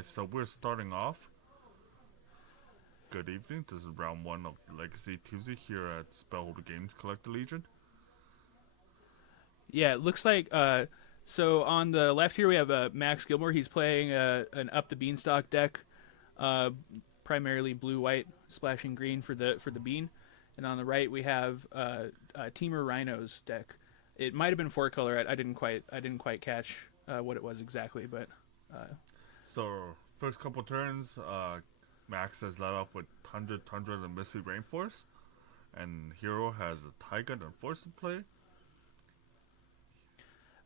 Alright, so we're starting off. Good evening. This is round 1 of Legacy Tuesday here at Spellholder Games Collector Legion. Yeah, it looks like. So on the left here we have Max Gilmore. He's playing an Up the Beanstalk deck, primarily blue-white, splashing green for the bean. And on the right we have Teamer Rhino's deck. It might have been 4-color. I didn't quite catch what it was exactly, but. So, first couple turns, Max has led off with Tundra and Misty Rainforest. And Hero has a Taiga and Force to play.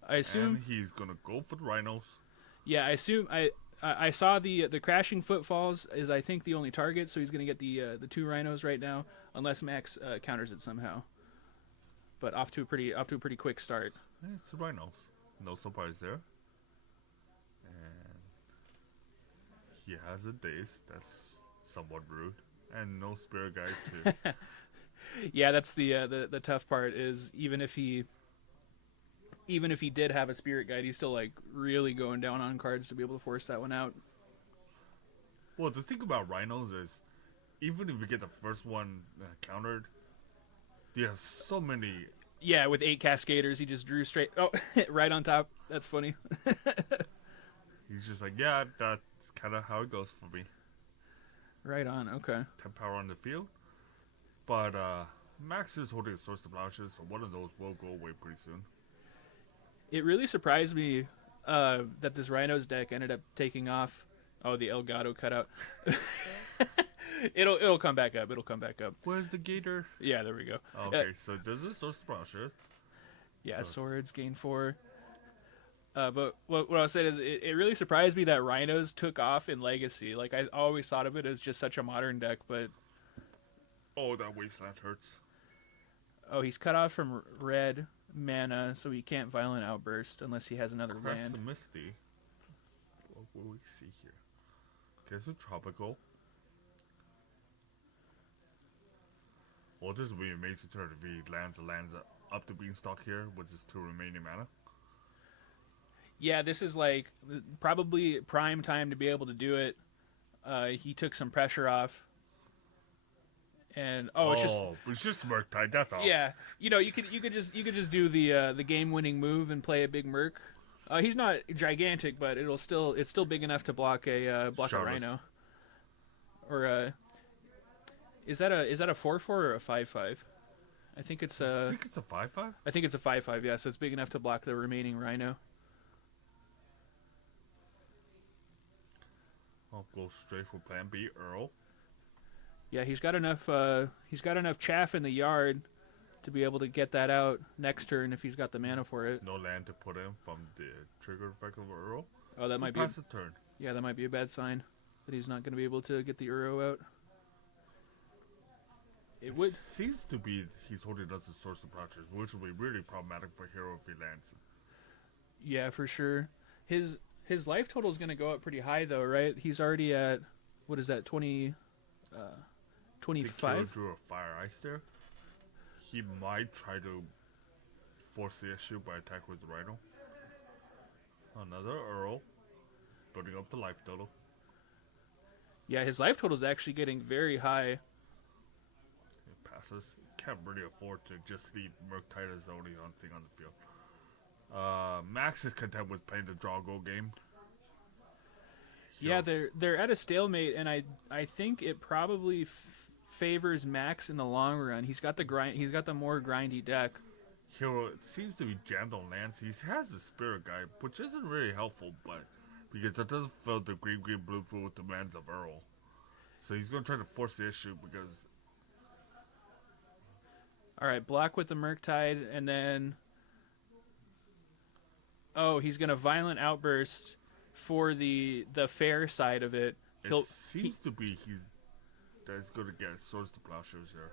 I assume. And he's gonna go for the Rhinos. Yeah, I assume. I saw the crashing footfalls is I think the only target, so he's gonna get the 2 Rhinos right now, unless Max counters it somehow. But off to a pretty quick start. It's the Rhinos. No surprise there. He has a daze. That's somewhat rude, and no spirit guide too. Yeah, that's the tough part. Is even if he did have a spirit guide, he's still like really going down on cards to be able to force that one out. Well, the thing about Rhinos is, even if you get the first one countered, you have so many. Yeah, with 8 Cascaders, he just drew straight. Oh, right on top. That's funny. He's just like, yeah, that's kind of how it goes for me. Right on. Okay. 10 power on the field, but Max is holding a Source of Launches, so one of those will go away pretty soon. It really surprised me that this Rhinos deck ended up taking off. Oh, the Elgato cutout. It'll come back up. It'll come back up. Where's the Gator? Yeah, there we go. Okay, so does this Source of Launches? Yeah, swords gain 4. But what I was saying is, it really surprised me that Rhinos took off in Legacy. Like, I always thought of it as just such a modern deck, but... Oh, that Wasteland hurts. Oh, he's cut off from red mana, so he can't Violent Outburst unless he has another land. That's a Misty. What will we see here? Okay, so Tropical. Well, this will be an amazing turn if he lands up the Beanstalk here with his 2 remaining mana. Yeah, this is like probably prime time to be able to do it. He took some pressure off, and it's just Murktide. That's all. Yeah, you could just do the game winning move and play a big Merc. He's not gigantic, but it's still big enough to block a Rhino. Or is that a 4/4 or a 5/5? I think it's a. I think it's a 5/5. I think it's a 5/5. Yeah, so it's big enough to block the remaining Rhino. I'll go straight for Plan B, Earl. Yeah, he's got enough chaff in the yard to be able to get that out next turn if he's got the mana for it. No land to put in from the trigger effect of Earl. Oh, that might be pass the turn. Yeah, that might be a bad sign that he's not going to be able to get the Uro out. It seems to be he's holding us a Source of Launches, which will be really problematic for Hero if he lands. Yeah, for sure. His life total is going to go up pretty high, though, right? He's already at, what is that, 20, 25? He drew a Fire Ice there. He might try to force the issue by attack with the Rhino. Another Earl, building up the life total. Yeah, his life total is actually getting very high. It passes. Can't really afford to just leave Murktide as the only thing on the field. Max is content with playing the draw go game. Yeah, they're at a stalemate, and I think it probably favors Max in the long run. He's got the grind. He's got the more grindy deck. Hero seems to be jammed on lands. He has the Spirit Guide, which isn't really helpful, but because it doesn't fill the green blue with the lands of Earl. So he's gonna try to force the issue because. All right, block with the Murktide, and then. Oh, he's gonna Violent Outburst for the fair side of it. It seems to be that's going to get Swords to Plowshares there.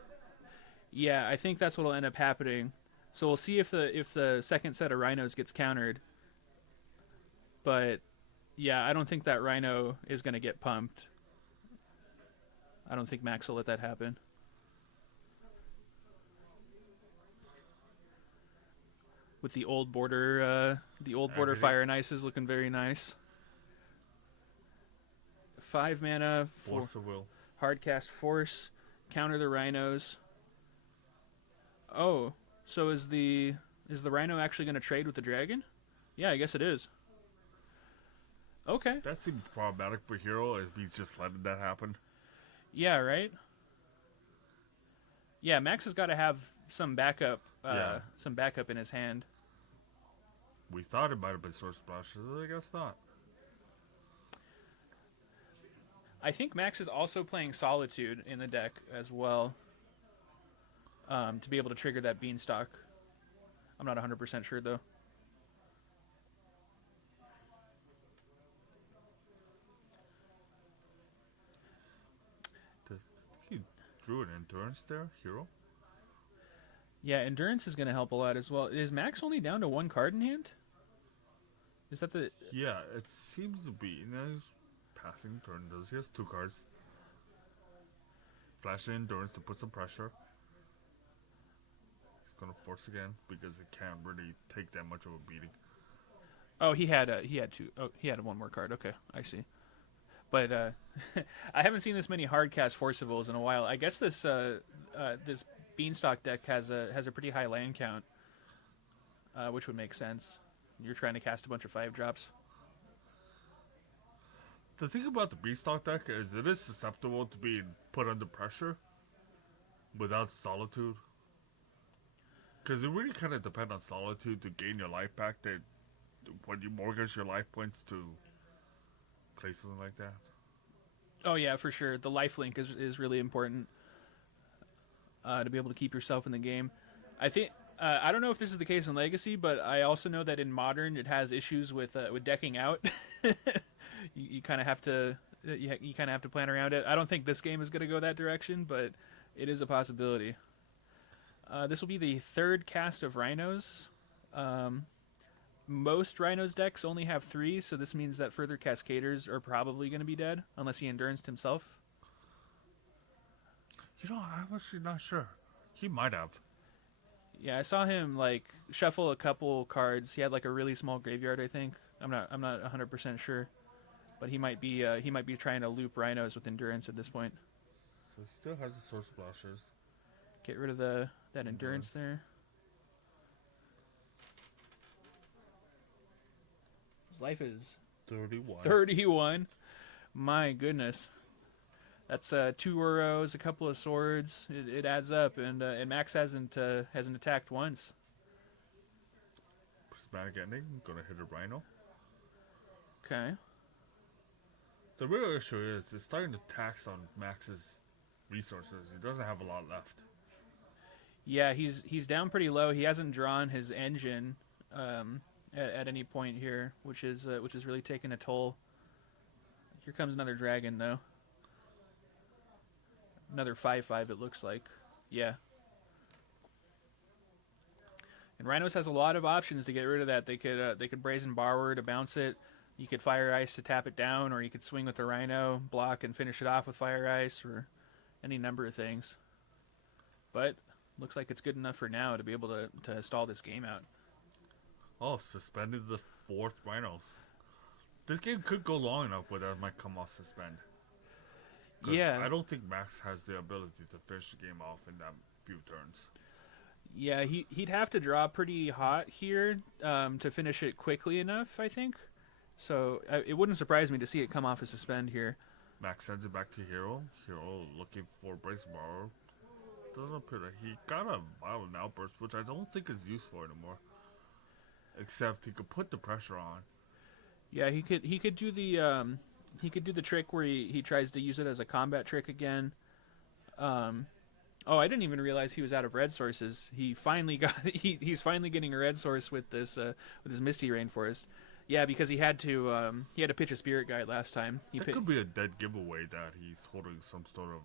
Yeah, I think that's what'll end up happening. So we'll see if the second set of Rhinos gets countered. But yeah, I don't think that Rhino is gonna get pumped. I don't think Max will let that happen. with the old border Fire and Ice is looking very nice. 5 mana for Force of Will. Hardcast Force, counter the rhinos. Oh, so is the rhino actually going to trade with the dragon? Yeah, I guess it is. Okay. That seems problematic for Hero if he's just letting that happen. Yeah, right? Yeah, Max has got to have some backup in his hand. We thought it might have been Sword Splash, I guess not. I think Max is also playing Solitude in the deck as well, to be able to trigger that Beanstalk. I'm not 100% sure, though. He drew an Endurance there, Hero. Yeah, Endurance is going to help a lot as well. Is Max only down to 1 card in hand? Is that the... Yeah, it seems to be. Now he's passing turn. He has 2 cards. Flash and Endurance to put some pressure. He's going to force again because it can't really take that much of a beating. Oh, he had 2. Oh, he had 1 more card. Okay, I see. But I haven't seen this many hardcast Forcivals in a while. I guess this this Beanstalk deck has a pretty high land count, which would make sense. You're trying to cast a bunch of 5-drops. The thing about the Beanstalk deck is it is susceptible to being put under pressure without Solitude. Because it really kind of depends on Solitude to gain your life back. That when you mortgage your life points to play something like that. Oh yeah, for sure. The lifelink is really important to be able to keep yourself in the game. I think I don't know if this is the case in Legacy, but I also know that in Modern it has issues with decking out. you kind of have to plan around it. I don't think this game is going to go that direction, but it is a possibility. This will be the 3rd cast of Rhinos. Most Rhinos decks only have 3, so this means that further Cascaders are probably going to be dead, unless he Enduranced himself. You know, I'm actually not sure. He might have. Yeah, I saw him shuffle a couple cards. He had a really small graveyard, I think. I'm not 100% sure, but he might be trying to loop Rhinos with Endurance at this point. So he still has the Sword Splashers. Get rid of that Endurance there. His life is 31. 31. My goodness. That's 2 Uros, a couple of swords. It adds up, and Max hasn't attacked once. Prismatic Ending. Gonna hit a Rhino. Okay. The real issue is it's starting to tax on Max's resources. He doesn't have a lot left. Yeah, he's down pretty low. He hasn't drawn his engine at any point here, which is really taking a toll. Here comes another dragon, though. Another 5/5, it looks like. Yeah. And Rhinos has a lot of options to get rid of that. They could Brazen Borrower to bounce it. You could Fire Ice to tap it down, or you could swing with the Rhino, block, and finish it off with Fire Ice, or any number of things. But looks like it's good enough for now to be able to stall this game out. Oh, suspended the 4th Rhinos. This game could go long enough where that might come off suspend. Yeah. I don't think Max has the ability to finish the game off in that few turns. Yeah, he'd have to draw pretty hot here to finish it quickly enough, I think. So it wouldn't surprise me to see it come off a suspend here. Max sends it back to Hero. Hero looking for Brazen Borrower. Doesn't appear that he got a Violent Outburst, which I don't think is useful anymore. Except he could put the pressure on. Yeah, he could do the trick where he tries to use it as a combat trick again. Oh, I didn't even realize he was out of red sources. He finally got he's finally getting a red source with this Misty Rainforest. Yeah, because he had to pitch a Spirit Guide last time. That could be a dead giveaway that he's holding some sort of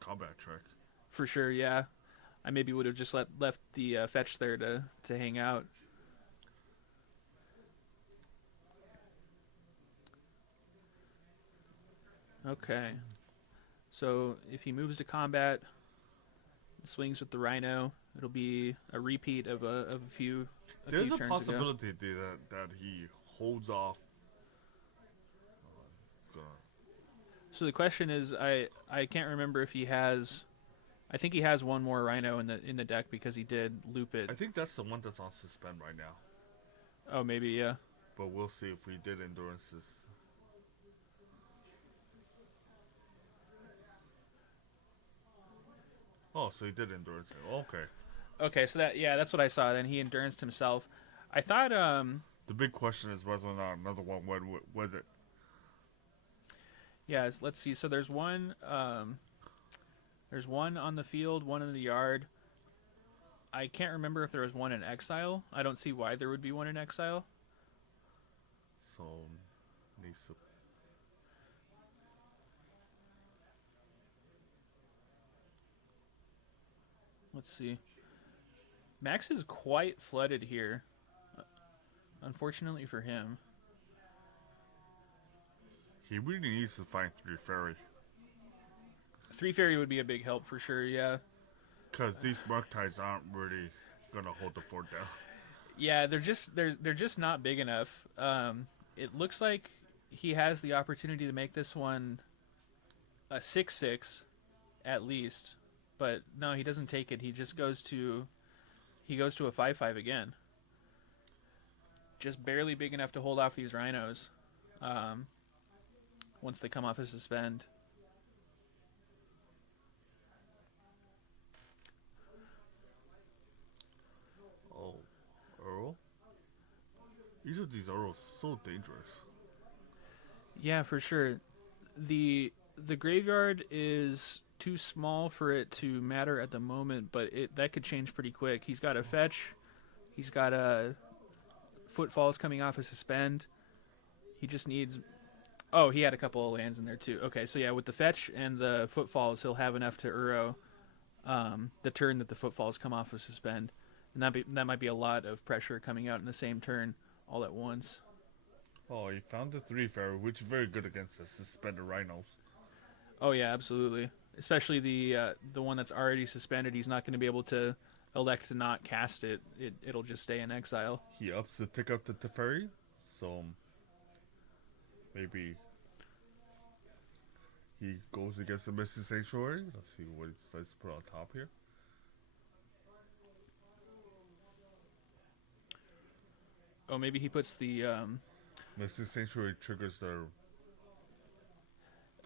combat trick. For sure, yeah. I maybe would have just left the fetch there to hang out. Okay. So if he moves to combat, swings with the Rhino, it'll be a repeat of a few There's few a turns possibility ago. that he holds off. So the question is, I can't remember if he has. I think he has one more Rhino in the deck because he did loop it. I think that's the one that's on suspend right now. Oh, maybe, yeah. But we'll see if we did endurances. Oh, so he did endurance. Okay. Okay, so that's what I saw. Then he enduranced himself. I thought The big question is whether or not another one went with it. yeah, let's see. So there's one on the field, one in the yard. I can't remember if there was one in exile. I don't see why there would be one in exile. So, needs to. Let's see. Max is quite flooded here. Unfortunately for him. He really needs to find 3 fairy. 3 fairy would be a big help for sure, yeah. Because these Murktides aren't really gonna hold the fort down. Yeah, they're just not big enough. It looks like he has the opportunity to make this one a 6/6 at least, but no, he doesn't take it. He just goes to a 5/5 again. Just barely big enough to hold off these rhinos. Once they come off his suspend. Oh, Earl? Each of these Earls are so dangerous. Yeah, for sure. The graveyard is too small for it to matter at the moment, but that could change pretty quick. He's got a fetch. He's got a footfalls coming off a suspend. He just needs. Oh, he had a couple of lands in there too. Okay, so yeah, with the fetch and the footfalls, he'll have enough to Uro the turn that the footfalls come off a suspend, and that might be a lot of pressure coming out in the same turn all at once. Oh, he found the 3 fairy, which is very good against the suspended rhinos. Oh yeah, absolutely. Especially the one that's already suspended. He's not going to be able to elect to not cast it. It'll just stay in exile. He ups to tick up the Teferi, so maybe he goes against the Mystic Sanctuary. Let's see what he decides to put on top here. Oh, maybe he puts the Mystic Sanctuary triggers the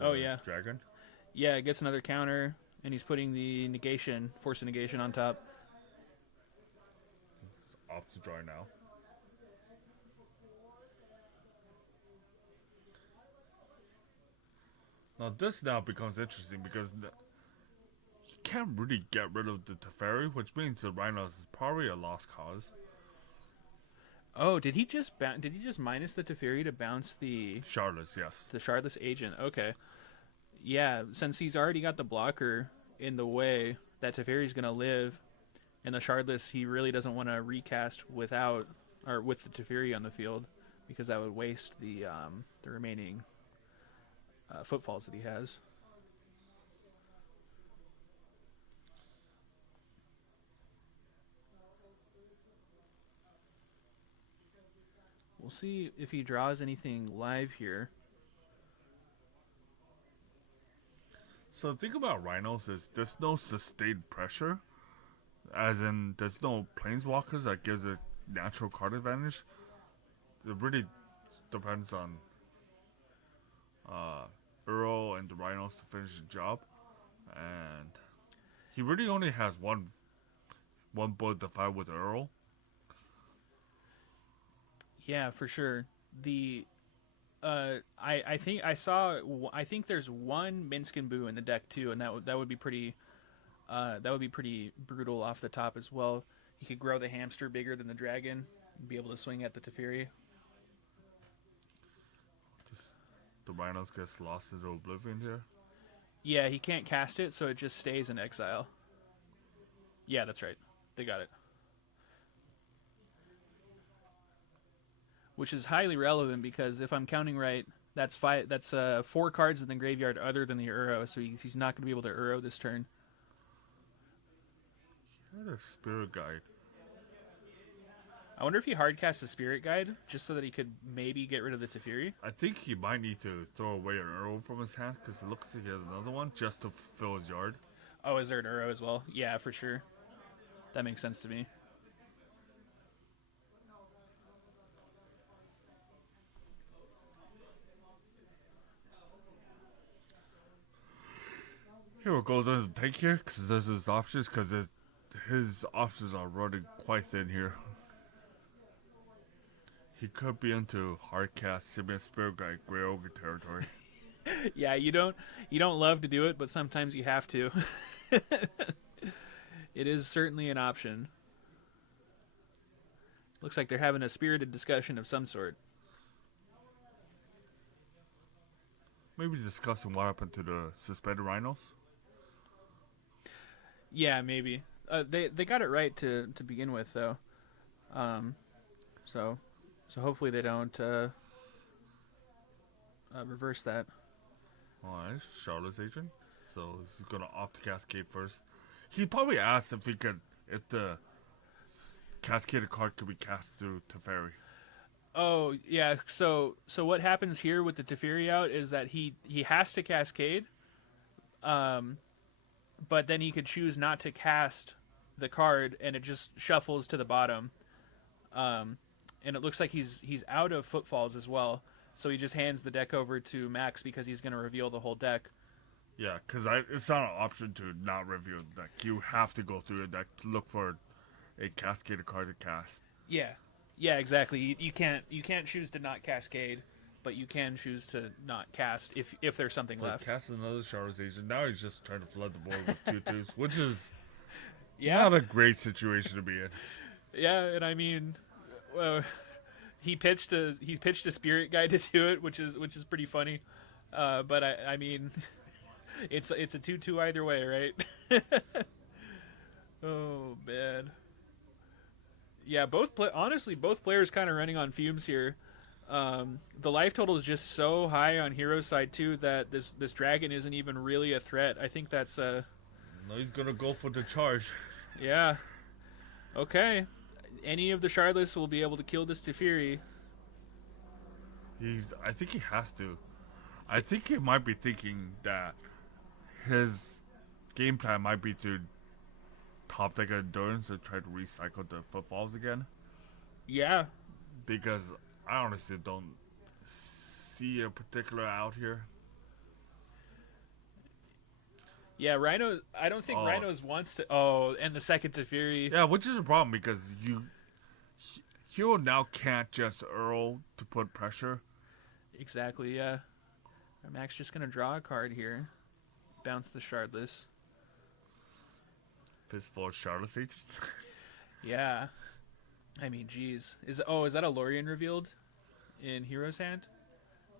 oh yeah, dragon. Yeah, it gets another counter, and he's putting the negation, force of negation on top. Off to draw now. Now this now becomes interesting because you can't really get rid of the Teferi, which means the Rhinos is probably a lost cause. Oh, did he just minus the Teferi to bounce the Shardless, yes. the Shardless Agent? Okay. Yeah, since he's already got the blocker in the way, that Teferi's going to live, and the Shardless he really doesn't want to recast with the Teferi on the field, because that would waste the remaining footfalls that he has. We'll see if he draws anything live here. So the thing about Rhinos is there's no sustained pressure. As in, there's no Planeswalkers that gives a natural card advantage. It really depends on Earl and the Rhinos to finish the job. And he really only has one bullet to fight with Earl. Yeah, for sure. I think there's one Minskin Boo in the deck too, and that would be pretty brutal off the top as well. He could grow the hamster bigger than the dragon and be able to swing at the Teferi. The Rhinos gets lost into oblivion here. Yeah, he can't cast it, so it just stays in exile. Yeah, that's right. They got it. Which is highly relevant because if I'm counting right, that's 4 cards in the graveyard other than the Uro, so he's not going to be able to Uro this turn. He had a Spirit Guide. I wonder if he hardcasts the Spirit Guide just so that he could maybe get rid of the Teferi. I think he might need to throw away an arrow from his hand because it looks like he has another one just to fill his yard. Oh, is there an Uro as well? Yeah, for sure. That makes sense to me. Hero goes on to tank here because this is the options because his options are running quite thin here. He could be into hardcast, Simian Spirit Guide, Grey Ogre territory. Yeah, you don't love to do it, but sometimes you have to. It is certainly an option. Looks like they're having a spirited discussion of some sort. Maybe discussing what happened to the suspended rhinos. Yeah, maybe. They got it right to begin with, though. So hopefully they don't reverse that. Alright, Charlotte's agent. So he's gonna opt to cascade first. He probably asked if the cascaded card could be cast through Teferi. Oh yeah. So what happens here with the Teferi out is that he has to cascade, but then he could choose not to cast the card, and it just shuffles to the bottom. And it looks like he's out of footfalls as well. So he just hands the deck over to Max because he's going to reveal the whole deck. Yeah, because it's not an option to not reveal the deck. You have to go through the deck to look for a cascaded card to cast. Yeah, exactly. You can't choose to not cascade, but you can choose to not cast if there's something So left. Cast another Shard's agent. Now he's just trying to flood the board with 2/2s, which is Yeah, not a great situation to be in. yeah, and I mean, he pitched a Spirit Guide to do it, which is pretty funny. But I mean, it's a 2/2 either way, right? Oh man. Yeah, honestly, both players kind of running on fumes here. The life total is just so high on Hero's side too that this dragon isn't even really a threat. I think that's No, he's gonna go for the charge. yeah. Okay. Any of the Shardless will be able to kill this Teferi. I think he has to. I think he might be thinking that his game plan might be to top deck endurance and try to recycle the footfalls again. Yeah. Because I honestly don't see a particular out here. Yeah, Rhino. I don't think Rhinos wants to. Oh, and the second Teferi. Yeah, which is a problem because Hero now can't just Earl to put pressure. Exactly. Yeah. Max just gonna draw a card here. Bounce the Shardless. Fistful of Charlotte's agents. Yeah. I mean, geez. Is that a Lorien revealed in Hero's hand?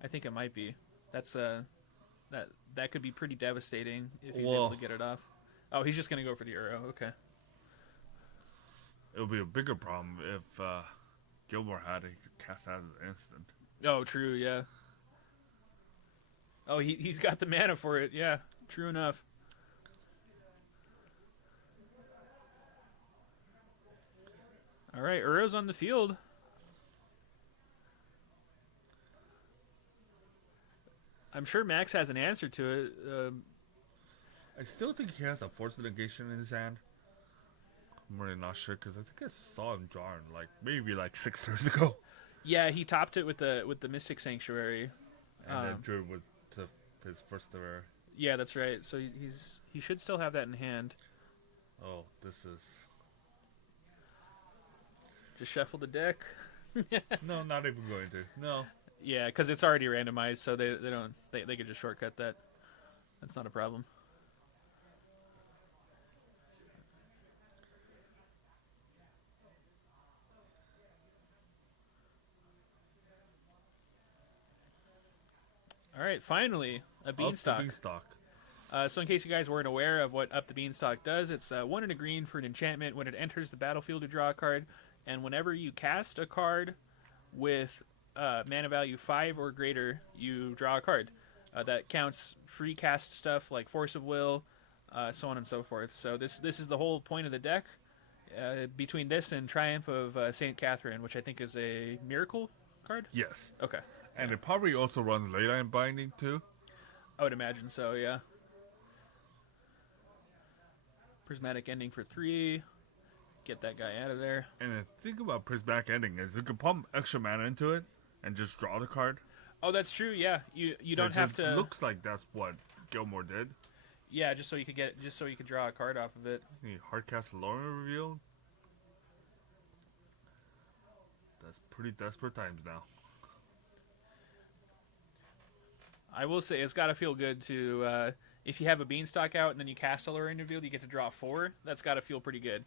I think it might be. That's that could be pretty devastating if he's able to get it off. Oh, he's just gonna go for the Uro. Okay. It would be a bigger problem if Gilmore had to cast out an instant. Oh, true. Yeah. Oh, he's got the mana for it. Yeah. True enough. All right, Uro's on the field. I'm sure Max has an answer to it. I still think he has a force negation in his hand. I'm really not sure because I think I saw him drawing maybe 6 turns ago. Yeah, he topped it with the Mystic Sanctuary, And then drew with his first Thera. Yeah, that's right. So he should still have that in hand. Oh, this is Just shuffle the deck. no, not even going to. No. Yeah, because it's already randomized, so they could just shortcut that. That's not a problem. All right, finally, a Beanstalk. Beanstalk. So in case you guys weren't aware of what Up the Beanstalk does, it's 1 and a green for an enchantment. When it enters the battlefield, you draw a card, and whenever you cast a card with mana value 5 or greater, you draw a card. That counts free cast stuff like Force of Will, so on and so forth. So this is the whole point of the deck. between this and Triumph of Saint Catherine, which I think is a miracle card. Yes. Okay. And it probably also runs ley line binding too. I would imagine so. Yeah. Prismatic Ending for 3. Get that guy out of there. And the thing about Prismatic Ending is you can pump extra mana into it and just draw the card. Oh, that's true. Yeah, you don't have to. Looks like that's what Gilmore did. Yeah, just so you could draw a card off of it. Hardcast Lorna reveal. That's pretty desperate times now. I will say it's got to feel good to if you have a Beanstalk out and then you cast a Lorraine reveal, you get to draw 4. That's got to feel pretty good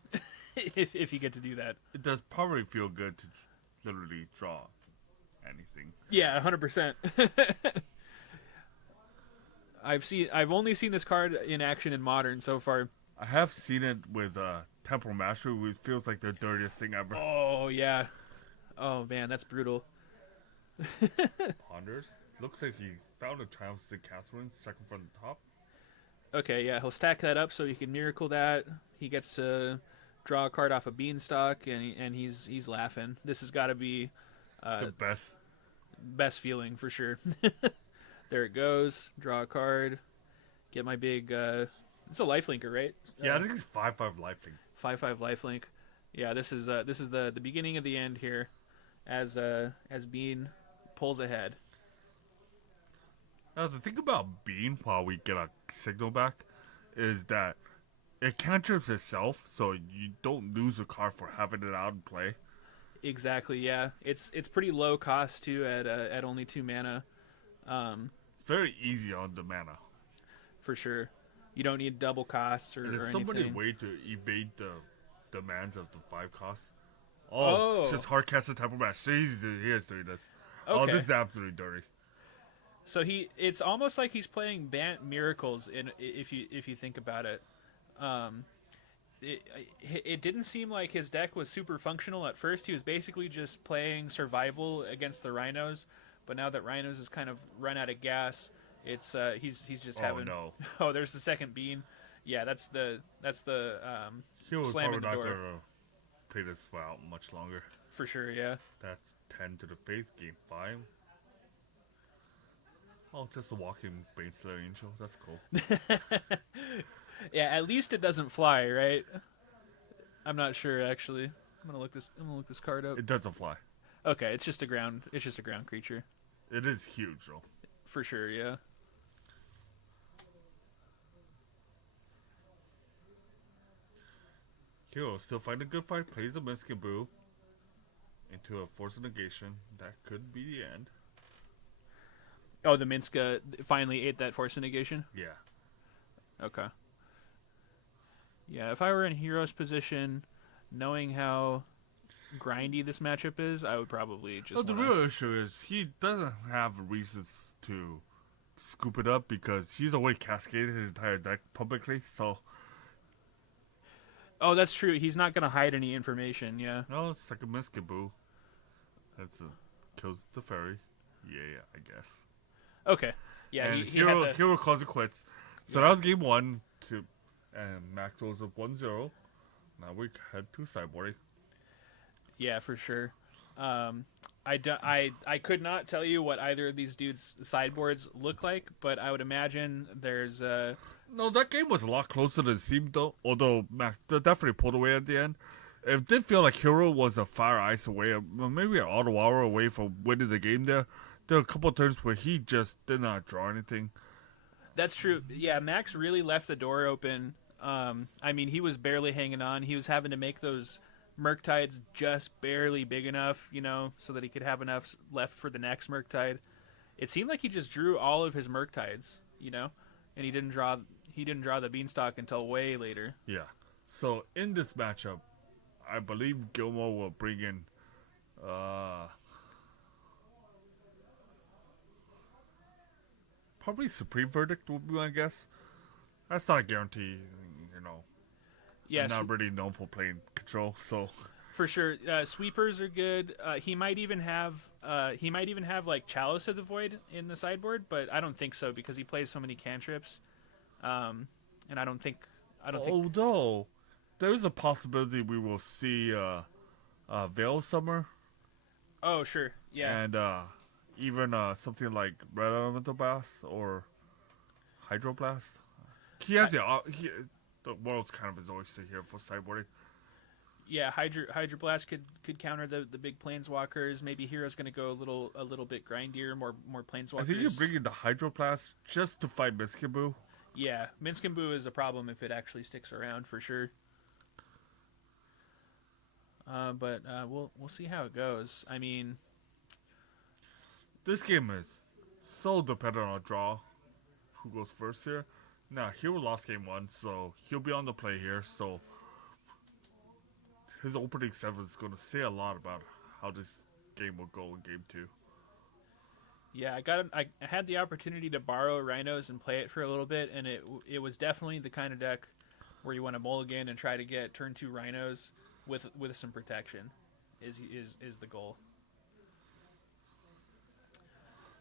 if you get to do that. It does probably feel good to literally draw anything. Yeah, 100%. I've only seen this card in action in Modern so far. I have seen it with Temporal Mastery, which feels like the dirtiest thing ever. Oh yeah. Oh man, that's brutal. Ponders. Looks like he found a Triumph St. Catherine, second from the top. Okay, yeah, he'll stack that up so he can miracle that. He gets to draw a card off a Beanstalk, and he's laughing. This has got to be The best feeling for sure. There it goes. Draw a card. Get my big. It's a lifelinker, right? Yeah, I think it's 5/5 lifelink. 5/5 lifelink. Yeah, this is the beginning of the end here, as Bean pulls ahead. Now the thing about Bean, while we get a signal back, is that it cantrips itself, so you don't lose a card for having it out in play. Exactly. Yeah, it's pretty low cost too at only 2 mana. It's very easy on the mana. For sure. You don't need double costs or There's anything. so many ways to evade the demands of the 5 costs. Oh, it's just hard cast a Temporal Master. He is doing this. Okay. Oh, this is absolutely dirty. So it's almost like he's playing Bant Miracles if you think about it. It didn't seem like his deck was super functional at first. He was basically just playing survival against the Rhinos, but now that Rhinos has kind of run out of gas, it's he's just having. No. Oh, there's the second Bean. Yeah, that's the He was slamming probably the not door. going to play this out much longer. For sure. Yeah. That's 10 to the face, game 5. Oh, just a walking Baneslayer Angel. That's cool. Yeah, at least it doesn't fly, right? I'm not sure actually. I'm gonna look this card up. It doesn't fly. Okay, it's just a ground creature. It is huge, though. For sure, yeah. Hero still find a good fight. Plays a Miskin Brew into a Force of Negation. That could be the end. Oh, the Minska finally ate that Force of Negation? Yeah. Okay. Yeah, if I were in Hero's position, knowing how grindy this matchup is, I would probably just. No, the real issue is he doesn't have reasons to scoop it up because he's already cascaded his entire deck publicly. So. Oh, that's true. He's not gonna hide any information. Yeah. No, it's like a Miskaboo. That's kills the fairy. Yeah, I guess. Okay. Yeah. And he had to... Hero calls it quits. So that was game 1. And Max goes up 1-0. Now we head to sideboarding. Yeah, for sure. I could not tell you what either of these dudes' sideboards look like, but I would imagine there's No, that game was a lot closer than it seemed, though. Although Max definitely pulled away at the end. It did feel like Hero was a fire ice away, maybe an auto hour away from winning the game there. There were a couple of turns where he just did not draw anything. That's true. Yeah, Max really left the door open. I mean, he was barely hanging on. He was having to make those Murktides just barely big enough, so that he could have enough left for the next Murktide. It seemed like he just drew all of his Murktides, and he didn't draw the Beanstalk until way later. Yeah. So in this matchup, I believe Gilmore will bring in probably Supreme Verdict would be my guess. That's not a guarantee, Yeah, I'm not really known for playing control, so for sure. Sweepers are good. He might even have like Chalice of the Void in the sideboard, but I don't think so because he plays so many cantrips. And I don't think. Although There's a possibility we will see Veil Summer Oh, sure. Yeah. and even something like Red Elemental Blast or Hydroblast. He has the world's kind of his oyster here for sideboarding. Yeah, Hydro Blast could counter the big planeswalkers. Maybe Hero's going to go a little bit grindier, more planeswalkers. I think you're bringing the Hydroblast just to fight Miskaboo. Yeah, Minskin is a problem if it actually sticks around for sure. But we'll see how it goes. I mean, This game is so dependent on draw. Who goes first here? Now, Hero lost game 1, so he'll be on the play here. So his opening 7 is going to say a lot about how this game will go in game 2. yeah, I had the opportunity to borrow Rhinos and play it for a little bit, and it was definitely the kind of deck where you want to mulligan and try to get turn 2 Rhinos with some protection is the goal.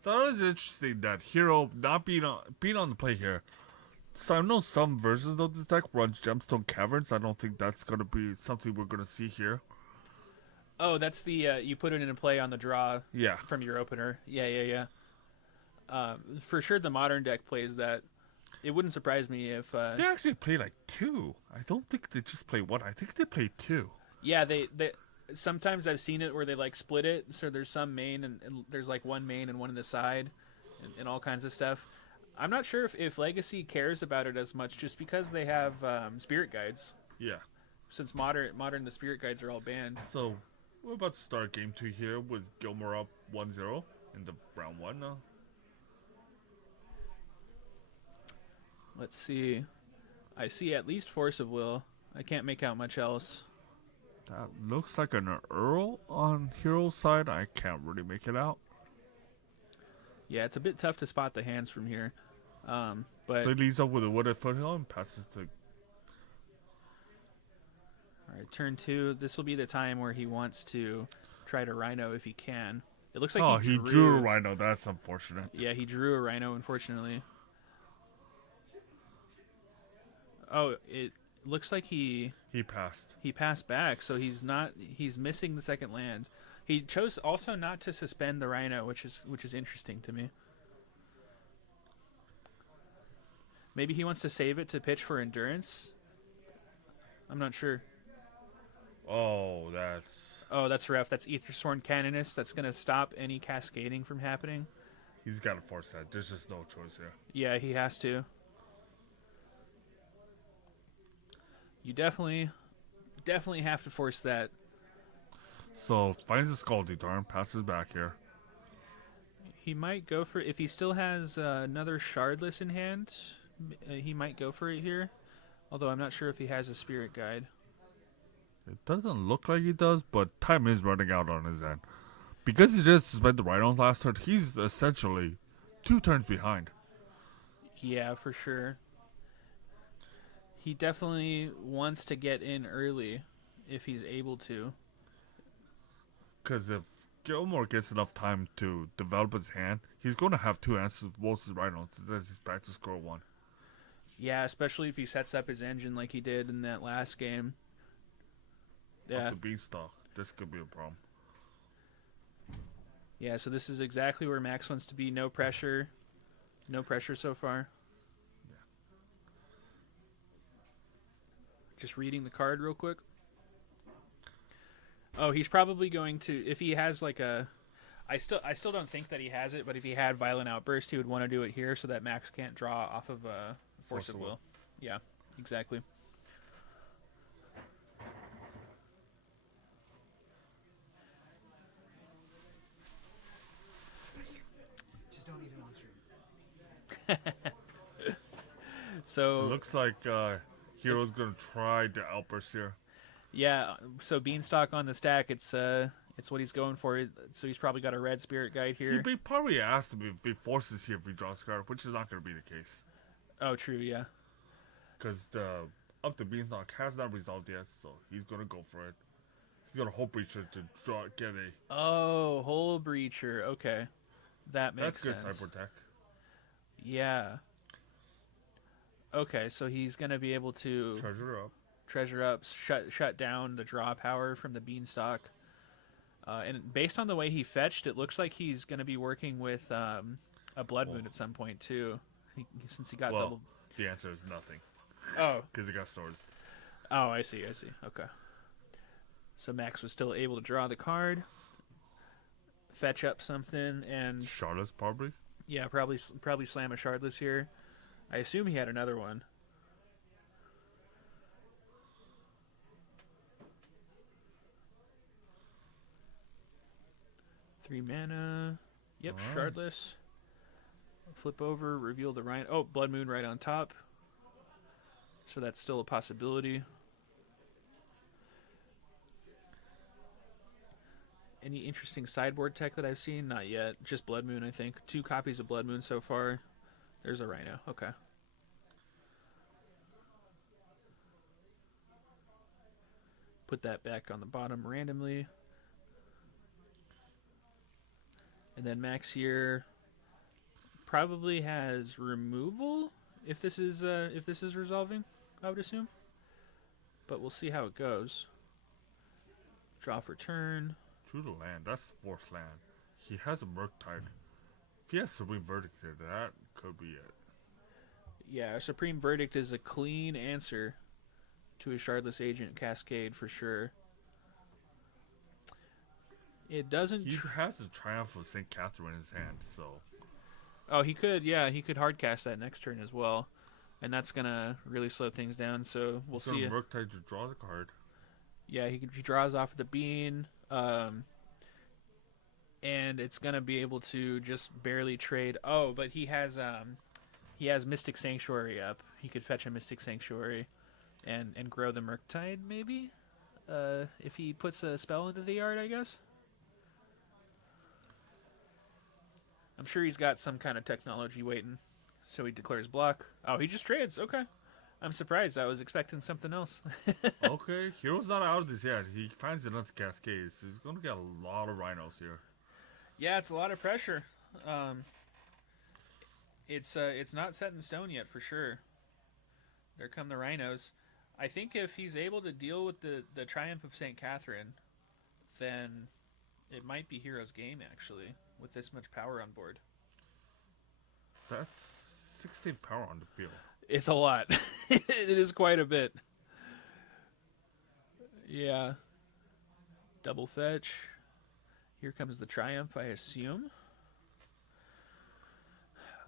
That is interesting that Hero not being on the play here. So I know some versions of the deck runs Gemstone Caverns. I don't think that's going to be something we're going to see here. Oh, that's the you put it into play on the draw Yeah. from your opener. Yeah. For sure, the modern deck plays that. It wouldn't surprise me if. They actually play like 2. I don't think they just play 1. I think they play 2. Yeah, they sometimes I've seen it where they like split it. So there's some main and there's like one main and one in the side, and all kinds of stuff. I'm not sure if Legacy cares about it as much, just because they have spirit guides. Yeah. Since modern the spirit guides are all banned. So we're about to start game 2 here with Gilmore up 1-0 in the round 1 now. Let's see. I see at least Force of Will. I can't make out much else. That looks like an Earl on Hero's side. I can't really make it out. Yeah, it's a bit tough to spot the hands from here. But So he leads up with a Wooded Foothill and passes to... Alright, turn 2. This will be the time where he wants to try to Rhino if he can. It looks like he drew a Rhino. That's unfortunate. Yeah, he drew a Rhino, unfortunately. Oh, it looks like he passed. He passed back, so he's missing the second land. He chose also not to suspend the Rhino, which is interesting to me. Maybe he wants to save it to pitch for Endurance. I'm not sure. Oh, that's rough. That's Aethersworn Canonist. That's going to stop any cascading from happening. He's got to force that. There's just no choice here. Yeah, he has to. You definitely have to force that. So finds a Scalding Tarn, passes back here. He might go for, if he still has another Shardless in hand, he might go for it here. Although I'm not sure if he has a Spirit Guide. It doesn't look like he does, but time is running out on his end. Because he did suspend the Rhino last turn, he's essentially 2 turns behind. Yeah, for sure. He definitely wants to get in early if he's able to. Because if Gilmore gets enough time to develop his hand, he's going to have 2 answers with both his Rhinos. Then he's back to score 1. Yeah, especially if he sets up his engine like he did in that last game. Yeah. Up the Beanstalk. This could be a problem. Yeah, so this is exactly where Max wants to be. No pressure. No pressure so far. Yeah. Just reading the card real quick. Oh, he's probably going to, if he has like a, I still don't think that he has it, but if he had Violent Outburst, he would want to do it here so that Max can't draw off of Force of Will. Yeah, exactly. Just don't eat it on stream. So It looks like Hero's going to try the Outburst here. yeah, so Beanstalk on the stack, it's what he's going for. So he's probably got a red Spirit Guide here. He'd probably asked him if he forces here if he draws a card, which is not going to be the case. Oh, true, yeah. Because the Up the Beanstalk has not resolved yet, so he's going to go for it. He's got a Hole Breacher to get a... Oh, Hole Breacher. Okay. That makes sense. That's good cyber tech. Yeah. Okay, so he's going to be able to... Treasure up. treasure ups, shut down the draw power from the beanstalk. And based on the way he fetched, it looks like he's going to be working with a blood moon at some point too, since he got Well, double. the answer is nothing. Oh, Because it got swords. oh, I see. Okay. So Max was still able to draw the card, fetch up something, and Shardless, probably. yeah, probably slam a shardless here. I assume he had another one. Three mana. Yep, Alright. shardless. Flip over, reveal the Rhino. Oh, blood moon right on top. So that's still a possibility. Any interesting sideboard tech that I've seen? Not yet. Just blood moon, I think. 2 copies of blood moon so far. There's a Rhino. Okay. Put that back on the bottom randomly. And then Max here probably has removal if this is resolving, I would assume. But we'll see how it goes. Draw for turn. True to land. That's the 4th land. He has a Murktide. If he has Supreme Verdict here, that could be it. Yeah, Supreme Verdict is a clean answer to a Shardless Agent Cascade for sure. It doesn't... He has the Triumph of St. Catherine in his hand, so... Oh, he could hard cast that next turn as well. And that's going to really slow things down, so we'll see. Murktide to draw the card. Yeah, he draws off the bean, and it's going to be able to just barely trade. Oh, but he has Mystic Sanctuary up. He could fetch a Mystic Sanctuary and grow the Murktide, maybe? If he puts a spell into the yard, I guess? I'm sure he's got some kind of technology waiting. So he declares block. Oh, he just trades. Okay. I'm surprised. I was expecting something else. Okay, Hero's not out of this yet. He finds another Cascade, so he's going to get a lot of Rhinos here. Yeah, it's a lot of pressure. It's not set in stone yet for sure. There come the Rhinos. I think if he's able to deal with the Triumph of St. Catherine, then it might be Hero's game, actually, with this much power on board. That's 16 power on the field. It's a lot. It is quite a bit. Yeah. Double fetch. Here comes the Triumph, I assume.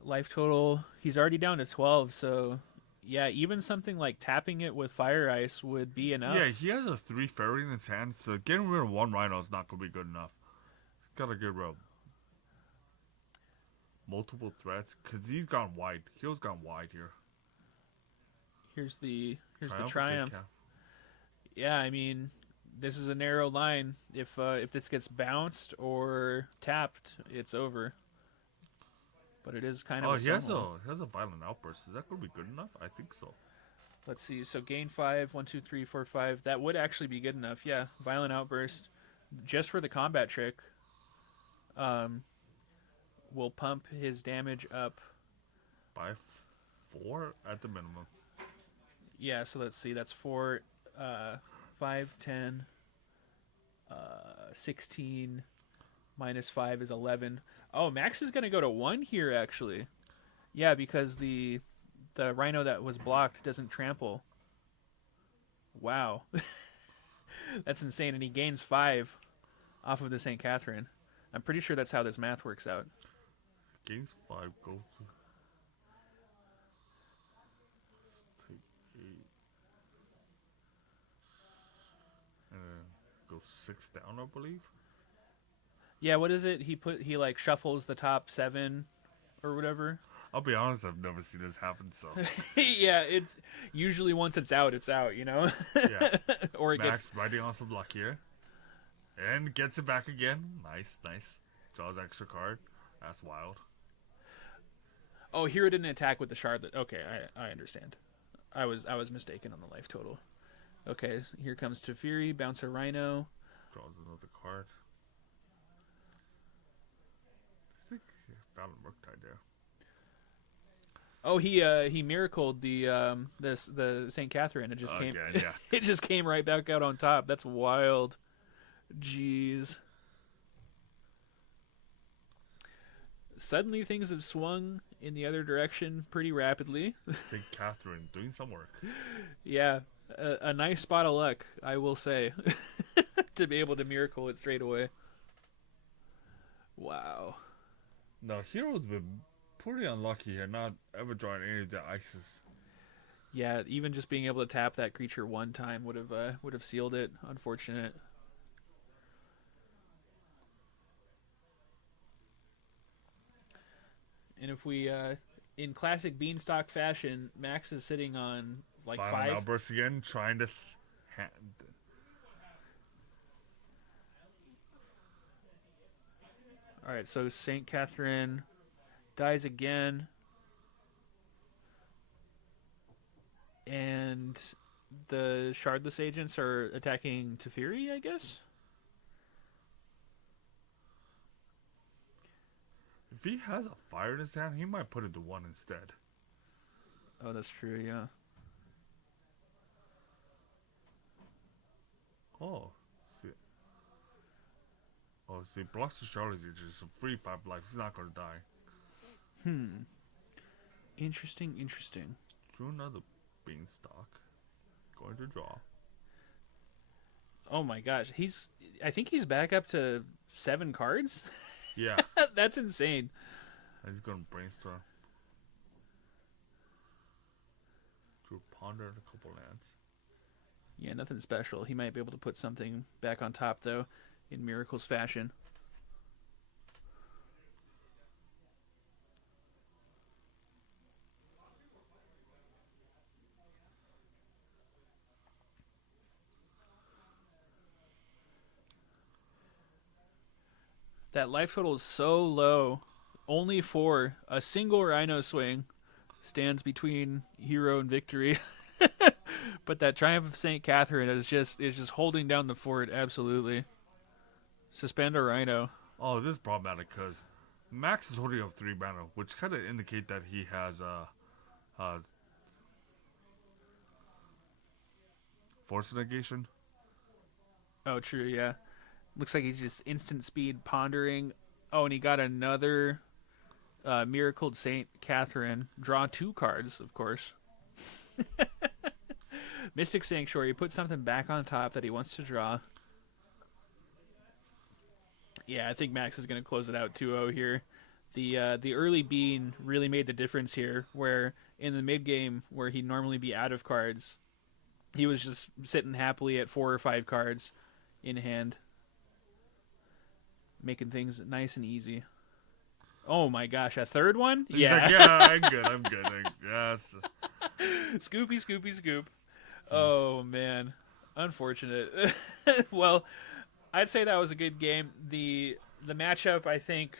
Life total, he's already down to 12, so yeah, even something like tapping it with Fire Ice would be enough. Yeah, he has a 3 Fairy in his hand, so getting rid of 1 Rhino is not going to be good enough. He's got to get rid of multiple threats, because he's gone wide. Hero's gone wide here. Here's the Triumph. Yeah, I mean, this is a narrow line. If this gets bounced or tapped, it's over. But it is kind of. Oh, he has a Violent Outburst. Is that going to be good enough? I think so. Let's see. So gain 5, 1, 2, 3, 4, 5. That would actually be good enough. Yeah, Violent Outburst, just for the combat trick. Will pump his damage up by 4 at the minimum. Yeah, so let's see. That's 4, 5, 10, 16, minus 5 is 11. Oh, Max is going to go to 1 here, actually. Yeah, because the Rhino that was blocked doesn't trample. Wow. That's insane, and he gains 5 off of the St. Catherine. I'm pretty sure that's how this math works out. Gains 5, go to... Take 8. And then go 6 down, I believe. Yeah, what is it? He like shuffles the top 7 or whatever. I'll be honest, I've never seen this happen, so... Yeah, it's usually once it's out, you know? Yeah. Or it Max gets... riding on some luck here. And gets it back again. Nice, nice. Draws extra card. That's wild. Oh, here it didn't attack with the Shardlet. Okay, I understand. I was mistaken on the life total. Okay, here comes Teferi, bounce a Rhino. Draws another card. I think he found a Murktide there. Oh, he miracled the St. Catherine. It just came. Again, yeah. It just came right back out on top. That's wild. Jeez. Suddenly things have swung in the other direction pretty rapidly. St. Catherine doing some work. Yeah, a nice spot of luck, I will say, to be able to miracle it straight away. Wow. Now, Hero's been pretty unlucky here, not ever drawing any of the ices. Yeah, even just being able to tap that creature one time would have sealed it. Unfortunate. And if we, in classic Beanstalk fashion, Max is sitting on like five. Outburst again, trying to hand. All right, so St. Catherine dies again. And the Shardless agents are attacking Teferi, I guess? If he has a fire in his hand, he might put it to 1 instead. Oh, that's true, yeah. Oh, see. Oh, see, blocks the Charlotte's agent, so free 5 life. He's not going to die. Interesting. Drew another Beanstalk. Going to draw. Oh my gosh, I think he's back up to 7 cards? Yeah. That's insane. He's going to brainstorm. Drew Ponder and a couple lands. Yeah, nothing special. He might be able to put something back on top, though, in Miracles fashion. That life total is so low. Only for a single Rhino swing stands between hero and victory. But that Triumph of St. Catherine is just holding down the fort, absolutely. Suspend a Rhino. Oh, this is problematic because Max is holding up 3 mana, which kind of indicate that he has force negation. Oh, true, yeah. Looks like he's just instant speed pondering. Oh, and he got another Miracled St. Catherine. Draw 2 cards, of course. Mystic Sanctuary. Put something back on top that he wants to draw. Yeah, I think Max is going to close it out 2-0 here. The early bean really made the difference here, where in the mid game, where he'd normally be out of cards, he was just sitting happily at 4 or 5 cards in hand, making things nice and easy. Oh my gosh, a third one? He's like, yeah, I'm good. Yes. Scoop. Oh, man. Unfortunate. Well, I'd say that was a good game. The matchup, I think,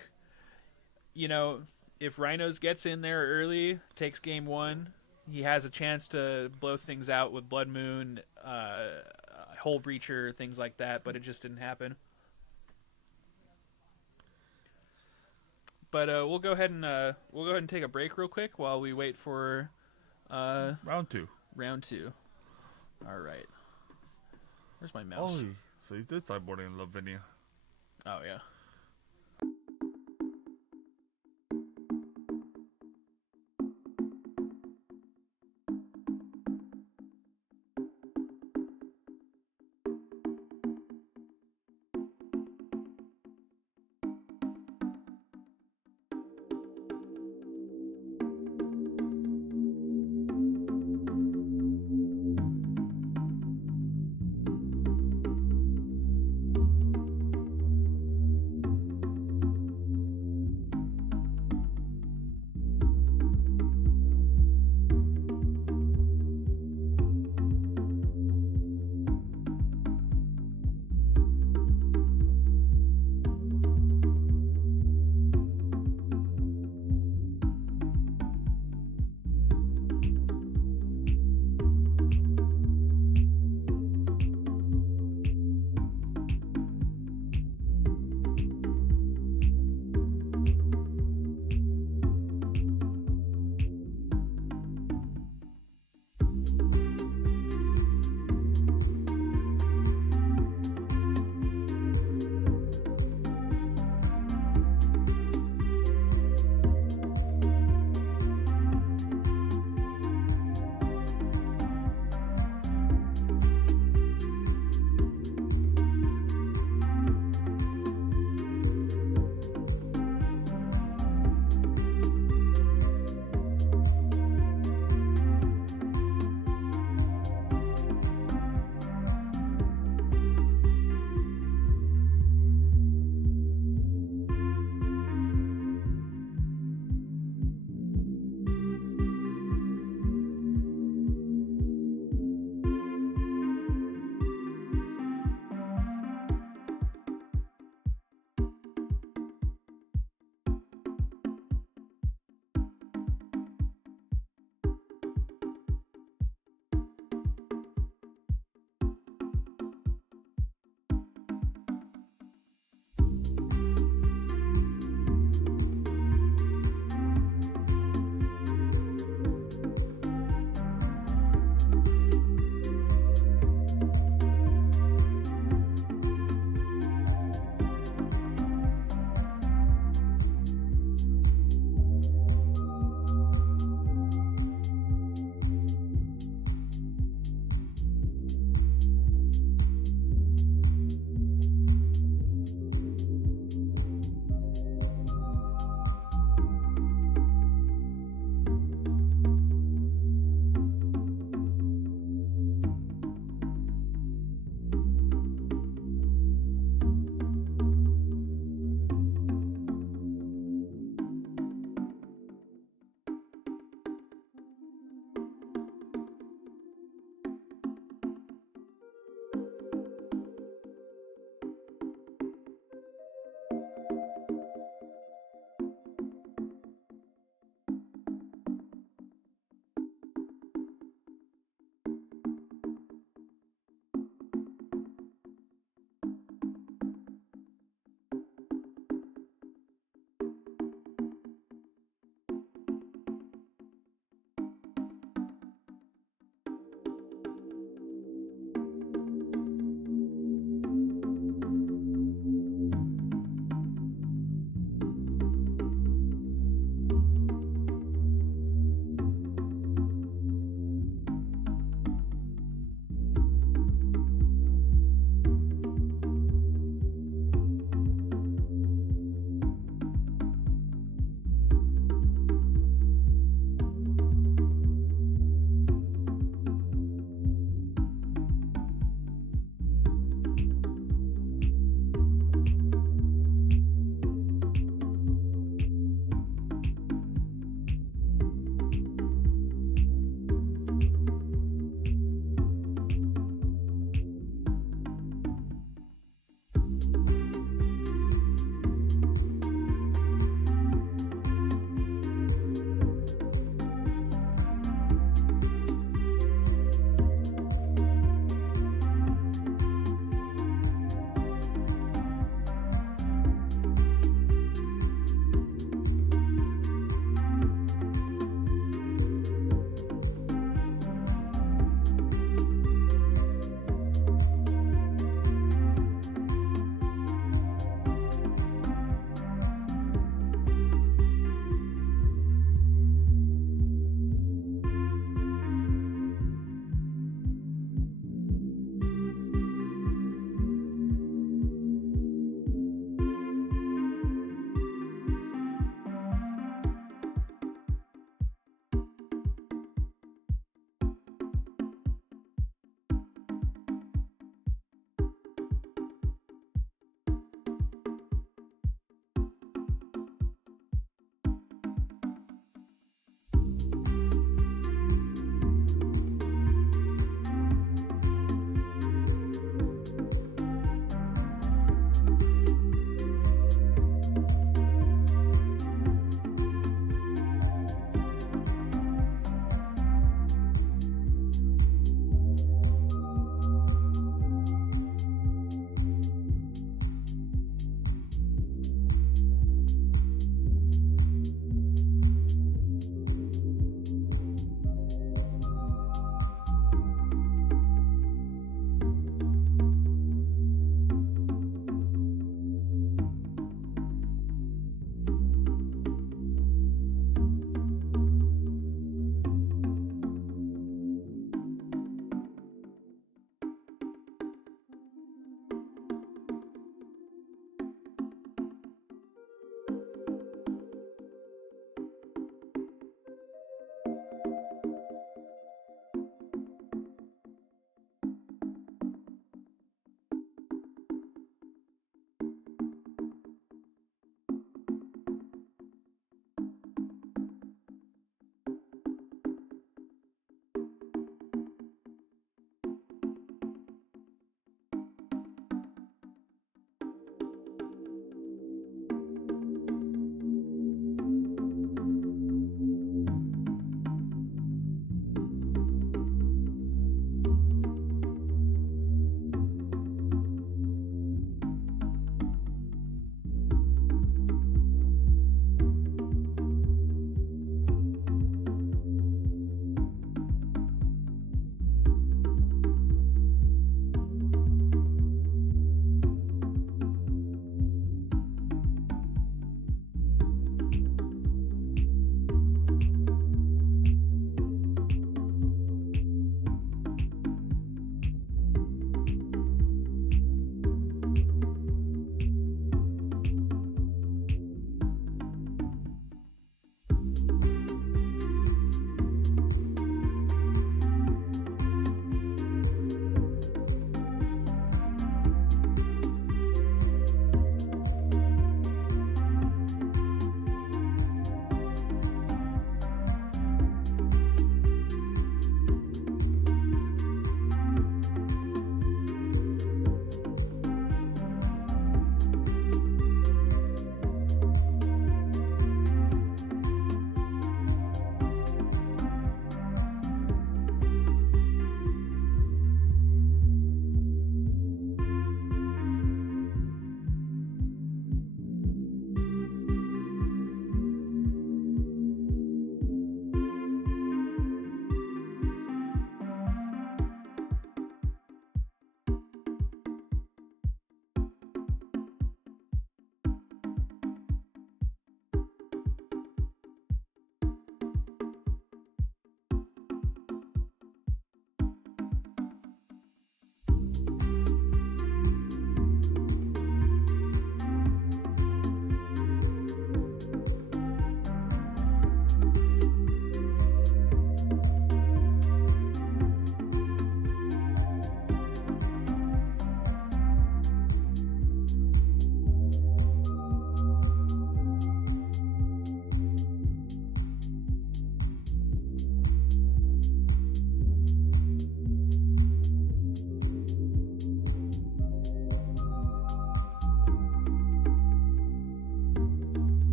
if Rhinos gets in there early, takes game 1, he has a chance to blow things out with Blood Moon, Hole Breacher, things like that, but it just didn't happen. But we'll go ahead and take a break real quick while we wait for round 2. All right. Where's my mouse? Oh, so he did sideboarding in Lavinia. Oh yeah.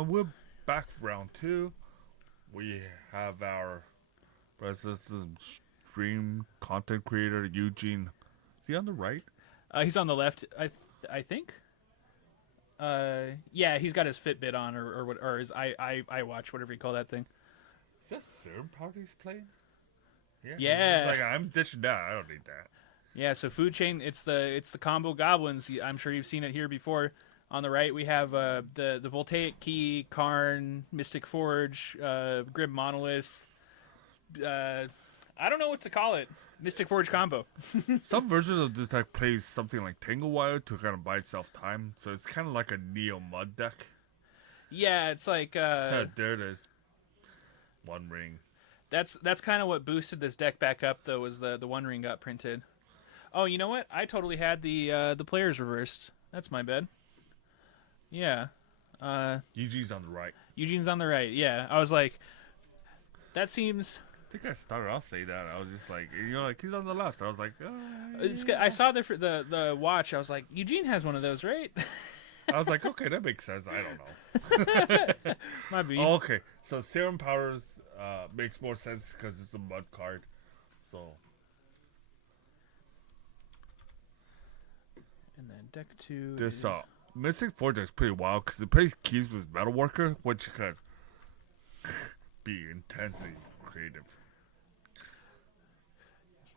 And we're back for round 2. We have our resident stream content creator, Eugene. Is he on the right? He's on the left, I think. Yeah, he's got his Fitbit on, or his iWatch, whatever you call that thing. Is that Serum Powder he's playing? Yeah. He's like, I'm ditching that. I don't need that. Yeah, so Food Chain, it's the combo goblins. I'm sure you've seen it here before. On the right, we have the Voltaic Key, Karn, Mystic Forge, Grim Monolith. I don't know what to call it. Mystic Forge combo. Some versions of this deck plays something like Tangle Wire to kind of buy itself time. So it's kind of like a Neo Mud deck. Yeah, it's like... there it is. One ring. That's kind of what boosted this deck back up, though, was the One Ring got printed. Oh, you know what? I totally had the players reversed. That's my bad. Yeah. Eugene's on the right. Eugene's on the right, yeah. I was like, that seems... I think I started off saying that. I was just like, like he's on the left. I was like, I saw the watch. I was like, Eugene has one of those, right? I was like, okay, that makes sense. I don't know. Might be. Oh, okay, so Serum Powers makes more sense because it's a mud card. So. And then deck 2. This Mystic Forge is pretty wild because it plays keys with Metalworker, which could be intensely creative.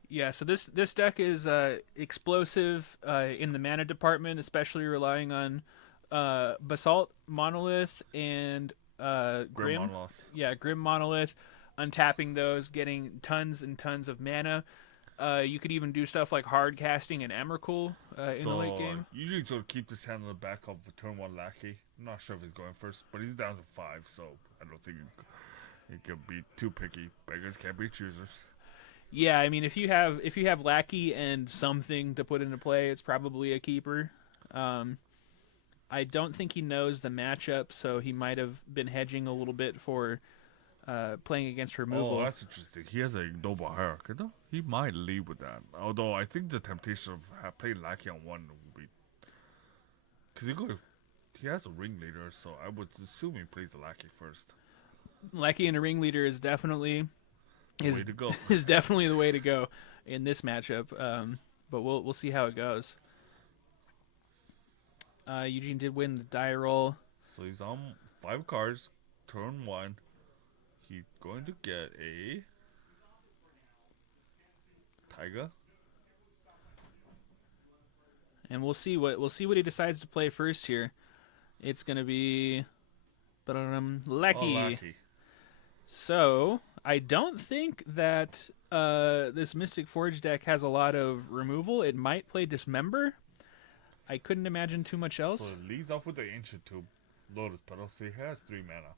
Yeah, so this deck is explosive in the mana department, especially relying on Basalt, Monolith, and Grim. Monolith. Yeah, Grim Monolith, untapping those, getting tons and tons of mana. You could even do stuff like hard casting and Emrakul in the late game. Usually to keep this hand on the back of the turn 1 Lackey. I'm not sure if he's going first, but he's down to 5, so I don't think he could be too picky. Beggars can't be choosers. Yeah, I mean, if you have Lackey and something to put into play, it's probably a keeper. I don't think he knows the matchup, so he might have been hedging a little bit for playing against removal. Oh, that's interesting. He has a Nova Hierarchy, though. He might lead with that. Although I think the temptation of playing Lackey on 1 would be... Because he has a ringleader, so I would assume he plays the Lackey first. Lackey and a ringleader is definitely... way to go. Is definitely the way to go in this matchup. But we'll see how it goes. Eugene did win the die roll. So he's on 5 cards, turn 1. He's going to get a Taiga. And we'll see what he decides to play first here. It's gonna be Lackey. Lackey. So I don't think that this Mystic Forge deck has a lot of removal. It might play Dismember. I couldn't imagine too much else. So it leads off with the Ancient Tomb, Lotus Petal. So he has 3 mana.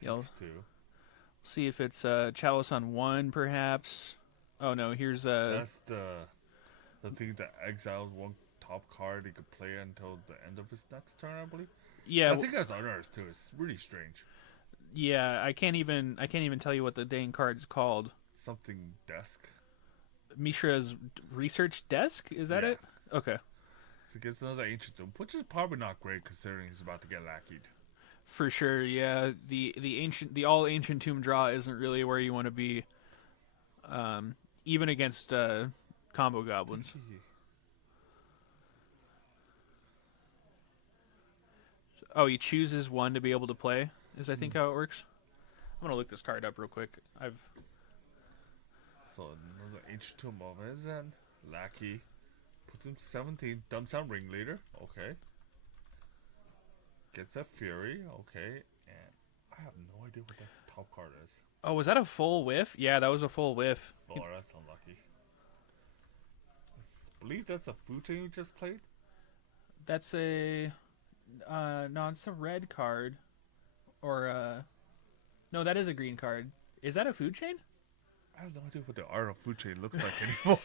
These 2. See if it's Chalice on 1, perhaps. Oh no, here's That's the thing that exiles 1 top card he could play until the end of his next turn, I believe. Yeah, I think that's others too. It's really strange. Yeah, I can't even tell you what the dang card's called. Something desk. Mishra's research desk? Is that it? Okay. So he gets another Ancient Tomb, which is probably not great considering he's about to get lackied. For sure, yeah. The all ancient tomb draw isn't really where you want to be, even against combo goblins. Oh, he chooses 1 to be able to play. Is I think how it works. I'm gonna look this card up real quick. So another Ancient Tomb of his end. Lackey puts him 17. Dumps out Ringleader. Okay. Gets that Fury. Okay. And I have no idea what that top card is. Oh, was that a full whiff? Yeah, that was a full whiff. Oh, that's unlucky. I believe that's a food chain we just played. That's a no, it's a red card. Or no, that is a green card. Is that a food chain? I have no idea what the art of food chain looks like anymore.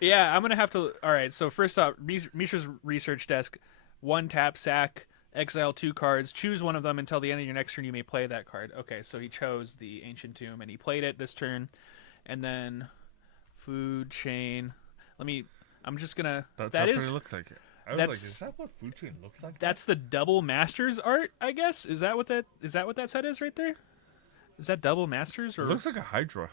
Yeah, I'm gonna have to. All right, so first off, Mishra's research desk, 1 tap sack, exile 2 cards, choose one of them until the end of your next turn. You may play that card. Okay, so he chose the Ancient Tomb and he played it this turn, and then food chain. I'm just gonna. That is. Looks like it. I was That's- like, is that what food chain looks like? That's the double masters art, I guess. Is that what that set is right there? Is that double masters It or? looks like a Hydra.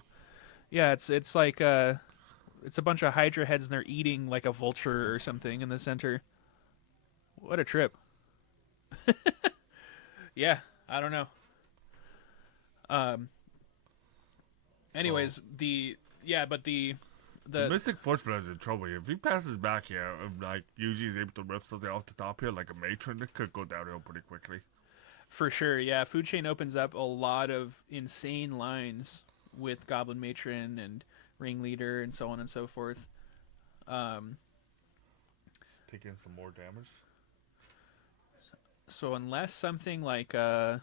Yeah, it's like it's a bunch of Hydra heads and they're eating like a vulture or something in the center. What a trip. Yeah, I don't know. Anyways, the Mystic Forgeman is in trouble here. If he passes back here, and like Yuji is able to rip something off the top here, like a matron, it could go downhill pretty quickly. for sure, yeah, Food Chain opens up a lot of insane lines with Goblin Matron and Ringleader and so on and so forth. Taking some more damage. So unless something like I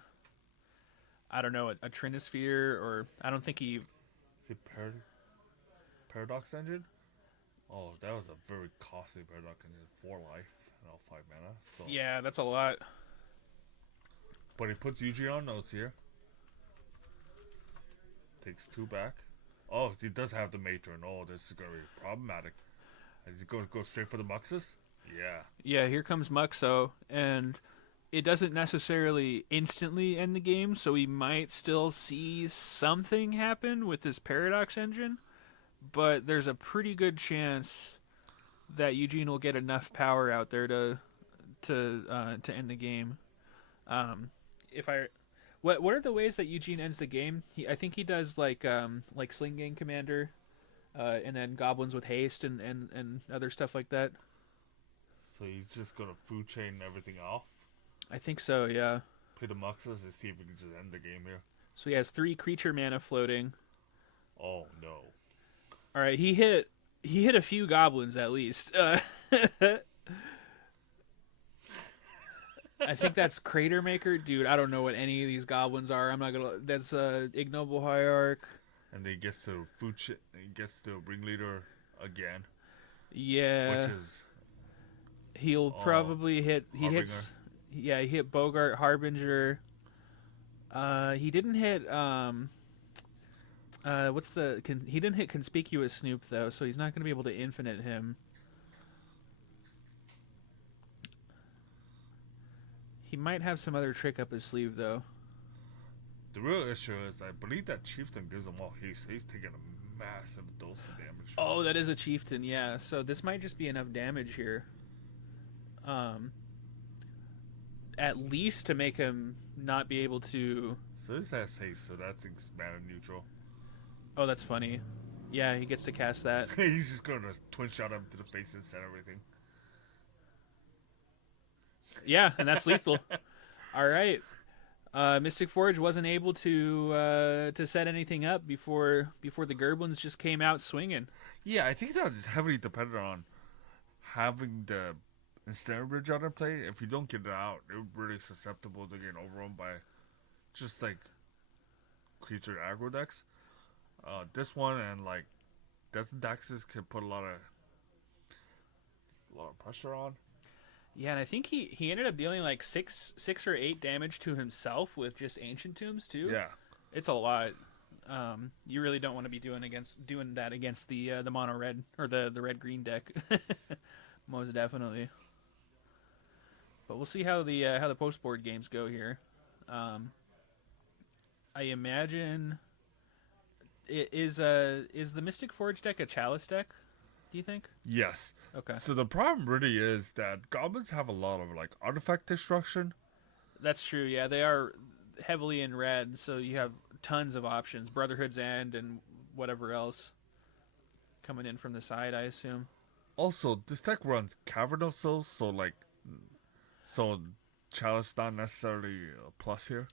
don't know, a Trinisphere, or I don't think he. Is it Paradox Engine? Oh, that was a very costly Paradox Engine. 4 life and 5 mana. So. Yeah, that's a lot. But he puts Yuji on notes here. Takes 2 back. Oh, he does have the Matron. Oh, this is going to be problematic. Is he going to go straight for the Muxus? Yeah. Yeah, here comes Muxo, and it doesn't necessarily instantly end the game, so we might still see something happen with this Paradox Engine, but there's a pretty good chance that Eugene will get enough power out there to end the game. What are the ways that Eugene ends the game? I think he does like Sling Gang Commander, and then Goblins with Haste and other stuff like that. So he's just going to food chain everything off. I think so, yeah. Play the Muxus and see if we can just end the game here. So he has 3 creature mana floating. Oh no. All right, he hit a few goblins at least. I think that's Crater Maker, dude. I don't know what any of these goblins are. I'm not gonna. That's Ignoble Hierarch. And then he gets to he gets to Ringleader again. Yeah. Which is. He'll probably hit. He Harbinger. hits. Yeah, he hit Bogart, Harbinger. He didn't hit. He didn't hit Conspicuous Snoop though, so he's not going to be able to infinite him. He might have some other trick up his sleeve though. The real issue is, I believe that Chieftain gives him all haste. He's taking a massive dose of damage. Oh, that is a chieftain, yeah. So this might just be enough damage here. At least to make him not be able to. So this has haste, so that's mana neutral. Oh, that's funny. Yeah, he gets to cast that. He's just going to twin shot him to the face and set everything. Yeah, and that's lethal. All right. Mystic Forge wasn't able to set anything up before the Gerblins just came out swinging. Yeah, I think that is heavily dependent on having the Ensnare Bridge on their play. If you don't get it out, they're really susceptible to getting overrun by just like creature aggro decks. This one and like Death and Daxes can put a lot of pressure on. Yeah, and I think he ended up dealing like six or 8 damage to himself with just Ancient Tombs too. Yeah, it's a lot. You really don't want to be doing that against the mono red or the red green deck. Most definitely. But we'll see how the post board games go here. I imagine is the Mystic Forge deck a Chalice deck? Do you think? yes. Okay, So the problem really is that goblins have a lot of like artifact destruction. that's true. Yeah, they are heavily in red, so you have tons of options. Brotherhood's End and whatever else coming in from the side, I assume. Also, this deck runs Cavern of Souls, so Chalice not necessarily a plus here.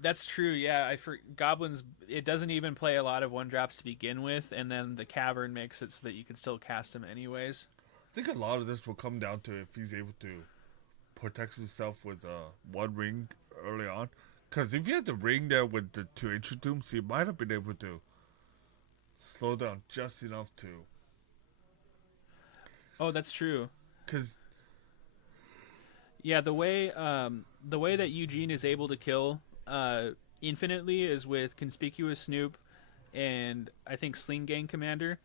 That's true, yeah. Goblins, it doesn't even play a lot of 1-drops to begin with, and then the Cavern makes it so that you can still cast them anyways. I think a lot of this will come down to if he's able to protect himself with one ring early on. Because if you had the ring there with the 2 Ancient Tombs, he might have been able to slow down just enough to... Oh, that's true. Because... Yeah, the way that Eugene is able to kill infinitely is with Conspicuous Snoop and I think Sling Gang Commander.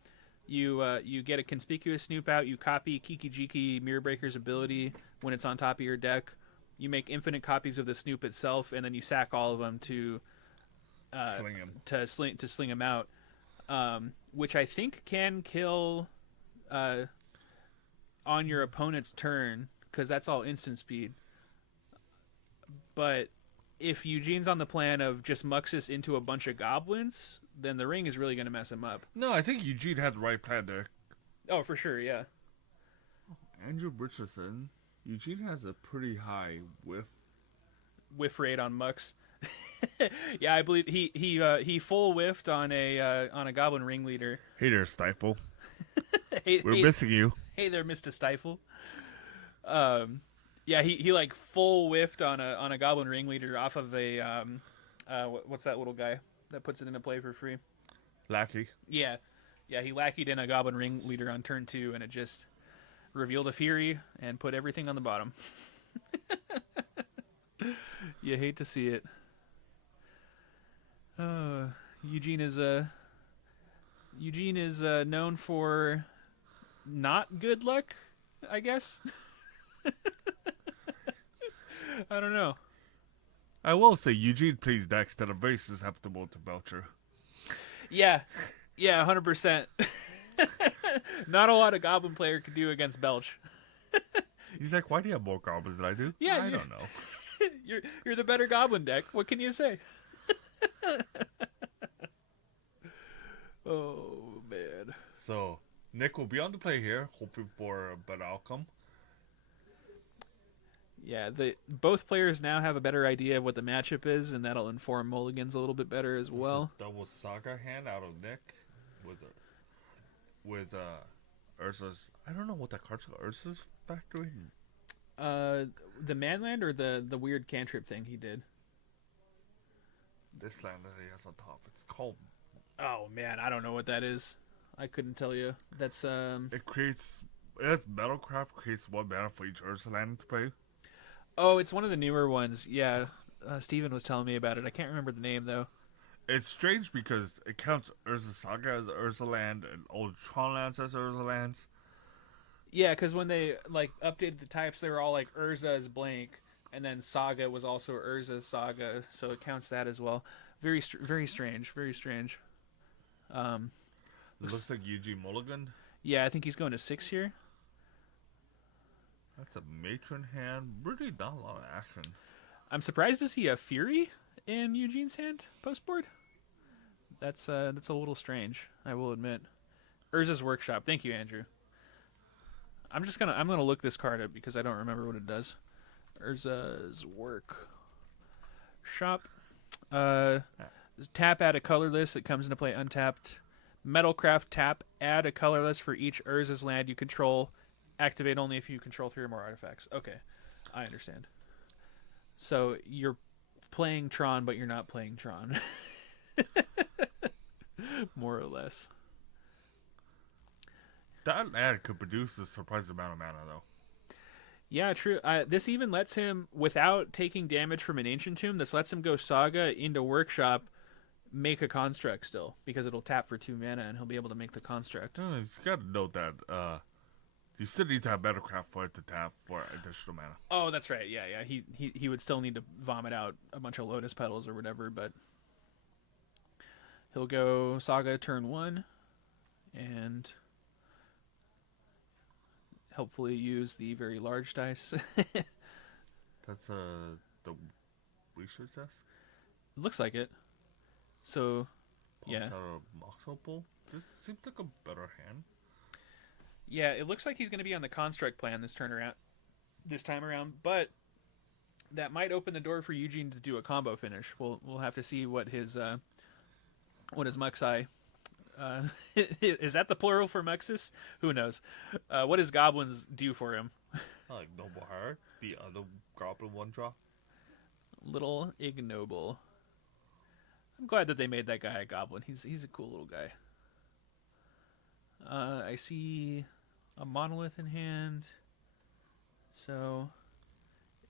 You get a conspicuous snoop out. You copy Kiki Jiki Mirror Breaker's ability when it's on top of your deck. You make infinite copies of the snoop itself, and then you sack all of them to Sling him. to sling him out, which I think can kill on your opponent's turn because that's all instant speed. But if Eugene's on the plan of just Muxus into a bunch of goblins, then the ring is really going to mess him up. No, I think Eugene had the right plan there. Oh, for sure, yeah. Andrew Richardson, Eugene has a pretty high Whiff rate on Mux. Yeah, I believe he full whiffed on a goblin ringleader. Hey there, Stifle. Hey, We're missing you. Hey there, Mr. Stifle. Yeah, he like full whiffed on a goblin ringleader off of a what's that little guy that puts it into play for free? Lackey. Yeah, he lackied in a goblin ringleader on turn 2, and it just revealed a Fury and put everything on the bottom. You hate to see it. Eugene is known for not good luck, I guess. I don't know. I will say Eugene plays decks that are very susceptible to Belcher. Yeah, 100%. Not a lot of goblin player can do against Belch. He's like, why do you have more goblins than I do? Yeah, I don't know. You're the better goblin deck. What can you say? Oh man. So Nick will be on the play here, hoping for a better outcome. Yeah, both players now have a better idea of what the matchup is, and that'll inform mulligans a little bit better as well. Double Saga hand out of Nick with Urza's. I don't know what that card's called. Urza's Factory. The manland or the weird cantrip thing he did. This land that he has on top. It's called. Oh man, I don't know what that is. I couldn't tell you. That's It creates. It's Metalcraft creates 1 mana for each Urza land to play. Oh, it's one of the newer ones. Yeah, Steven was telling me about it. I can't remember the name though. It's strange because it counts Urza Saga as Urza land and Ultron lands as Urza lands. Yeah, because when they like updated the types, they were all like Urza is blank, and then Saga was also Urza Saga, so it counts that as well. Very strange. Very strange. It looks like Eugene Mulligan. Yeah, I think he's going to 6 here. That's a matron hand. Really not a lot of action. I'm surprised to see a Fury in Eugene's hand post board. That's a little strange, I will admit. Urza's Workshop. Thank you, Andrew. I'm gonna look this card up because I don't remember what it does. Urza's Workshop. Tap, add a colorless. It comes into play untapped. Metalcraft, tap, add a colorless for each Urza's land you control. Activate only if you control 3 or more artifacts. Okay, I understand. So you're playing Tron, but you're not playing Tron. More or less. That ad could produce a surprising amount of mana, though. Yeah, true. This even lets him, without taking damage from an Ancient Tomb, this lets him go Saga into Workshop, make a Construct still, because it'll tap for 2 mana, and he'll be able to make the Construct. No, you got to note that you still need to have Metalcraft for it to tap for additional mana. Oh, that's right. Yeah. He would still need to vomit out a bunch of Lotus Petals or whatever, but he'll go Saga turn 1, and hopefully use the very large dice. That's the research desk? Looks like it. So, yeah. Out a Mox Opal? This seems like a better hand. Yeah, it looks like he's going to be on the Construct plan this time around, but that might open the door for Eugene to do a combo finish. We'll have to see what his Muxai. Is that the plural for Muxus? Who knows? What does Goblins do for him? Like Noble Heart, the other Goblin 1-drop. Little ignoble. I'm glad that they made that guy a Goblin. He's a cool little guy. I see a Monolith in hand. So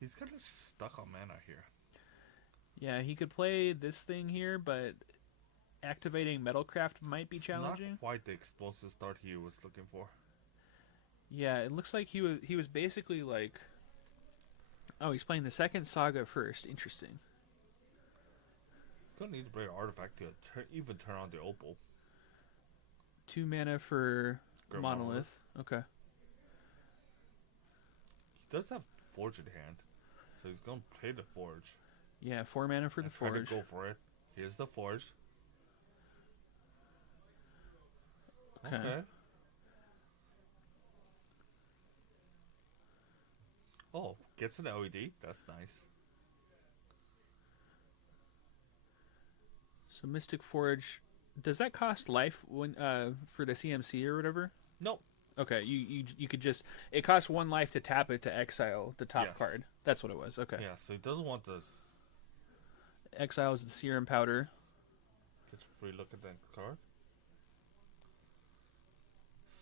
He's kind of stuck on mana here. yeah, he could play this thing here, but activating Metalcraft might be challenging. Not quite the explosive start he was looking for. Yeah, it looks like he was basically like, oh, he's playing the second Saga first. Interesting. He's gonna need to bring an artifact to even turn on the opal. 2 mana for Grim Monolith. Okay. He does have Forge in hand, so he's gonna play the Forge. Yeah, 4 mana for the Try to Forge. go for it. Here's the Forge. Okay. Oh, gets an LED. That's nice. So Mystic Forge, does that cost life when for the CMC or whatever? Nope. Okay, you could just, it costs 1 life to tap it to exile the top Yes. card. That's what it was. Okay. Yeah, so he doesn't want this. Exiles the Serum Powder. Gets a free look at that card.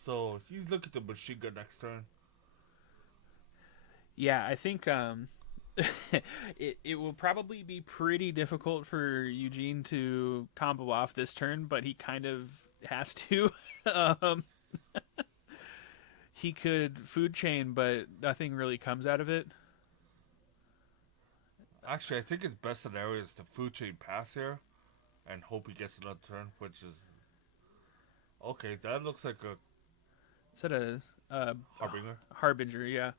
So he's looking to machine gun next turn. Yeah, I think it will probably be pretty difficult for Eugene to combo off this turn, but he kind of has to. He could food chain, but nothing really comes out of it. Actually, I think his best scenario is to food chain pass here and hope he gets another turn, which is... Okay, that looks like a Is that a Harbinger. Harbinger? Yeah.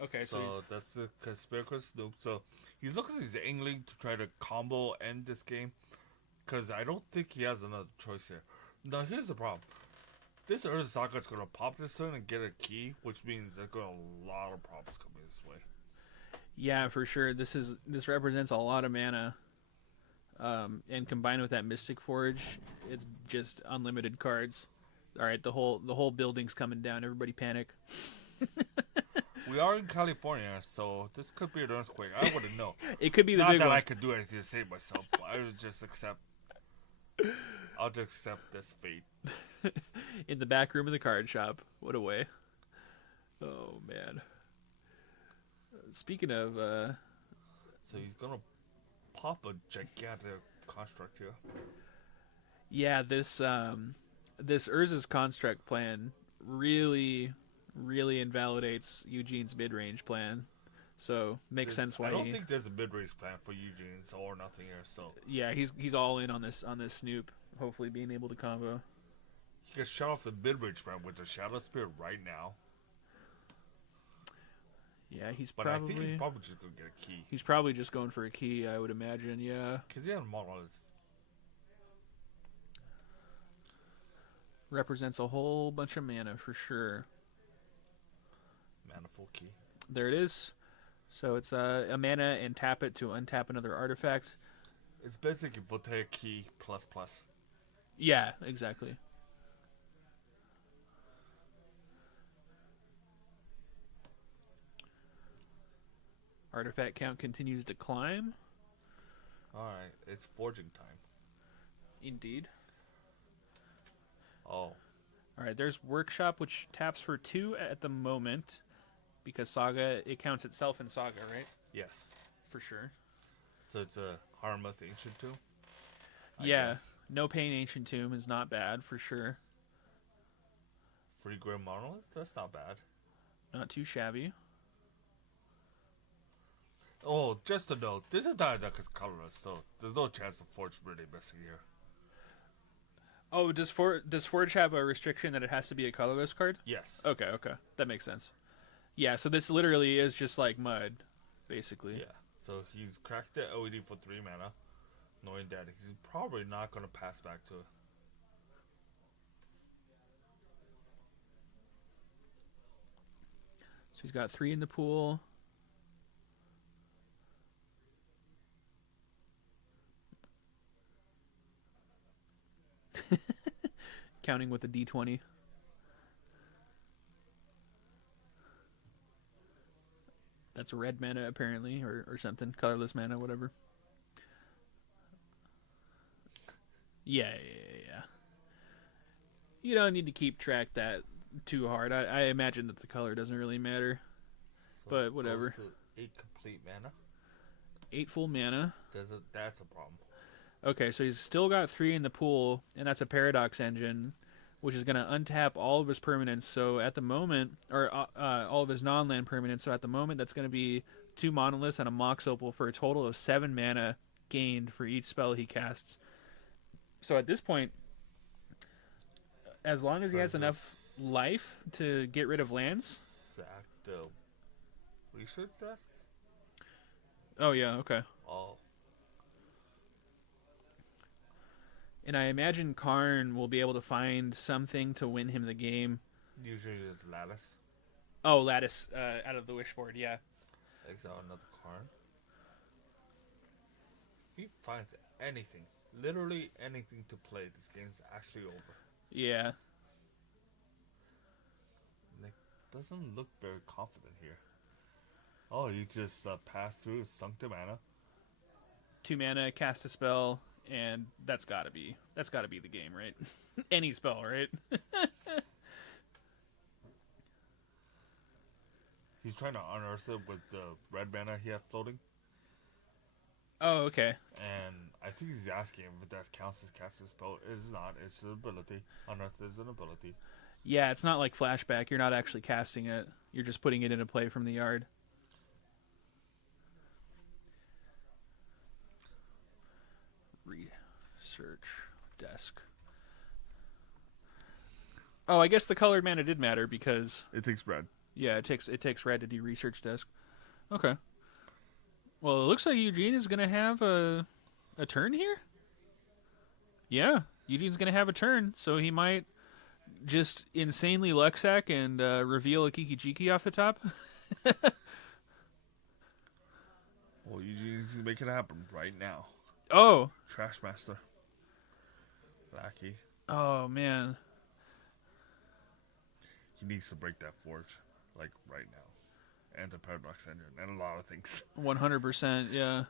Okay, so So that's the Conspirator Snoop. So he's looking at his angling to try to combo end this game. Because I don't think he has another choice here. Now here's the problem. This Urza Saga is going to pop this turn and get a key, which means there's going to be a lot of problems coming this way. yeah, for sure. This represents a lot of mana, and combined with that Mystic Forge, it's just unlimited cards. All right, the whole building's coming down. Everybody panic. We are in California, so this could be an earthquake. I wouldn't know. It could be the Not big that one. I could do anything to save myself, but I would just accept. I'll just accept this fate. In the back room of the card shop. What a way. Oh, man. Speaking of... So he's gonna pop a gigantic construct here. yeah, this Urza's Construct plan really invalidates Eugene's mid-range plan. So, makes sense why I don't he... think there's a mid-range plan for Eugene's or nothing here, so... Yeah, he's all in on this Snoop. Hopefully being able to combo. He can shut off the mid-range plan with the Shadow Spear right now. Yeah, he's But probably... I think he's probably just gonna get a key. He's probably just going for a key, I would imagine, yeah. Because he has Monolith. Represents a whole bunch of mana for sure. Manifold key. There it is. So it's a mana and tap it to untap another artifact. It's basically Voltaic key plus plus. Yeah, exactly. Artifact count continues to climb. Alright, it's forging time. Indeed. Oh. Alright, there's Workshop, which taps for 2 at the moment. Because Saga, it counts itself in Saga, right? Yes. For sure. So it's a Harmouth Ancient Tomb? I Yeah. guess. No Pain Ancient Tomb is not bad, for sure. Free Grim Monolith? That's not bad. Not too shabby. Oh, just a note. This entire deck is colorless, so there's no chance the Forge really missing here. Oh, does Forge have a restriction that it has to be a colorless card? Yes. Okay, that makes sense. Yeah, so this literally is just like mud, basically. Yeah. So he's cracked the LED for 3 mana, knowing that he's probably not going to pass back to it. So he's got 3 in the pool. Counting with the D20. That's red mana, apparently, or something. Colorless mana, whatever. Yeah. You don't need to keep track that too hard. I imagine that the color doesn't really matter. So But it whatever. goes to 8 complete mana. 8 full mana. That's a problem. Okay, so he's still got 3 in the pool, and that's a Paradox Engine, which is going to untap all of his permanents. So at the moment, or all of his non-land permanents. So at the moment, that's going to be 2 Monoliths and a Mox Opal for a total of 7 mana gained for each spell he casts. So at this point, as long as he has enough life to get rid of lands. Sack the research desk? Oh, yeah, okay. Oh. And I imagine Karn will be able to find something to win him the game. Usually it's Lattice. Oh, Lattice out of the Wishboard, yeah. Exile another card. If he finds anything, literally anything to play, this game's actually over. Yeah. Like, doesn't look very confident here. Oh, you just passed through, sunk the mana. 2 mana, cast a spell, and that's gotta be the game, right? Any spell, right? He's trying to unearth it with the red mana he has floating. Oh, okay. And I think he's asking if that counts as casting spell. It is not. It's an ability. Unearth is an ability. Yeah, it's not like Flashback. You're not actually casting it. You're just putting it into play from the yard. Research desk. Oh, I guess the colored mana did matter because It takes red. yeah, it takes red to do research desk. Okay. Well, it looks like Eugene is gonna have a turn here. Yeah, Eugene's gonna have a turn, so he might just insanely Luxac and reveal a Kiki Jiki off the top. Well, you just make it happen right now. Oh, Trash Master. Lackey. oh man. He needs to break that forge, like right now. And the Paradox Engine, and a lot of things. 100%, yeah.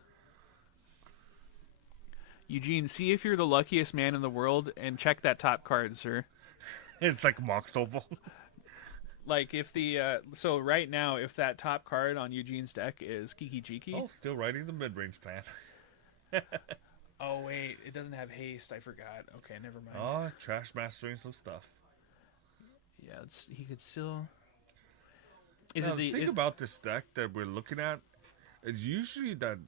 Eugene, see if you're the luckiest man in the world and check that top card, sir. It's like Mox Opal. Like if the so right now, if that top card on Eugene's deck is Kiki Jiki. Oh, still writing the mid-range plan. Oh wait, it doesn't have haste. I forgot. Okay, never mind. Oh, trash mastering some stuff. Yeah, he could still. Is Now, it the the thing about this deck that we're looking at is usually that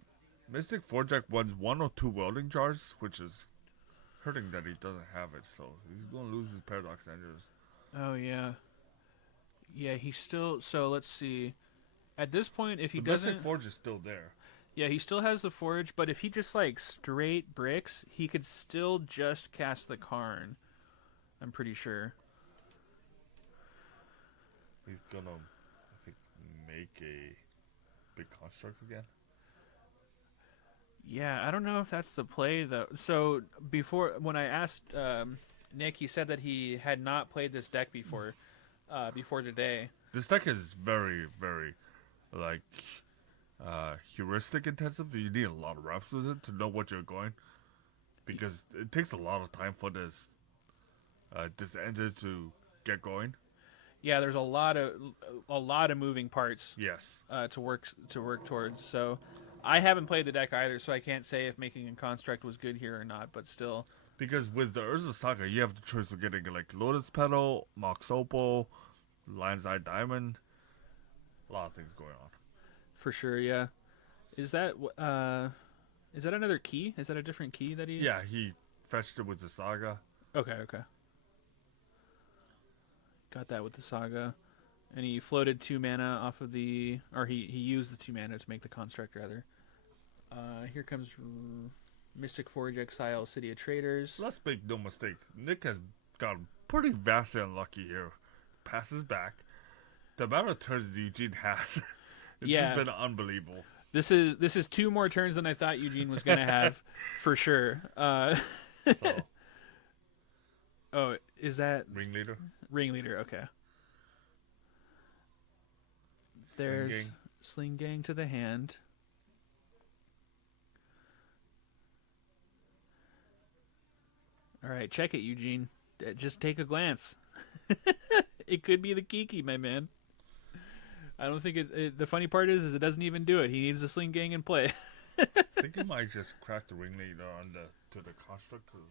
Mystic Forge deck runs 1 or 2 welding jars, which is hurting that he doesn't have it. So he's going to lose his Paradox Engines. Oh yeah. Yeah, he's still. So let's see. At this point, if he The doesn't, Mystic Forge is still there. yeah, he still has the forge. But if he just like straight bricks, he could still just cast the Karn. I'm pretty sure. He's gonna, I think, make a big construct again. Yeah, I don't know if that's the play though. So before, when I asked Nick, he said that he had not played this deck before today. This deck is very, very, like, heuristic intensive. You need a lot of reps with it to know what you're going. Because it takes a lot of time for this engine to get going. Yeah, there's a lot of moving parts. Yes. To work towards. So I haven't played the deck either, so I can't say if making a construct was good here or not. But still, Because with the Urza Saga, you have the choice of getting like Lotus Petal, Mox Opal, Lion's Eye Diamond. A lot of things going on. for sure, yeah. Is that another key? Is that a different key that he? Yeah, he fetched it with the Saga. Okay. Got that with the Saga. And he floated 2 mana off of the... Or he used the 2 mana to make the construct, rather. Here comes Mystic Forge Exile, City of Traders. Let's make no mistake. Nick has gotten pretty vastly unlucky here. Passes back. The amount of turns Eugene has, it's Yeah. just been unbelievable. This is 2 more turns than I thought Eugene was going to have, for sure. So, Oh, is that... Ringleader. Ringleader, okay. There's Gang. Sling Gang to the hand. All right, check it, Eugene. Just take a glance. It could be the Kiki, my man. I don't think the funny part is it doesn't even do it. He needs the Sling Gang in play. I think he might just crack the ringleader on to the construct, because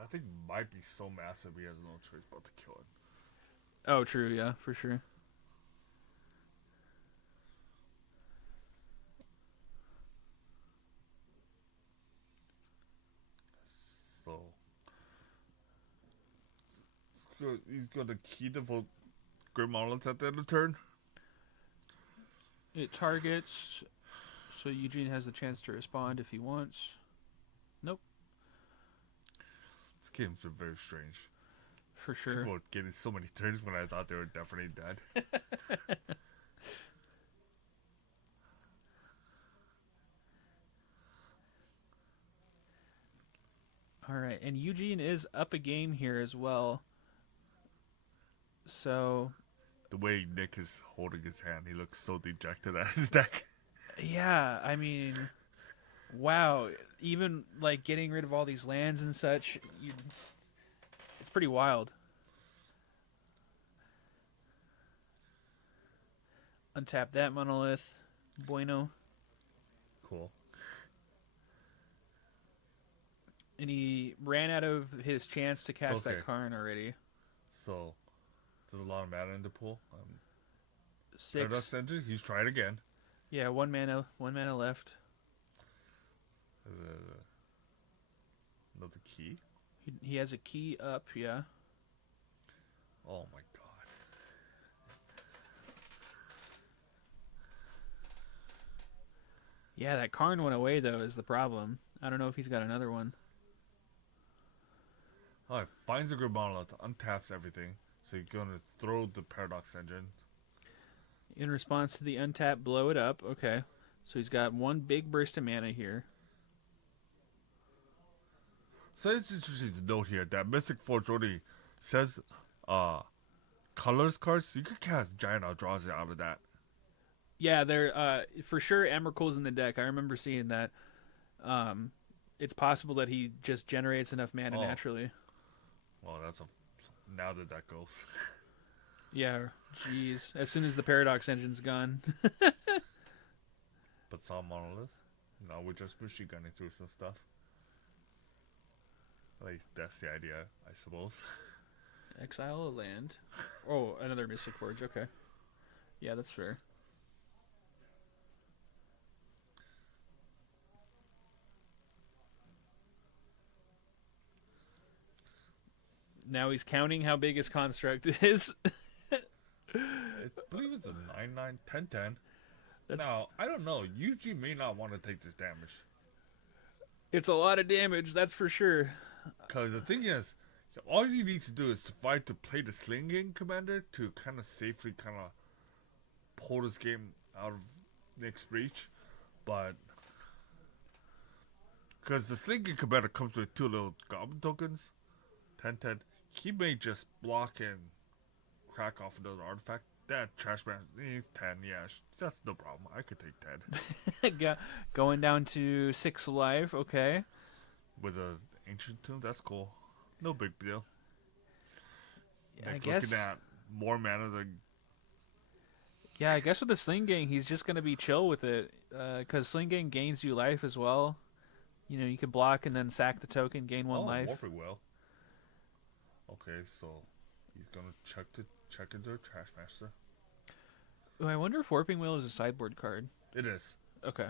I think it might be so massive he has no choice but to kill it. Oh, true. Yeah, for sure. So he's going to key the vote Grim Monolith at the end of the turn. It targets, so Eugene has the chance to respond if he wants. Nope. This game's been very strange. For sure. People getting so many turns when I thought they were definitely dead. All right, and Eugene is up a game here as well. So, The way Nick is holding his hand, he looks so dejected at his deck. yeah, I mean, wow. Even like getting rid of all these lands and such, it's pretty wild. Untap that monolith. Bueno. Cool. And he ran out of his chance to cast okay. that Karn already. So, there's a lot of mana in the pool. 6. Paradox Engine, he's tried again. Yeah, 1 mana left. Another key. He has a key up, yeah. Oh my god. Yeah, that Karn went away, though, is the problem. I don't know if he's got another one. Alright, finds a Grim Monolith, untaps everything. So you're going to throw the Paradox Engine. In response to the untap, blow it up. Okay. So he's got one big burst of mana here. So it's interesting to note here that Mystic Forge only says colors cards. You could cast Giant Eldrazi out of that. Yeah, they're for sure Emrakul's in the deck. I remember seeing that. It's possible that he just generates enough mana naturally. Well, now that goes. Yeah, jeez. As soon as the Paradox Engine's gone. But Saw Monolith. No, we're just machine gunning through some stuff. Like, that's the idea, I suppose. Exile a land. Oh, another Mystic Forge. Okay. Yeah, that's fair. Now he's counting how big his construct is. I believe it's a 9/9, 10/10. That's... Now, I don't know. Yuji may not want to take this damage. It's a lot of damage, that's for sure. Because the thing is, all you need to do is survive to play the Slinging Commander to kind of safely pull this game out of Nick's reach. But because the Slinging Commander comes with 2 little Goblin tokens, 10/10, he may just block and crack off another artifact. That Trash Man needs 10, yeah, that's no problem. I could take 10. Going down to 6 life, okay. With an Ancient Tomb, that's cool. No big deal. Yeah, Like, I guess. Looking at more mana than. Yeah, I guess with the Sling Gang, he's just going to be chill with it. Because Sling Gang gains you life as well. You know, you can block and then sack the token, gain 1 life. Warping Will. Okay, so he's going to check into a Trash Master. Ooh, I wonder if Warping Wheel is a sideboard card. It is. Okay.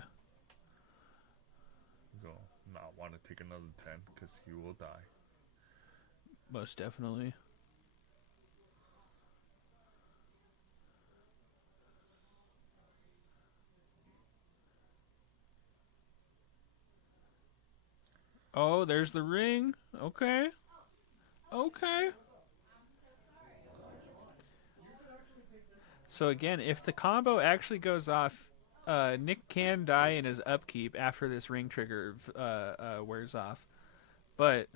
You'll not want to take another 10 because he will die. Most definitely. Oh, there's the ring. Okay. Okay. So again, if the combo actually goes off, Nick can die in his upkeep after this ring trigger wears off. But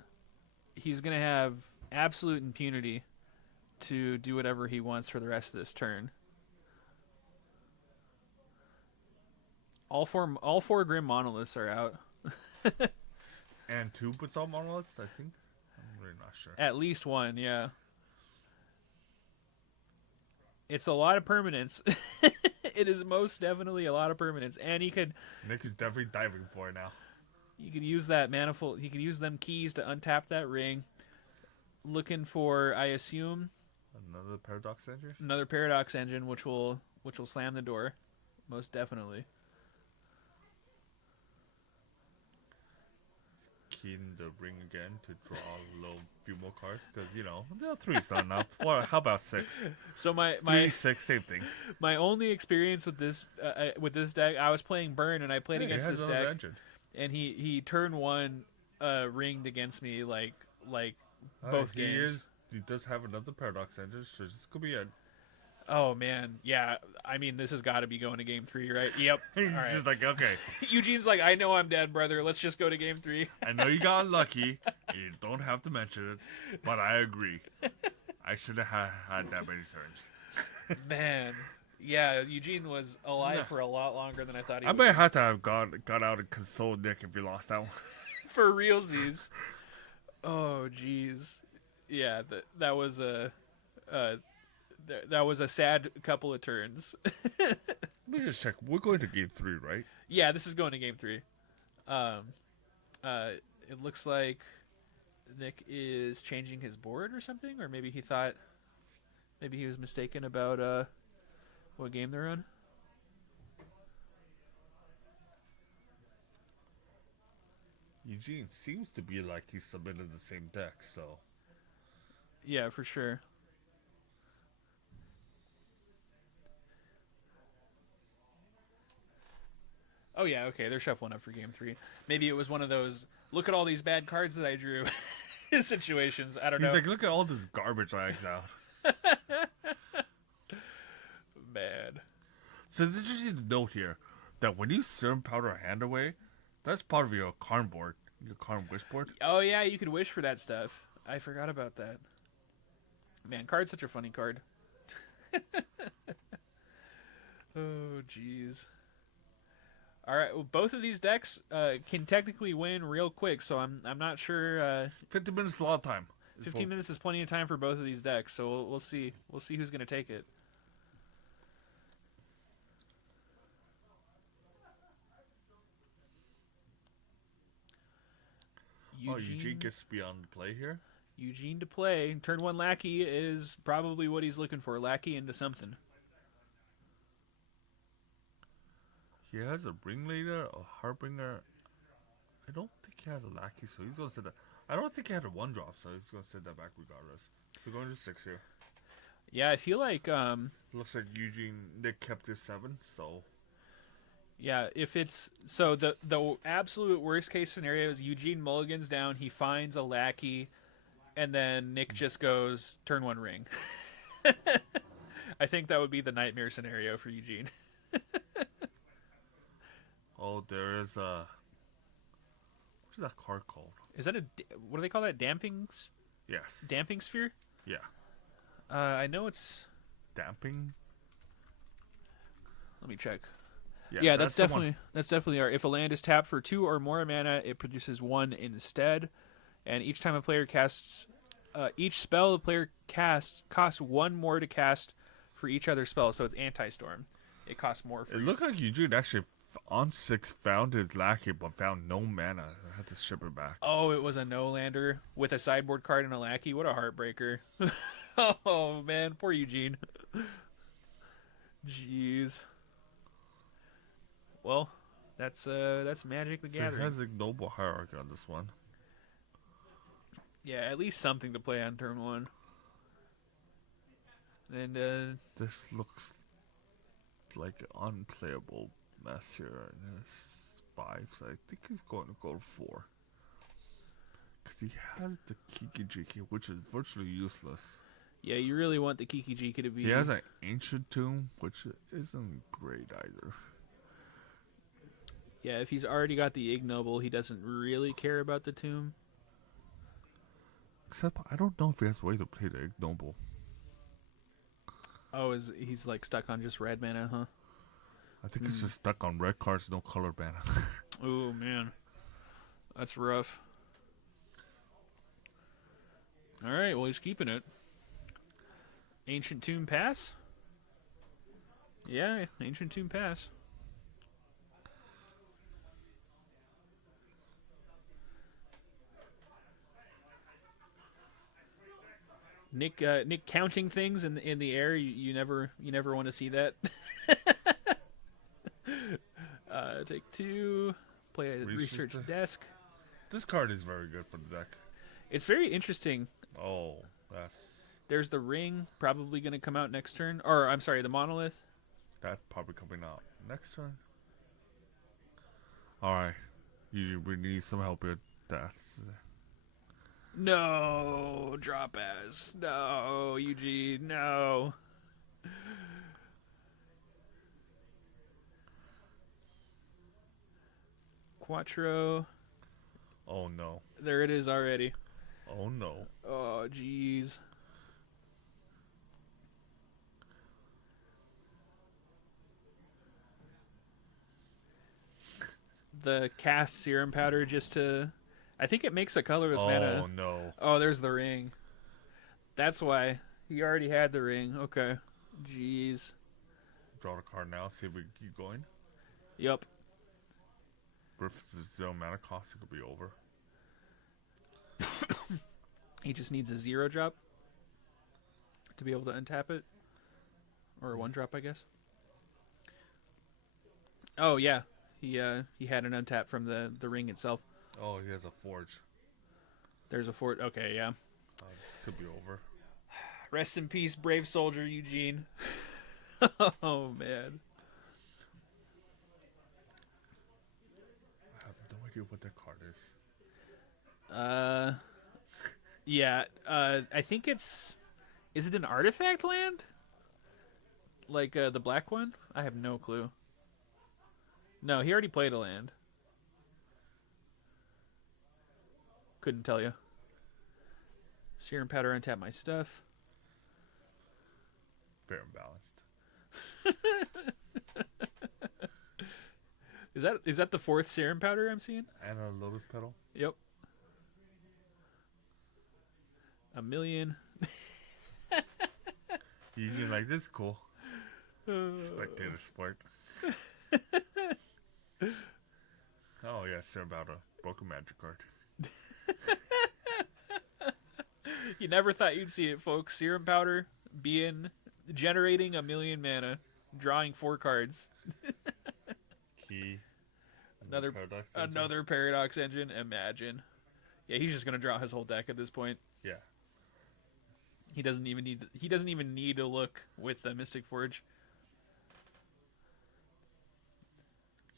he's going to have absolute impunity to do whatever he wants for the rest of this turn. All four Grim Monoliths are out. And 2 Basalt Monoliths, I think? I'm really not sure. At least 1, yeah. It's a lot of permanents It is most definitely a lot of permanents, and he could Nick is definitely diving for it now. you could use that manifold. He could use them keys to untap that ring. Looking for, I assume, Another paradox engine? another paradox engine, which will slam the door, most definitely. Keying the ring again to draw a little few more cards because three's not enough. What? How about 6? So Three, my 6, same thing. my only experience with this deck, I was playing Burn and I played Yeah, he against has this another deck, engine. and he turn one ringed against me like both games. He does have another paradox engine, so this could be it. Oh man, yeah. I mean, this has got to be going to game 3, right? Yep. He's All right. just like, okay, Eugene's like, I know I'm dead, brother. Let's just go to game 3. I know you got lucky. You don't have to mention it, but I agree. I should have had that many turns. Man, yeah. Eugene was alive No. for a lot longer than I thought he I would. might have to have got out and consoled Nick if he lost that one. For realsies. Oh, jeez. Yeah, that was a sad couple of turns. Let me just check. We're going to game 3, right? Yeah, this is going to game 3. It looks like Nick is changing his board or something, or maybe he was mistaken about what game they're on. Eugene seems to be like he submitted the same deck, so Yeah, for sure. Oh yeah, okay, they're shuffling up for game 3. Maybe it was one of those look at all these bad cards that I drew situations. I don't he's know. like, look at all this garbage I exiled. Bad. So they just need to note here that when you serum powder a hand away, that's part of your Karn board, your Karn wish board. Oh yeah, you could wish for that stuff. I forgot about that. Man, card's such a funny card. Oh jeez. All right, well, both of these decks can technically win real quick, so I'm not sure. 50 minutes is a lot of time. 15 minutes is plenty of time for both of these decks, so we'll see. We'll see who's going to take it. Eugene gets to be on the play here. Eugene to play. Turn 1 Lackey is probably what he's looking for. Lackey into something. He has a ringleader, a harbinger. I don't think he has a lackey, so he's going to set that. I don't think he had a 1-drop, so he's going to set that back regardless. So going to 6 here. Yeah, I feel like Looks like Nick kept his 7, so yeah, if it's so the absolute worst case scenario is Eugene mulligans down, he finds a lackey, and then Nick just goes turn 1 ring. I think that would be the nightmare scenario for Eugene. oh, there is a what's that card called? Is that what do they call that? Damping Yes. damping sphere? Yeah. I know it's. Damping. Let me check. Yeah, that's the one. definitely our. If a land is tapped for 2 or more mana, it produces 1 instead. And each time a player casts, each spell the player casts costs 1 more to cast for each other spell. So it's anti-storm. It costs more for. It looked like Eugene actually on 6 found his lackey, but found no mana. I had to ship it back. Oh, it was a no-lander with a sideboard card and a lackey. What a heartbreaker. Oh man, poor Eugene. Jeez. Well, that's Magic the So Gathering. he has ignoble hierarchy on this one. Yeah, at least something to play on turn 1. And This looks like an unplayable mess here. And it's 5, so I think he's going to go 4. Because he has the Kiki Jiki, which is virtually useless. yeah, you really want the Kiki Jiki to be. He has an Ancient Tomb, which isn't great either. Yeah, if he's already got the ignoble, he doesn't really care about the tomb. Except, I don't know if he has a way to play the ignoble. Oh, he's like stuck on just red mana, huh? I think he's just stuck on red cards, no color mana. Oh man, that's rough. All right, well he's keeping it. Ancient Tomb pass. Yeah, Ancient Tomb Pass. Nick counting things in the air. You never want to see that. Take 2. Play a research desk. This card is very good for the deck. It's very interesting. Oh, that's... There's the ring, probably going to come out next turn. Or, I'm sorry, the monolith. That's probably coming out next turn. Alright. We need some help with that. No, drop as. No, Eugene, no. Quattro. Oh, no. There it is already. Oh, no. Oh, jeez. The cast serum powder just to... I think it makes a colorless mana. Oh, no. Oh, there's the ring. That's why. He already had the ring. Okay. Jeez. Draw the card now. See if we can keep going. Yup. If it's a 0 mana cost, it could be over. He just needs a 0 drop to be able to untap it. Or a 1 drop, I guess. Oh, yeah. He had an untap from the ring itself. Oh, he has a forge. There's a fort. Okay, yeah. This could be over. Rest in peace, brave soldier Eugene. Oh, man. I have no idea what that card is. Yeah. I think it's... Is it an artifact land? Like the black one? I have no clue. No, he already played a land. Couldn't tell you. Serum powder, untap my stuff. Fair and balanced. Is that the 4th serum powder I'm seeing? And a lotus petal. Yep. A million. You like this? Cool. Spectator sport. Oh yeah, sir, about a broken magic card. You never thought you'd see it, folks. Serum powder generating a million mana, drawing 4 cards. Key. Another paradox engine. Imagine. Yeah, he's just gonna draw his whole deck at this point. Yeah. He doesn't even need to look with the Mystic Forge.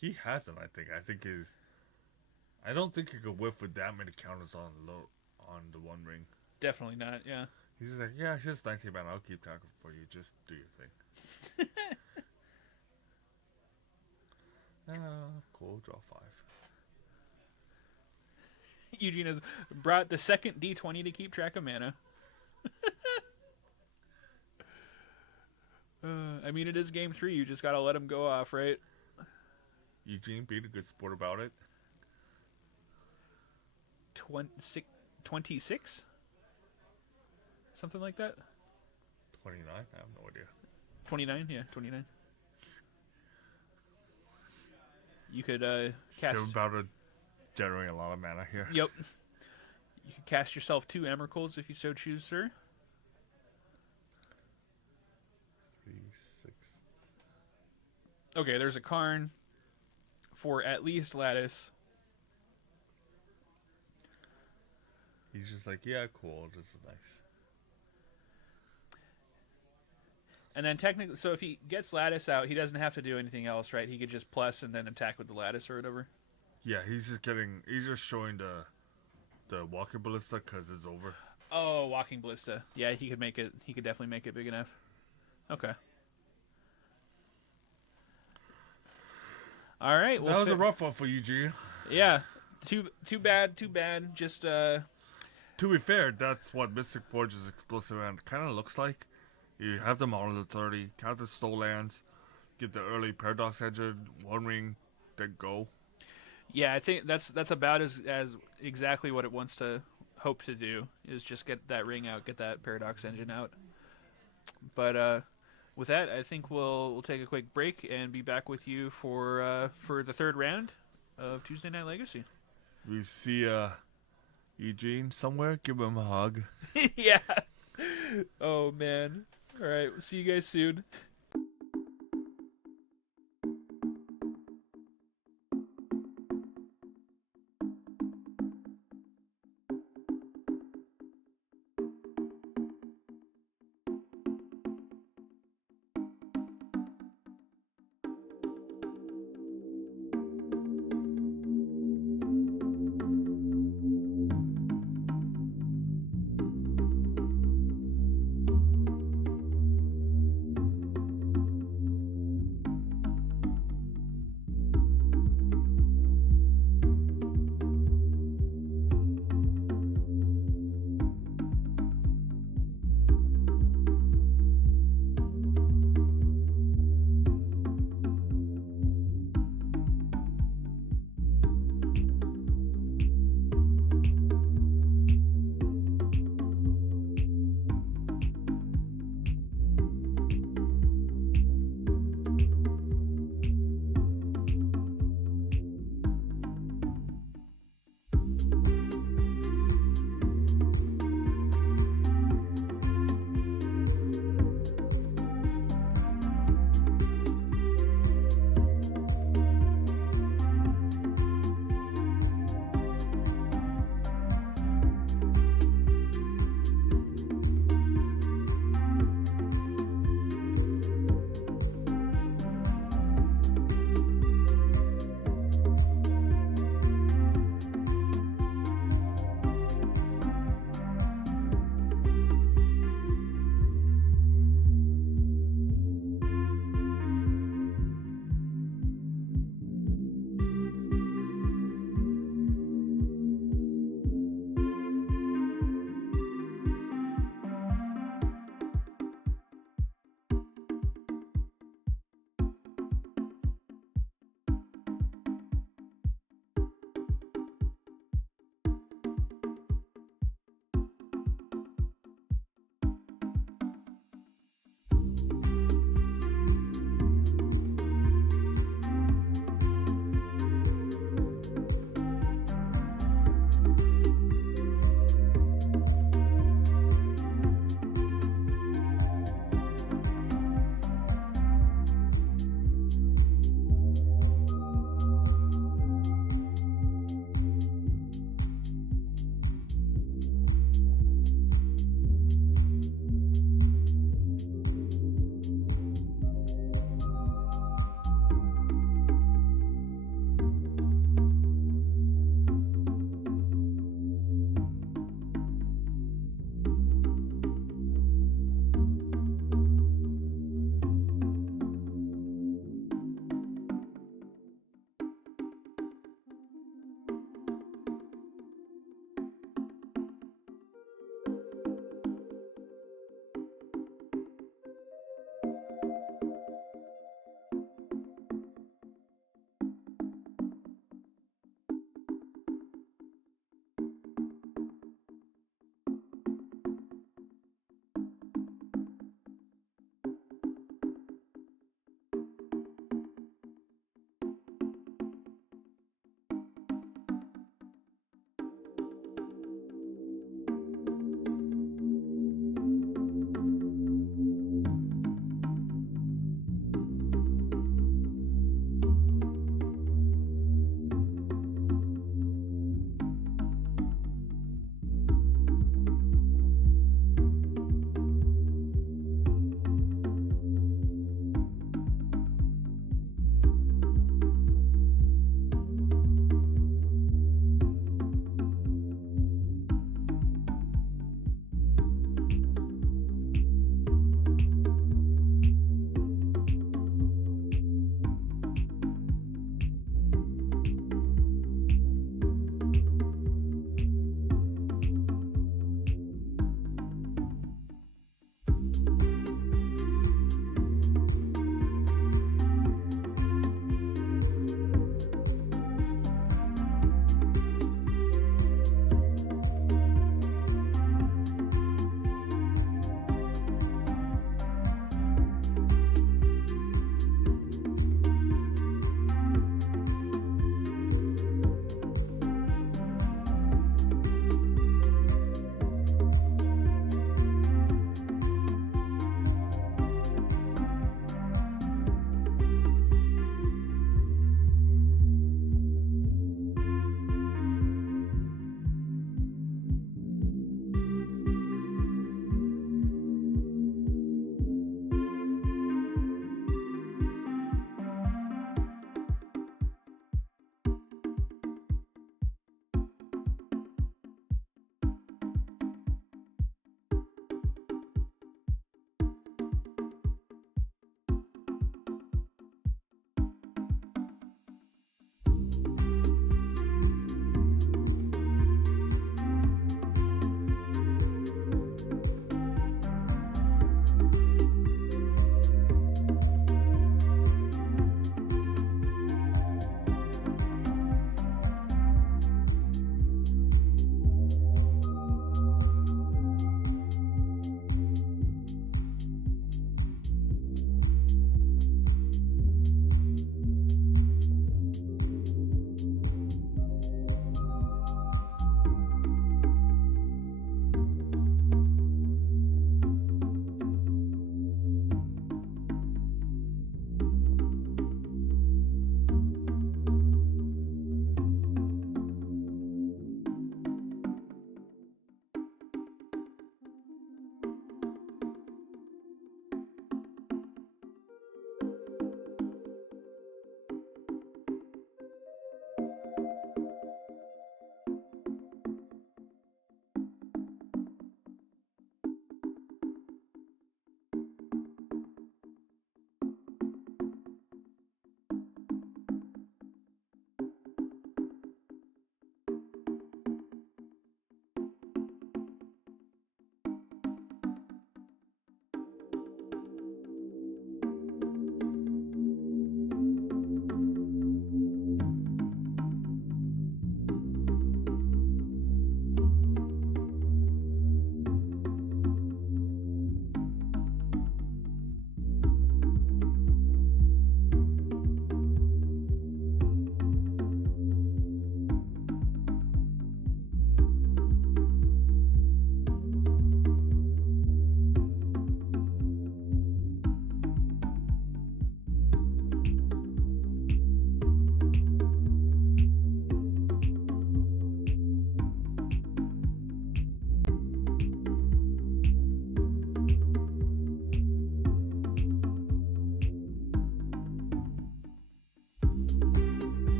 He hasn't, I think. I don't think he could whiff with that many counters on the One Ring. Definitely not, yeah. He's just like, yeah, it's just 19 mana. I'll keep talking for you. Just do your thing. Cool. Draw 5. Eugene has brought the second D20 to keep track of mana. I mean, it is game 3. You just gotta let him go off, right? Eugene being a good sport about it. 26? Something like that? 29? I have no idea. 29? Yeah, 29. You could cast... Still about to generate a lot of mana here. Yep. You could cast yourself 2 Emeralds if you so choose, sir. 3, 6. Okay, there's a Karn for at least Lattice. He's just like, yeah, cool. This is nice. And then technically, so if he gets Lattice out, he doesn't have to do anything else, right? He could just plus and then attack with the Lattice or whatever. Yeah, he's just showing the Walking Ballista because it's over. Oh, Walking Ballista. Yeah, he could make it. He could definitely make it big enough. Okay. All right. Well, that was a rough one for you, G. Yeah. Too bad. Just To be fair, that's what Mystic Forge's explosive hand kind of looks like. You have them all in the 30, count the stole lands, get the early Paradox Engine, One Ring, then go. Yeah, I think that's about as exactly what it wants to hope to do, is just get that ring out, get that Paradox Engine out. But with that, I think we'll take a quick break and be back with you for the third round of Tuesday Night Legacy. We see Eugene somewhere. Give him a hug. Yeah. Oh man. All right. We'll see you guys soon.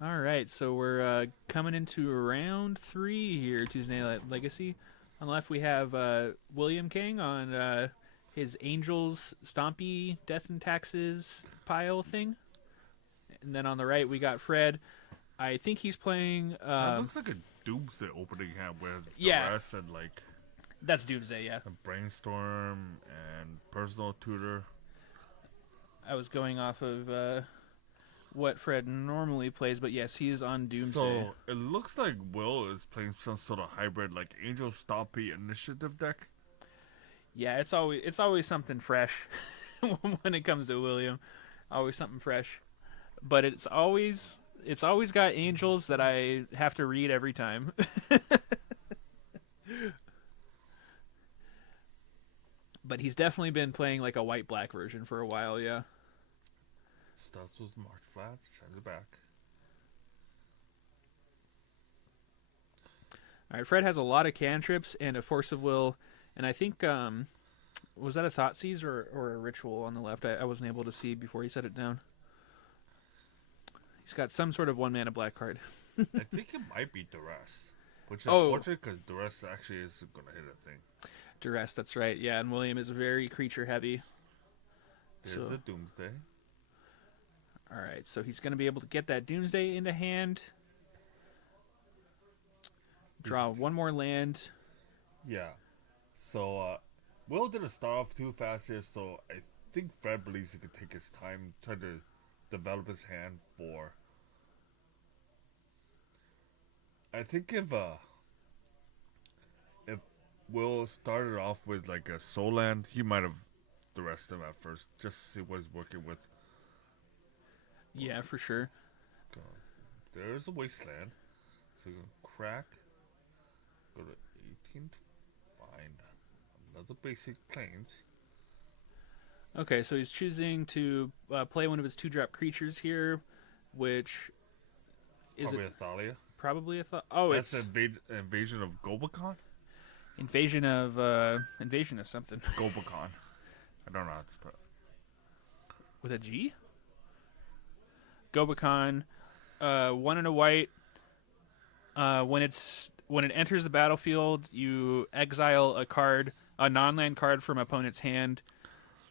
All right, so we're coming into round 3 here, Tuesday Night Legacy. On the left, we have William King on his Angels Stompy Death and Taxes pile thing. And then on the right, we got Fred. I think he's playing... that looks like a Doomsday opening hand with Yeah. Duress and like That's Doomsday, yeah. a Brainstorm and Personal Tutor. I was going off of what Fred normally plays, but yes, he is on Doomsday. So it looks like Will is playing some sort of hybrid, like Angel Stompy Initiative deck. Yeah, it's always something fresh when it comes to William. Always something fresh, but it's always got angels that I have to read every time. But But he's definitely been playing like a white-black version for a while, yeah. Starts with March Flat, sends it back. All right, Fred has a lot of cantrips and a Force of Will, and I think, was that a Thoughtseize or a Ritual on the left? I wasn't able to see before he set it down. He's got some sort of 1-mana black card. I think it might be Duress. Which is Oh. unfortunate because Duress actually is going to hit a thing. Duress, that's right. Yeah, and William is very creature heavy. There's the Doomsday. All right, so he's going to be able to get that Doomsday into hand. Draw one more land. Yeah. So, Will didn't start off too fast here, so I think Fred believes he could take his time, try to develop his hand for... I think if Will started off with like a soul land, he might have the rest of him at first, just to see what he's working with. Yeah, for sure. There's a wasteland. So crack. Go to 18. Find another basic plains. Okay, so he's choosing to play one of his 2-drop creatures here, which is Probably a Thalia. probably a thought. Oh, That's it's invasion of Gobakon? invasion of something Gobakon. I don't know how to spell it. with a G. Gobakon, 1 and a white. When it enters the battlefield, you exile a card, a non-land card from opponent's hand,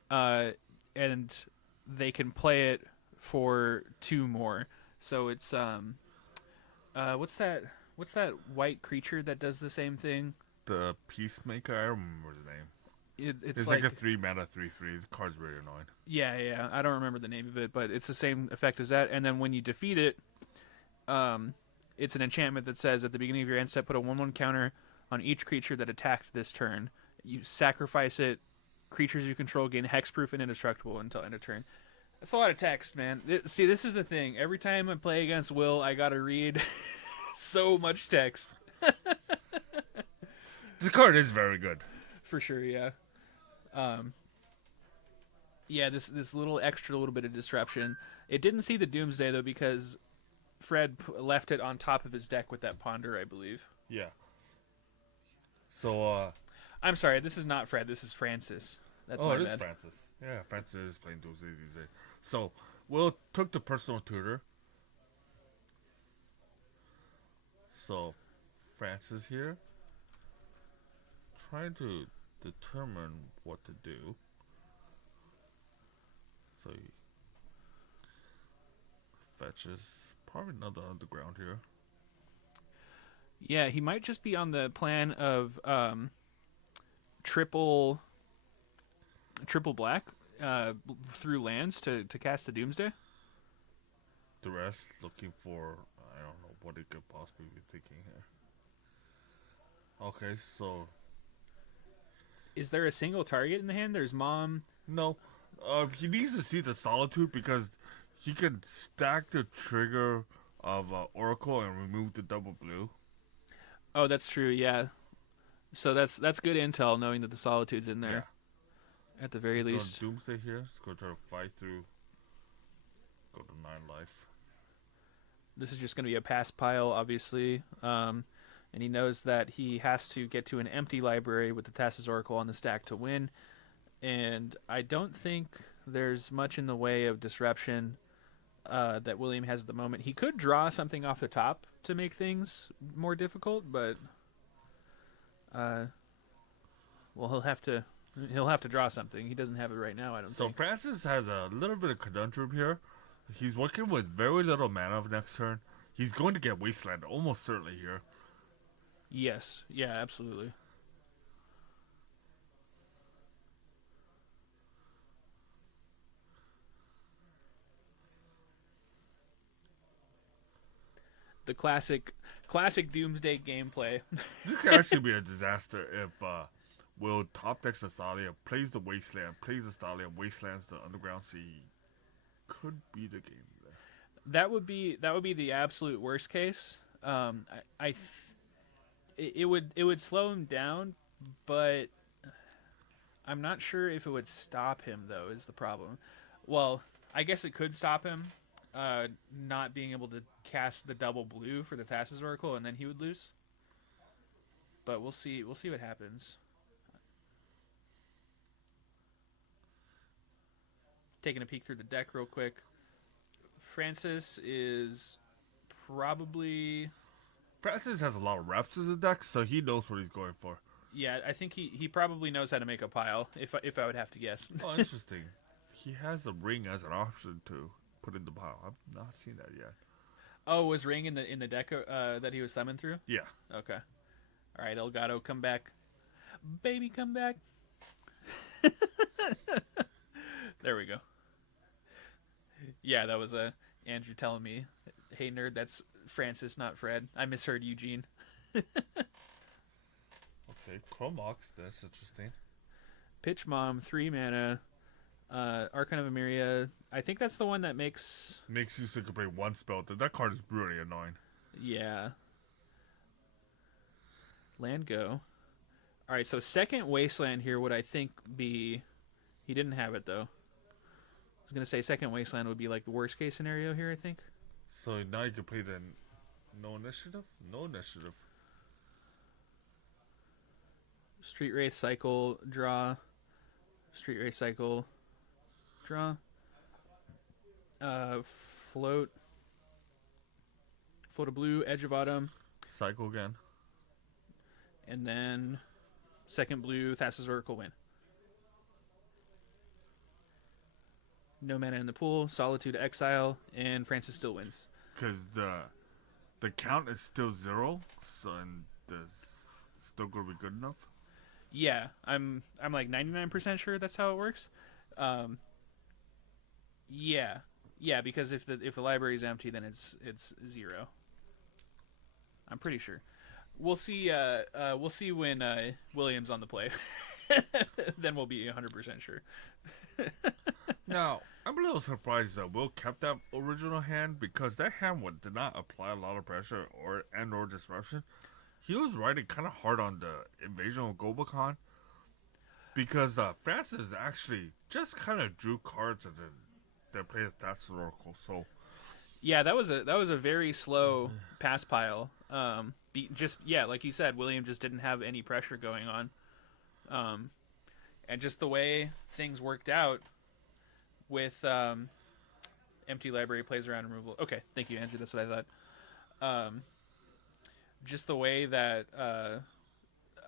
and they can play it for 2 more. So it's what's that white creature that does the same thing? The Peacemaker, I remember the name. It's like a 3-mana 3/3. The card's really annoying. Yeah. I don't remember the name of it, but it's the same effect as that. And then when you defeat it, it's an enchantment that says at the beginning of your end step, put a 1/1 counter on each creature that attacked this turn. You sacrifice it. Creatures you control gain hexproof and indestructible until end of turn. That's a lot of text, man. See, this is the thing. Every time I play against Will, I gotta read so much text. The card is very good. For sure, yeah. Yeah, this little bit of disruption. It didn't see the Doomsday, though, because Fred left it on top of his deck with that Ponder, I believe. Yeah. So, I'm sorry, this is not Fred. This is Francis. That's my it is bad. Francis. Yeah, Francis is playing Doomsday these days. So, Will took the personal tutor. So, Francis here. Trying to determine what to do. So, he fetches. Probably another underground here. Yeah, he might just be on the plan of triple black through lands to cast the Doomsday. The rest looking for, I don't know what he could possibly be thinking here. Okay, so Is there a single target in the hand? There's Mom. no, he needs to see the Solitude because he can stack the trigger of Oracle and remove the double blue. Oh, that's true. Yeah. So that's good intel, knowing that the Solitude's in there. At the very least. Going Doomsday here. Let's go try to fight through. Go to 9 life. This is just going to be a pass pile, obviously. And he knows that he has to get to an empty library with the Thassa's Oracle on the stack to win. And I don't think there's much in the way of disruption that William has at the moment. He could draw something off the top to make things more difficult, but well, he'll have to draw something. He doesn't have it right now, I don't think. So Francis has a little bit of conundrum here. He's working with very little mana of next turn. He's going to get Wasteland almost certainly here. Yes. Yeah, absolutely. The classic Doomsday gameplay. This could actually be a disaster if Will top decks the Thalia, plays the Wasteland, plays the Thalia, Wastelands the Underground Sea. Could be the game there. That would be the absolute worst case. It would slow him down, but I'm not sure if it would stop him, though, is the problem. Well, I guess it could stop him not being able to cast the double blue for the Thassa's Oracle, and then he would lose. But we'll see. We'll see what happens. Taking a peek through the deck real quick. Francis is probably... Francis has a lot of reps as a deck, so he knows what he's going for. Yeah, I think he probably knows how to make a pile, if I would have to guess. Oh, interesting. He has a ring as an option to put in the pile. I've not seen that yet. Oh, was Ring in the deck that he was thumbing through? Yeah. Okay. All right, Elgato, come back. Baby, come back. There we go. Yeah, that was Andrew telling me, hey, nerd, that's Francis, not Fred. I misheard Eugene. Okay, Chromox, that's interesting. Pitch Mom, 3 mana. Archon of Emeria. I think that's the one that makes... Makes you so you can play one spell. That card is really annoying. Yeah. Land go. Alright, so second Wasteland here would I think be... He didn't have it, though. I was going to say second Wasteland would be like the worst case scenario here, I think. So now you can play the no initiative? No initiative. Street Wraith cycle, draw. Street Wraith cycle, draw. Float. Float a blue, Edge of Autumn. Cycle again. And then second blue, Thassa's Oracle win. No mana in the pool, Solitude Exile, and Francis still wins. Because the count is still 0, so and it's still going to be good enough. Yeah, I'm like 99% sure that's how it works. Yeah, because if the library is empty, then it's 0. I'm pretty sure. We'll see. We'll see when William's on the play. Then we'll be 100% sure. Now, I'm a little surprised that Will kept that original hand because that hand did not apply a lot of pressure or disruption. He was riding kind of hard on the invasion of Gobakon because Francis actually just kind of drew cards and then played Thassa's Oracle. So yeah, that was a very slow pass pile. Like you said, William just didn't have any pressure going on, and just the way things worked out with empty library plays around removal. Okay, thank you, Andrew. That's what I thought. Just the way that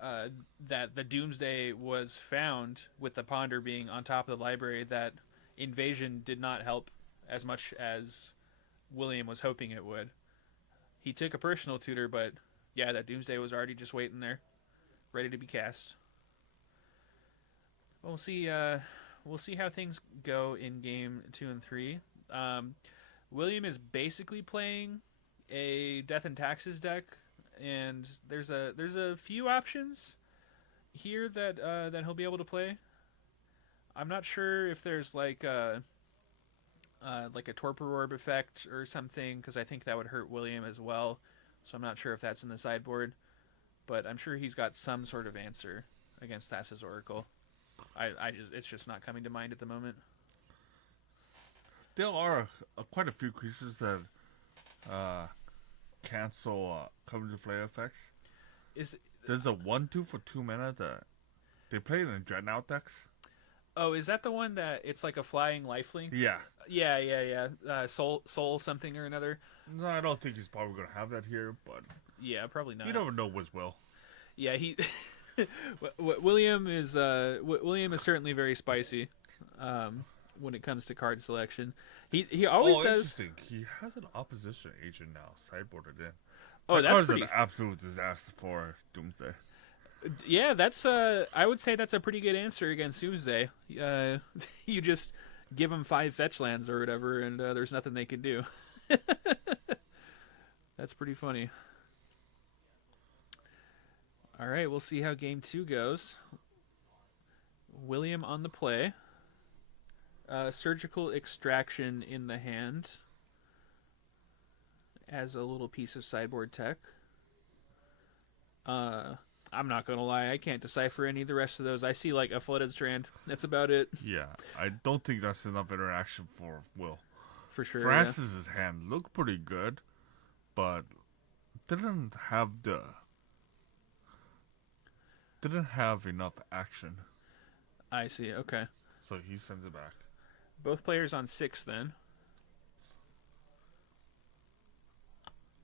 that the Doomsday was found with the Ponder being on top of the library, that invasion did not help as much as William was hoping it would. He took a personal tutor, but yeah, that Doomsday was already just waiting there, ready to be cast. We'll see. We'll see how things go in game 2 and 3. William is basically playing a Death and Taxes deck, and there's a few options here that he'll be able to play. I'm not sure if there's like a Torpor Orb effect or something, because I think that would hurt William as well. So I'm not sure if that's in the sideboard, but I'm sure he's got some sort of answer against Thassa's Oracle. It's just not coming to mind at the moment. there are quite a few creatures that cancel come to play effects. There's a 1/2 for 2 mana that they play in Dreadnought decks. Oh, is that the one that it's like a flying lifelink? Yeah. Yeah. Soul something or another. No, I don't think he's probably going to have that here, but yeah, probably not. You never know with Will. Yeah, he William is certainly very spicy when it comes to card selection. He always does. Interesting. He has an opposition agent now, sideboarded in. Oh, that's pretty. An absolute disaster for Doomsday. Yeah, that's I would say that's a pretty good answer against Doomsday. You just give them 5 fetch lands or whatever, and there's nothing they can do. That's pretty funny. All right, we'll see how game 2 goes. William on the play. Surgical Extraction in the hand as a little piece of sideboard tech. I'm not gonna lie, I can't decipher any of the rest of those. I see like a flooded strand. That's about it Yeah, I don't think that's enough interaction for Will. for sure. Francis's hand looked pretty good, but didn't have enough action. I see. Okay, So he sends it back. both players on 6 then.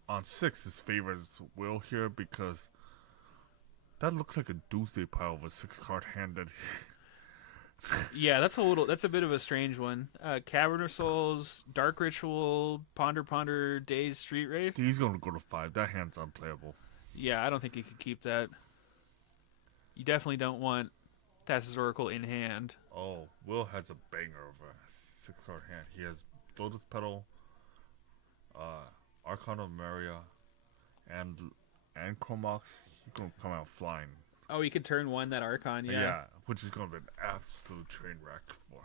On 6, his favorite is Will here because that looks like a doomsday pile of a 6-card hand that Yeah, that's a bit of a strange one. Cavern of Souls, Dark Ritual, Ponder, Daze, Street Wraith. he's going to go to 5. That hand's unplayable. Yeah, I don't think you could keep that. You definitely don't want Thassa's Oracle in hand. Oh, Will has a banger of a 6-card hand. He has Lotus Petal, Archon of Maria, and Chromox. He's going to come out flying. Oh, you could turn 1 that Archon, yeah. Which is going to be an absolute train wreck for.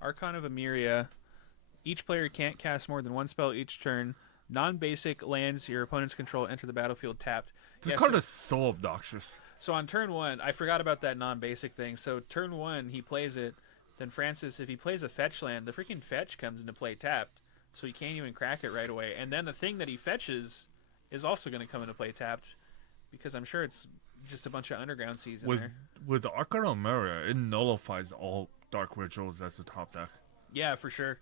Archon of Emeria. Each player can't cast more than 1 spell each turn. Non-basic lands your opponent's control enter the battlefield tapped. This Yeah, card is so obnoxious. So on turn 1, I forgot about that non-basic thing. So turn 1, he plays it. Then Francis, if he plays a fetch land, the freaking fetch comes into play tapped. So he can't even crack it right away. And then the thing that he fetches is also going to come into play tapped. Because I'm sure it's just a bunch of underground seas in there. With the Archon of Maria, it nullifies all Dark Rituals as the top deck. Yeah, for sure.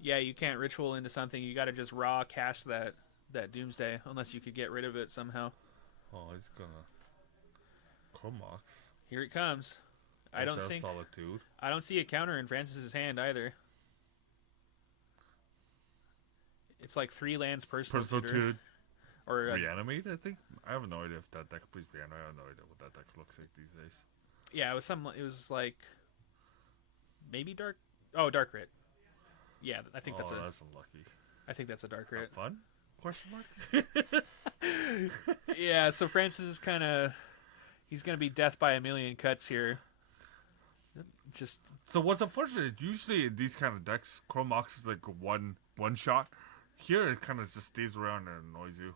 Yeah, you can't ritual into something. You got to just raw cast that Doomsday, unless you could get rid of it somehow. Oh, he's gonna Chromox. Here it comes. I don't think Solitude. I don't see a counter in Francis's hand either. It's like 3 lands personal tutor. Or Reanimate, I think. I have no idea if that deck plays Reanimate. I have no idea what that deck looks like these days. yeah, it was like maybe Dark Rit. Yeah, I think that's unlucky. I think that's a Dark Rit. Fun? Question mark? Yeah, so Francis is he's going to be death by a million cuts here. Just So what's unfortunate, usually in these kind of decks, Chromox is like one shot. Here it kind of just stays around and annoys you.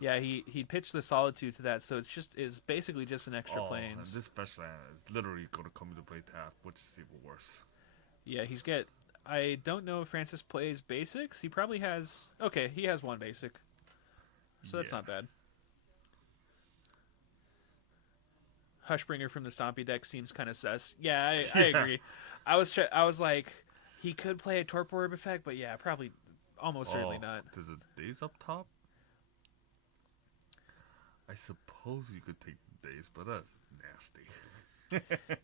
yeah, he pitched the Solitude to that, so it's basically just an extra And planes. this special land is literally going to come into play tap, which is even worse. Yeah, I don't know if Francis plays basics. He probably has. Okay, he has 1 basic, so that's not bad. Hushbringer from the Stompy deck seems kind of sus. Yeah, I agree. I was like, he could play a Torpor Orb effect, but yeah, probably almost certainly not. There's a Daze up top? I suppose you could take the Daze, but that's nasty.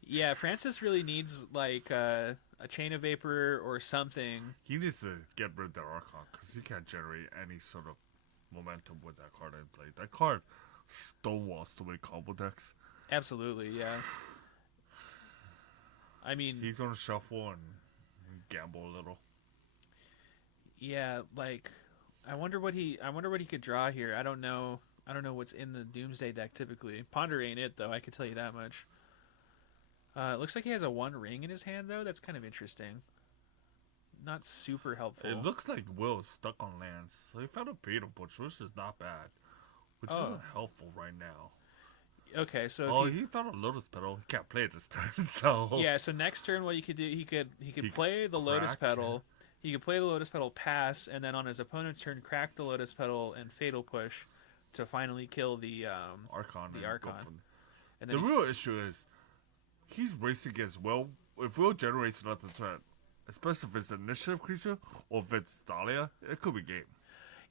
Yeah, Francis really needs like a Chain of Vapor or something. He needs to get rid of the Archon, because he can't generate any sort of momentum with that card in play. That card stonewalls the way combo decks. Absolutely, yeah. I mean, He's going to shuffle and gamble a little. yeah, like I wonder what he could draw here. I don't know what's in the Doomsday deck typically. Ponder ain't it though, I could tell you that much. It looks like he has a 1 ring in his hand though. That's kind of interesting. Not super helpful. It looks like Will is stuck on lands, so he found a Fatal Push, which is not bad, which isn't helpful right now. Okay, so he found a Lotus Petal. He can't play it this turn, so yeah. So next turn, what he could do, he could play the Lotus Petal. He could play the Lotus Petal, pass, and then on his opponent's turn, crack the Lotus Petal and Fatal Push to finally kill the Archon. And The real issue is he's racing against Will. If Will generates another threat, especially if it's an initiative creature or if it's Dahlia, it could be game.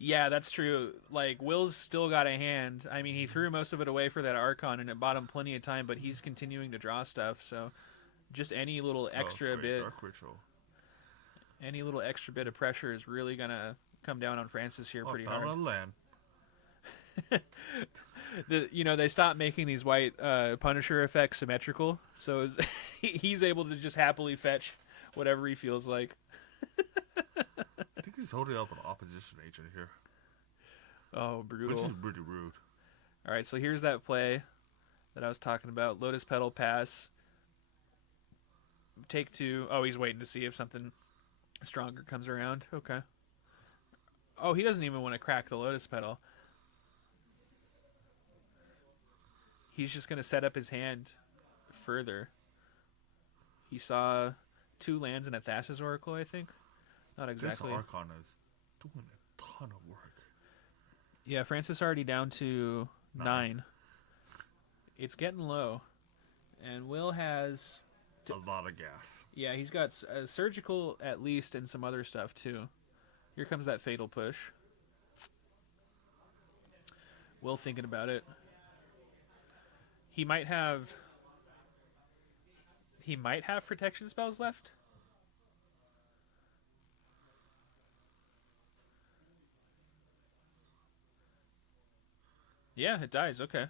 Yeah, that's true. Like, Will's still got a hand. I mean, he threw most of it away for that Archon, and it bought him plenty of time, but he's continuing to draw stuff, so just any little extra bit... Any little extra bit of pressure is really going to come down on Francis here pretty hard. Found a land. They stopped making these white Punisher effects symmetrical, so he's able to just happily fetch whatever he feels like. I think he's holding up an opposition agent here. Oh, brutal. Which is pretty rude. All right, so here's that play that I was talking about. Lotus Petal pass. Take 2. Oh, he's waiting to see if something stronger comes around. Okay. Oh, he doesn't even want to crack the Lotus Petal. he's just gonna set up his hand further. He saw 2 lands and a Thassa's Oracle, I think. Not exactly. This Archon is doing a ton of work. Yeah, Francis already down to 9. It's getting low. And Will has... A lot of gas. Yeah, he's got surgical at least and some other stuff too. Here comes that fatal push. Will thinking about it. He might have protection spells left. Yeah, it dies. Okay.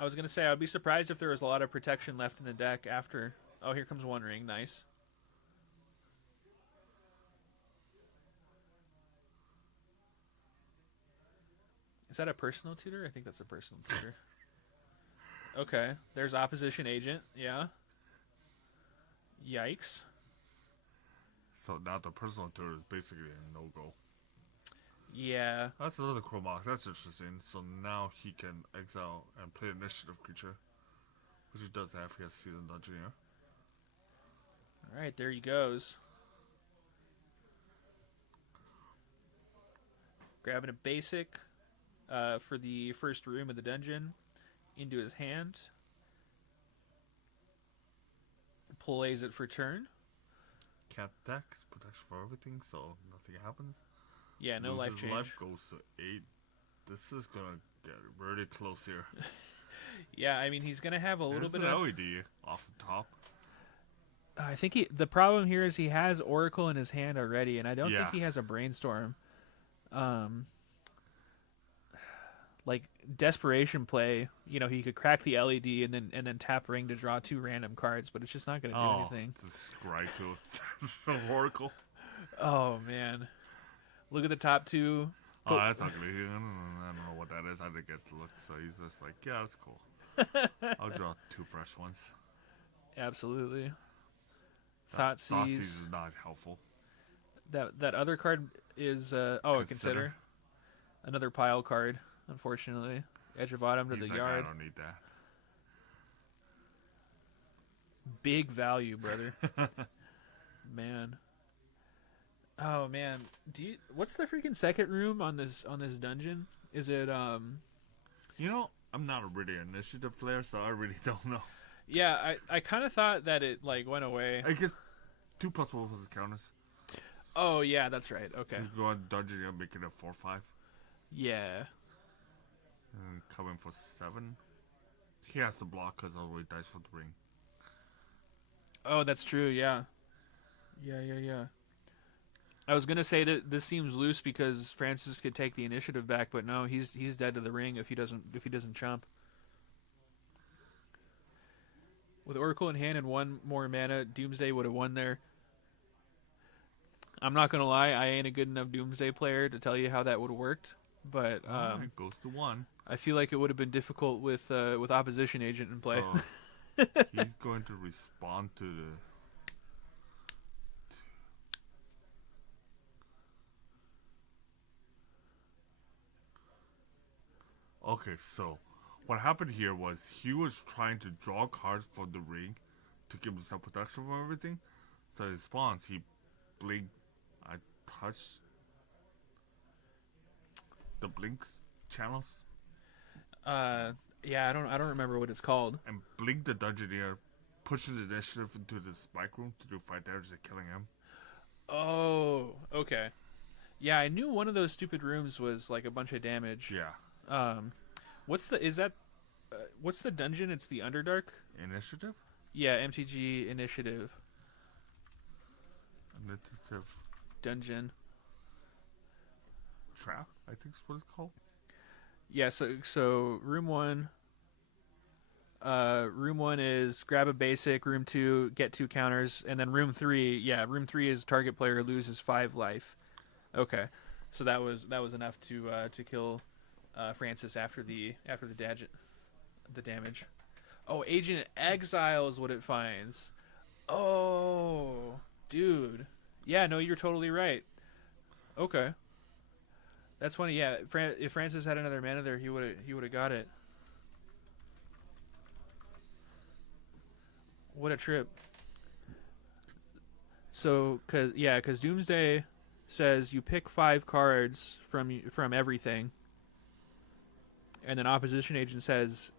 I was going to say, I would be surprised if there was a lot of protection left in the deck after... Oh, here comes One Ring. Nice. Is that a personal tutor? I think that's a personal tutor. Okay. There's Opposition Agent. Yeah. Yikes. So now the personal tutor is basically a no-go. Yeah. That's another Chromox. That's interesting. So now he can exile and play initiative creature. Which he does have. He has Seasoned Dungeoneer. Alright, there he goes. Grabbing a basic for the first room of the dungeon into his hand. Plays it for turn. Cat decks, protection for everything, so nothing happens. Yeah, no life change. Life goes to 8. This is gonna get really close here. Yeah, I mean he's gonna have a little bit an of LED off the top. I think the problem here is he has Oracle in his hand already, and I don't think he has a Brainstorm. Like desperation play, you know, he could crack the LED and then tap Ring to draw 2 random cards, but it's just not gonna do anything. The Scry to so Oracle. Oh man, look at the top 2. Oh, that's ugly. I don't know what that is. I didn't get to look, so he's just like, yeah, that's cool. I'll draw 2 fresh ones. Absolutely. Thoughtseize Thoughtseize is not helpful. That other card is Consider. Another pile card, unfortunately. Edge of Autumn to He's the like, yard. I don't need that. Big value, brother. Man. Oh man, what's the freaking second room on this dungeon? Is it You know, I'm not a really initiative player, so I really don't know. Yeah, I kind of thought that it like went away. I guess 2+1 was counters. Oh yeah, that's right. Okay. So you go on dungeon and make it a 4/5. Yeah. And come in for 7. He has to block because otherwise he dies for the ring. Oh, that's true. Yeah. Yeah. I was gonna say that this seems loose because Francis could take the initiative back, but no, he's dead to the ring if he doesn't chump. With Oracle in hand and 1 more mana, Doomsday would have won there. I'm not gonna lie, I ain't a good enough Doomsday player to tell you how that would have worked, but It goes to 1. I feel like it would have been difficult with Opposition Agent in play. So he's going to respond to the. Okay, so what happened here was he was trying to draw cards for the ring to give himself protection from everything. So in response, he blinked. I touched the blinks channels. Yeah, I don't remember what it's called. And blinked the Dungeoneer, pushing the initiative into the spike room to do 5 damage and killing him. Oh, okay. Yeah, I knew one of those stupid rooms was like a bunch of damage. Yeah. What's the dungeon? It's the Underdark? Initiative? Yeah, MTG Initiative. Initiative. Dungeon. Trap, I think is what it's called. Yeah, so room 1. Room 1 is grab a basic, room 2, get 2 counters, and then room 3, room 3 is target player loses 5 life. Okay. So that was enough to kill Francis after the damage. Oh, Agent Exile is what it finds. Oh, dude. Yeah, no, you're totally right. Okay. That's funny. Yeah, if Francis had another mana there, he would have got it. What a trip. So, cause Doomsday says you pick 5 cards from everything, and then Opposition Agent says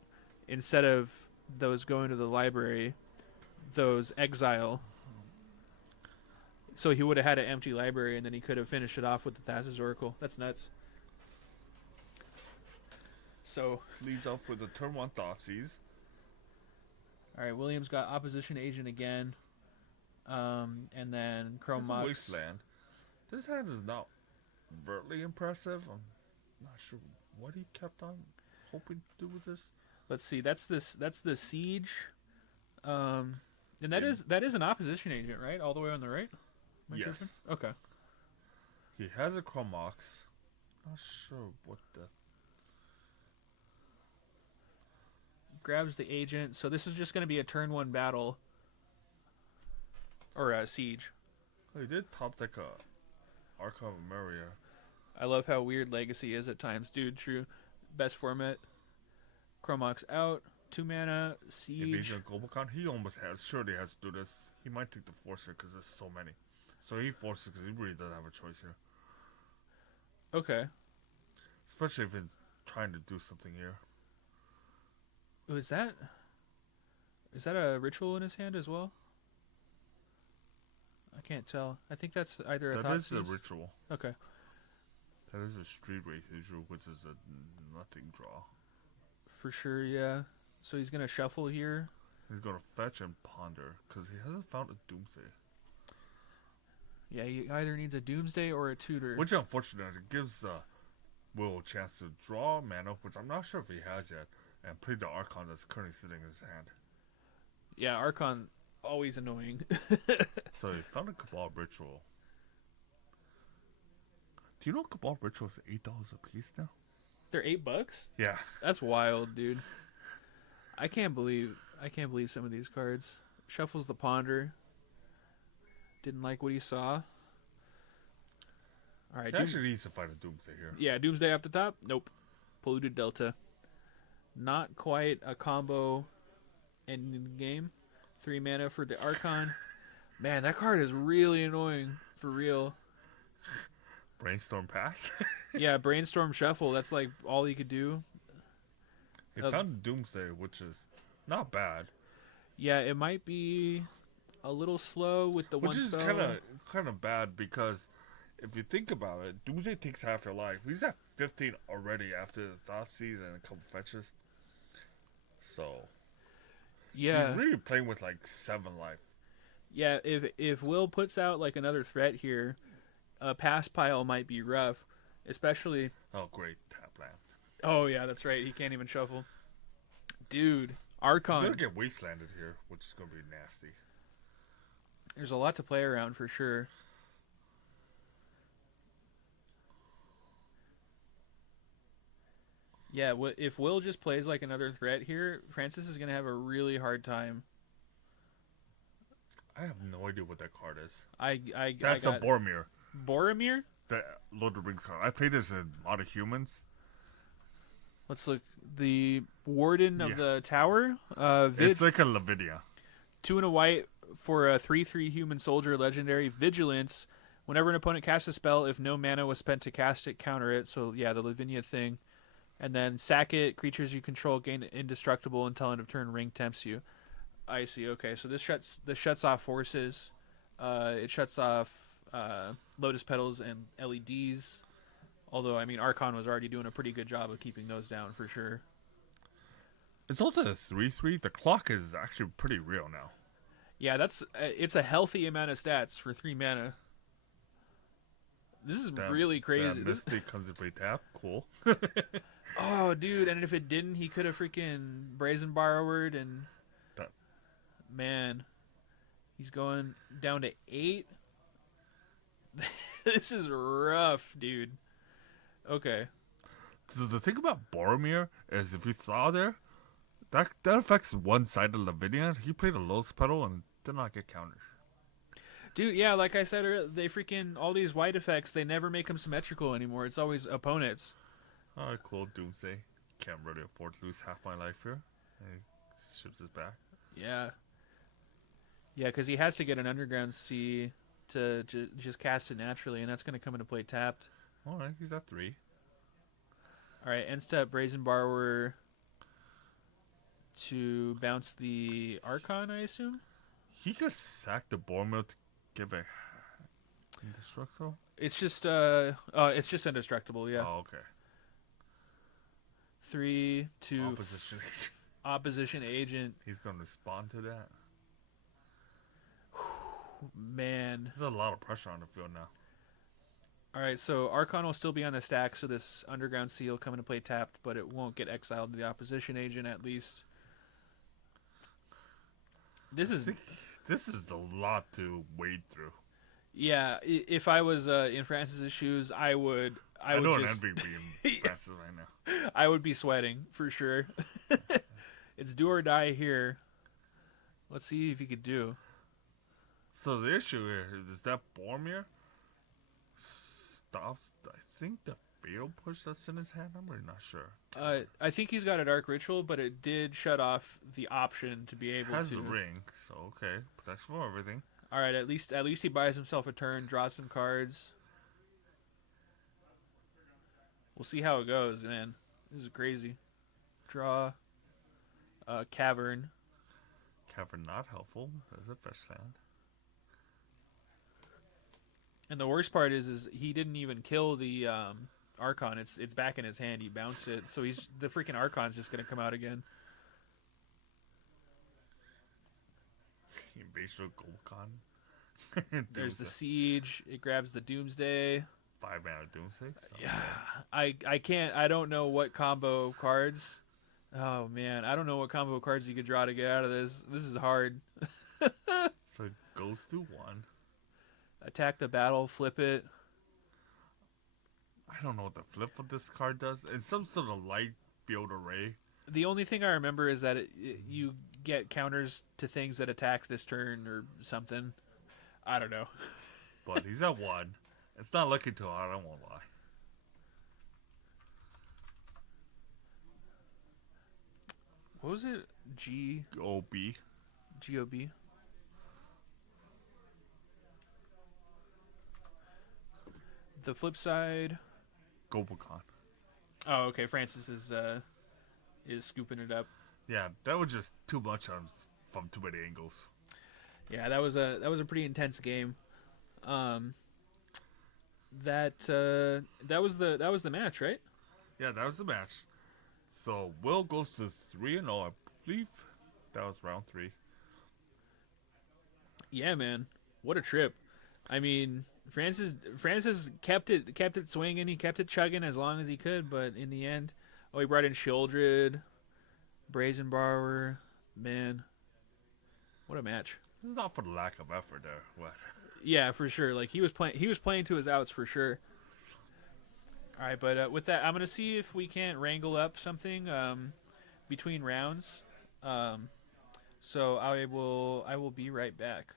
instead of those going to the library, those exile. So he would have had an empty library, and then he could have finished it off with the Thassa's Oracle. That's nuts. So, Leads off with a turn 1 Thoughtseize. all right, Williams got Opposition Agent again, and then Chrome It's a Mox. Wasteland. This hand is not overtly impressive. I'm not sure what he kept on hoping to do with this. Let's see. That's the Siege, and that is an Opposition Agent, right? All the way on the right. Am I Yes. tripping? Okay. He has a Chromox. Not sure what the... Grabs the agent. So this is just going to be a turn 1 battle. Or a siege. Oh, he did top deck a Archon of Maria. I love how weird Legacy is at times. Dude, true. Best format. Chromox out. 2 mana. Siege. Invasion of Global He almost has, surely has to do this. He might take the Forcer because there's so many. So he forces because he really doesn't have a choice here. Okay. Especially if he's trying to do something here. Ooh, is that a ritual in his hand as well? I can't tell. I think that's either a That is a Thoughtseize. ritual. Okay. That is a Street Wraith ritual, which is a nothing draw. For sure, yeah. So he's going to shuffle here. He's going to fetch and ponder because he hasn't found a Doomsday. Yeah, he either needs a Doomsday or a Tutor. Which, unfortunately, it gives Will a chance to draw mana, which I'm not sure if he has yet, and play the Archon that's currently sitting in his hand. Yeah, Archon, always annoying. So he found a Cabal Ritual. Do you know Cabal Ritual is $8 a piece now? They're $8? Yeah. That's wild, dude. I can't believe some of these cards. Shuffles the Ponder. Didn't like what he saw. All right, He actually needs to find a Doomsday here. yeah, Doomsday off the top. Nope. Polluted Delta. Not quite a combo ending the game. 3 mana for the Archon. Man, that card is really annoying for real. Brainstorm Pass. Yeah, Brainstorm Shuffle. That's like all he could do. He found Doomsday, which is not bad. Yeah, it might be a little slow with the Which one is spell. kind of bad because if you think about it, Doomsday takes half your life. He's at 15 already after the Thoughtseize and a couple fetches. So Yeah, he's really playing with like 7 life. yeah. If Will puts out like another threat here, a pass pile might be rough, especially. Oh great, tap land. Oh yeah, that's right. He can't even shuffle. Dude, He's Archon. gonna get wastelanded here, which is gonna be nasty. There's a lot to play around for sure. Yeah, if Will just plays like another threat here, Francis is gonna have a really hard time. I have no idea what that card is. I That's got a Boromir. Boromir. The Lord of the Rings card. I played this in a lot of humans. Let's look. The Warden of Yeah. the Tower. It's like a Lavinia. 2 and a white for a 3/3 human soldier legendary. Vigilance. Whenever an opponent casts a spell, if no mana was spent to cast it, counter it. So yeah, the Lavinia thing. And then sack it. Creatures you control gain indestructible until end of turn. Ring tempts you. I see. Okay, so this shuts off forces. It shuts off Lotus Petals and LEDs. Although I mean, Archon was already doing a pretty good job of keeping those down for sure. It's also a 3/3. The clock is actually pretty real now. Yeah, it's a healthy amount of stats for 3 mana. This is really crazy. That Mystic comes to play tap. Cool. Oh, dude! And if it didn't, he could have freaking Brazen Borrowered and That- man, he's going down to 8. This is rough, dude. Okay. So the thing about Boromir is if you saw there, that affects one side of Lavinia. He played a Lotus Petal and did not get countered. Dude, yeah, like I said earlier, they freaking all these white effects, they never make them symmetrical anymore. It's always opponents. Alright, cool. Doomsday. Can't really afford to lose half my life here. And he ships us back. Yeah. Yeah, because he has to get an underground C to just cast it naturally, and that's going to come into play tapped. All right, he's at 3. All right, end step Brazen Borrower to bounce the Archon, I assume? He could sack the Bormill to give a indestructible. It's just indestructible, yeah. Oh, okay. 3 to Opposition. opposition agent. He's gonna respond to that. Man. There's a lot of pressure on the field now. All right, so Archon will still be on the stack, so this underground seal come into play tapped, but it won't get exiled to the opposition agent at least. This is a lot to wade through. yeah. If I was in Francis's shoes, I would know just an envy being Francis right now. I would be sweating for sure. It's do or die here. Let's see if he could do. So the issue here is that Boromir stops, I think, the fatal push that's in his hand. I'm really not sure. I think he's got a Dark Ritual, but it did shut off the option to be able Has to. the ring, so okay, protection for everything. All right, at least he buys himself a turn, draws some cards. We'll see how it goes, man. This is crazy. Draw. Cavern. Cavern not helpful. There's a fetch land. And the worst part is he didn't even kill the Archon. It's back in his hand. He bounced it, so the freaking Archon's just gonna come out again. Invasion of Golcon. There's the Siege. It grabs the Doomsday. 5 mana Doomsday. So. Yeah, I can't. I don't know what combo cards. Oh man, I don't know what combo cards you could draw to get out of this. This is hard. So it goes to 1. Attack the battle, flip it. I don't know what the flip of this card does. It's some sort of light field array. The only thing I remember is that you get counters to things that attack this turn or something. I don't know. But he's at 1. It's not looking too hard, I won't lie. What was it? OB. GOB? The flip side. Gobacon. Oh, okay. Francis is scooping it up. Yeah, that was just too much from too many angles. Yeah, that was a pretty intense game. That was the match, right? Yeah, that was the match. So Will goes to 3-0, I believe. That was round 3. Yeah, man. What a trip. I mean, Francis kept it swinging. He kept it chugging as long as he could, but in the end, he brought in Shieldred, Brazen Borrower. Man, what a match. It's not for the lack of effort there. What? Yeah, for sure. Like he was playing to his outs for sure. All right, but with that, I'm gonna see if we can't wrangle up something between rounds. So I will be right back.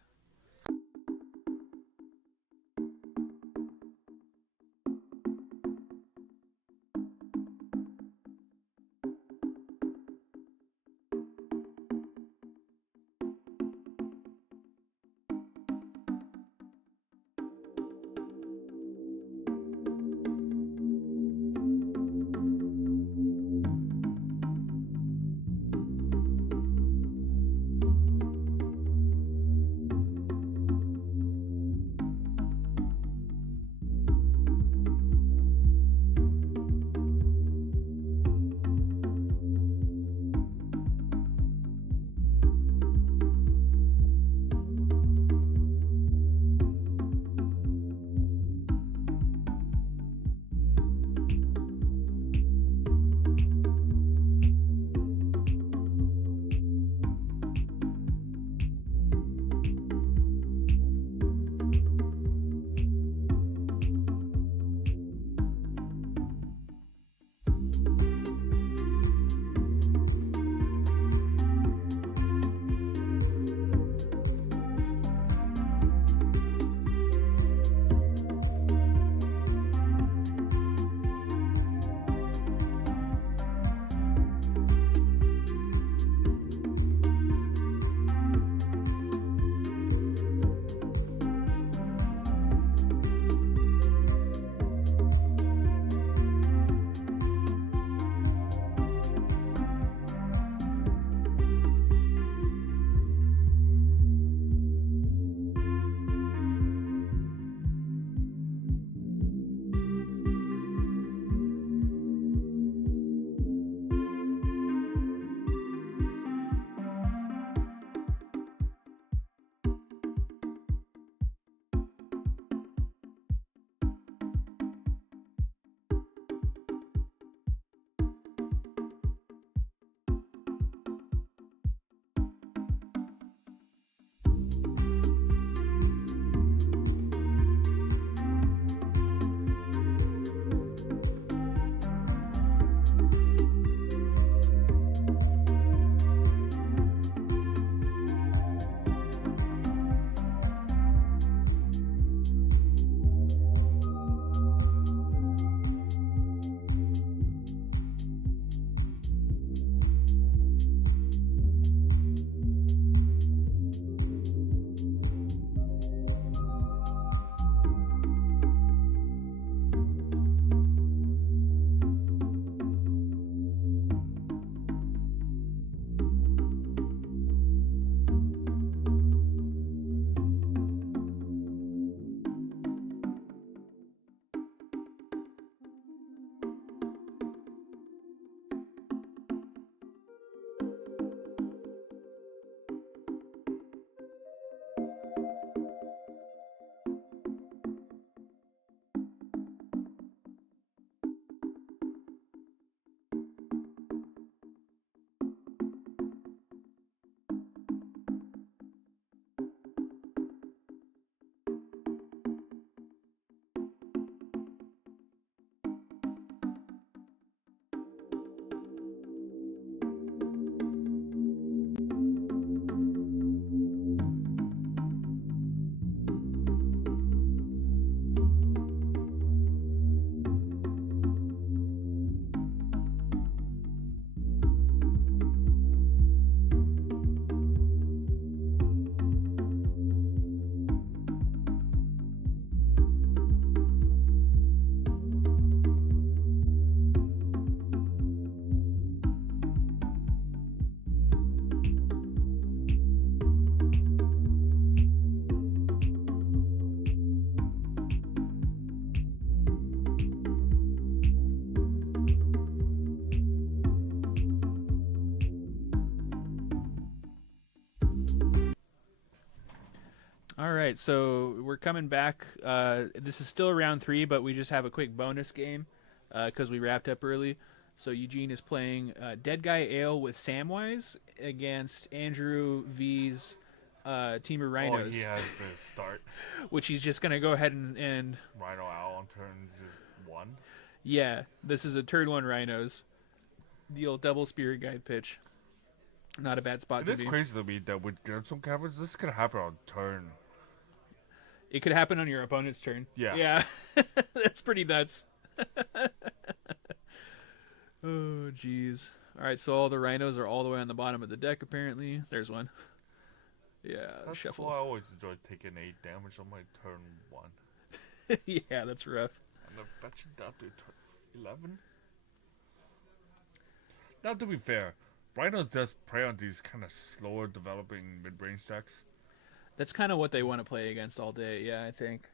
All right, so we're coming back. This is still round 3, but we just have a quick bonus game because we wrapped up early. So Eugene is playing Dead Guy Ale with Samwise against Andrew V's Team of Oh, Rhinos, he has the start. which he's just going to go ahead and... Rhino Owl on turns 1. Yeah, this is a turn 1 Rhinos. The old double Spirit Guide pitch. Not a bad spot It to is be. crazy to me that with Gemstone Caverns, this could happen on turn. It could happen on your opponent's turn. Yeah. Yeah. That's pretty nuts. Oh, jeez. All right, so all the Rhinos are all the way on the bottom of the deck, apparently. There's one. Yeah, That's shuffle. cool. I always enjoy taking 8 damage on my turn 1. Yeah, that's rough. And I bet you down to turn 11. Now, to be fair, Rhinos does prey on these kind of slower developing mid-range decks. That's kind of what they want to play against all day, yeah, I think.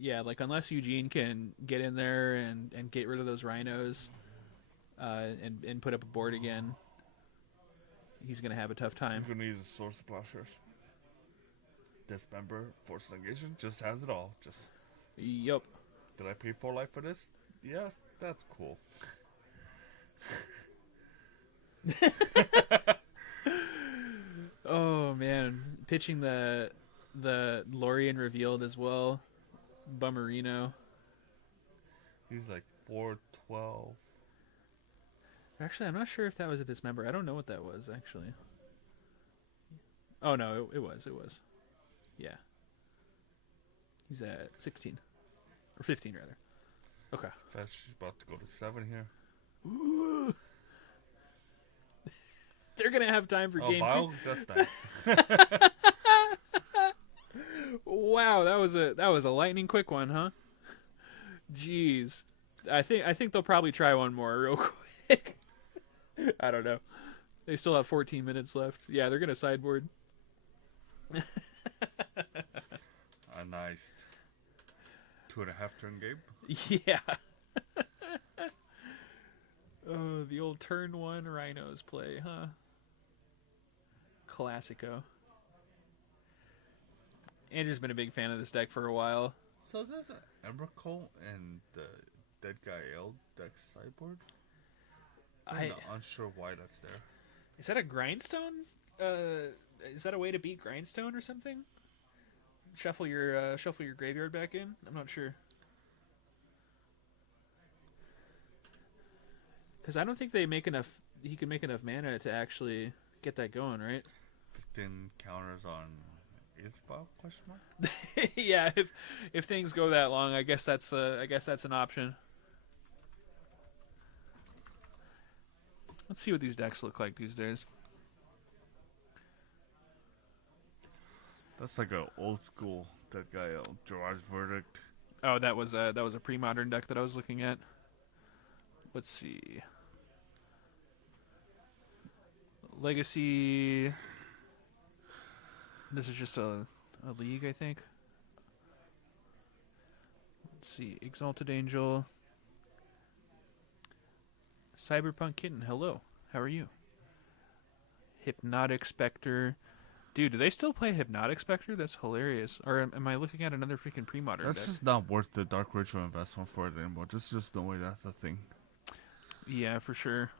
Yeah, like unless Eugene can get in there and get rid of those Rhinos and put up a board again, he's going to have a tough time. He's going to use a Source Splashers. Dismember, Force Negation, just has it all. Just, Yup. did I pay 4 life for this? Yeah, that's cool. Oh, man. Pitching the Lorien revealed as well. Bummerino. He's like 412. Actually, I'm not sure if that was a dismember. I don't know what that was, actually. Oh, no, it was. It was. Yeah. He's at 16. Or 15, rather. Okay. Fetch, she's about to go to 7 here. Ooh. They're going to have time for game Vile? 2. That's nice. Wow, that was a lightning quick one, huh? Jeez. I think they'll probably try one more real quick. I don't know. They still have 14 minutes left. Yeah, they're going to sideboard. A nice 2.5 turn game. Yeah. Oh, the old turn 1 Rhinos play, huh? Classico. Andrew's been a big fan of this deck for a while. So there's an Emrakul and the Dead Guy Ale deck sideboard. I'm not unsure why that's there. Is that a grindstone? Is that a way to beat grindstone or something? Shuffle your graveyard back in? I'm not sure. Because I don't think they make enough. He can make enough mana to actually get that going, right? 15 counters on Isbal? Question mark. Yeah, if things go that long, I guess that's an option. Let's see what these decks look like these days. That's like an old school Dead Guy Ale Garage Verdict. Oh, that was a pre-modern deck that I was looking at. Let's see. Legacy. This is just a league, I think. Let's see. Exalted Angel. Cyberpunk Kitten, hello. How are you? Hypnotic Spectre. Dude, do they still play Hypnotic Spectre? That's hilarious. Or am I looking at another freaking pre-modern That's deck? just not worth the Dark Ritual investment for it anymore. There's just no way that's a thing. Yeah, for sure.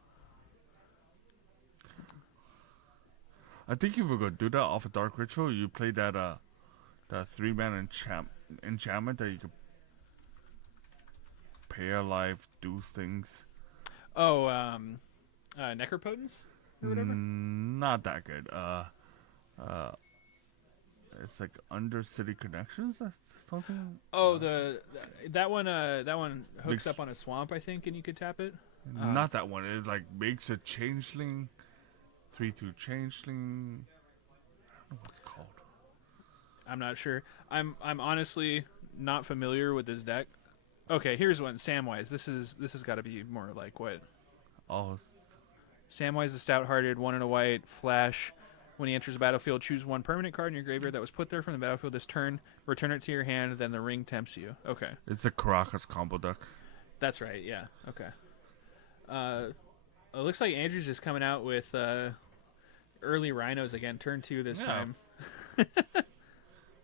I think if we're gonna do that off a Dark Ritual, you play that 3-mana enchantment that you could pay a life, do things. Oh, Necropotence? Or whatever? Not that good. It's like Undercity Connections. That's something. Oh, that one hooks up on a swamp, I think, and you could tap it. Not that one. It like makes a changeling, 3/2 changeling. I don't know what it's called. I'm not sure. I'm honestly not familiar with this deck. Okay, here's one. Samwise. This has got to be more like what? Oh, Samwise the Stout-Hearted, 1 and a white, flash. When he enters the battlefield, choose one permanent card in your graveyard that was put there from the battlefield this turn. Return it to your hand, then the ring tempts you. Okay. it's a Caracas combo deck. That's right, yeah. Okay. It looks like Andrew's just coming out with early rhinos again. Turn 2 this Yeah. time.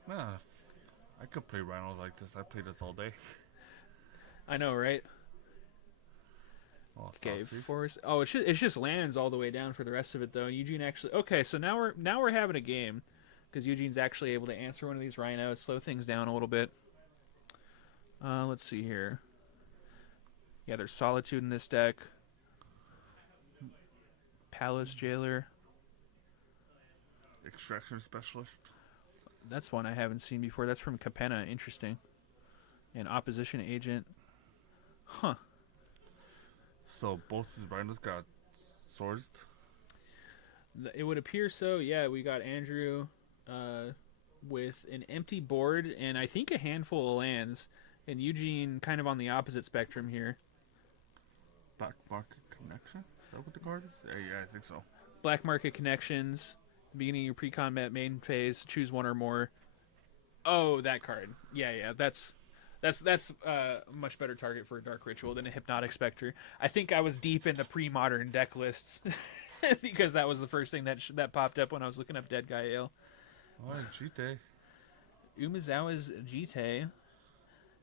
Yeah, I could play rhinos like this. I play this all day. I know, right? Oh, Okay, Thoughtseize. force. Oh, it's just lands all the way down for the rest of it though. And Eugene actually. Okay, so now we're having a game because Eugene's actually able to answer one of these rhinos, slow things down a little bit. Let's see here. Yeah, there's Solitude in this deck. Palace Jailer. Extraction Specialist. That's one I haven't seen before. That's from Capenna. Interesting. And Opposition Agent. Huh. So both these rhinos got swords. It would appear so. Yeah, we got Andrew with an empty board and I think a handful of lands. And Eugene kind of on the opposite spectrum here. Black Market Connection? Is that what the card is? Yeah, I think so. Black Market Connections. Beginning of your pre-combat main phase. Choose one or more. Oh, that card. Yeah. That's a much better target for a Dark Ritual than a Hypnotic Spectre. I think I was deep into pre-modern deck lists because that was the first thing that popped up when I was looking up Dead Guy Ale. Oh, Jite. Umezawa's Jite,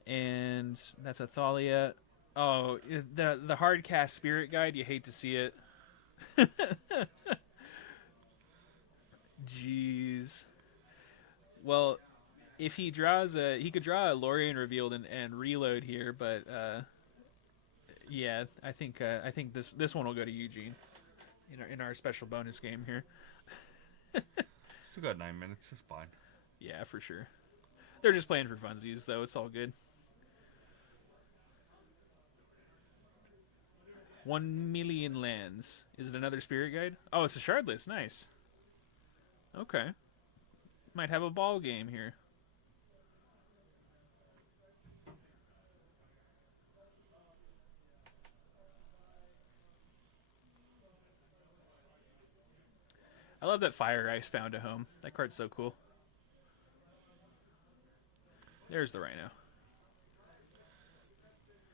and that's a Thalia. Oh, the hard cast Spirit Guide. You hate to see it. Jeez. Well, if he draws he could draw a Lorien Revealed and reload here, but yeah, I think this one will go to Eugene in our special bonus game here. Still got 9 minutes. It's fine. Yeah, for sure. They're just playing for funsies, though. It's all good. 1,000,000 lands. Is it another Spirit Guide? Oh, it's a Shardless. Nice. Okay. Might have a ball game here. I love that Fire Ice found a home. That card's so cool. There's the Rhino.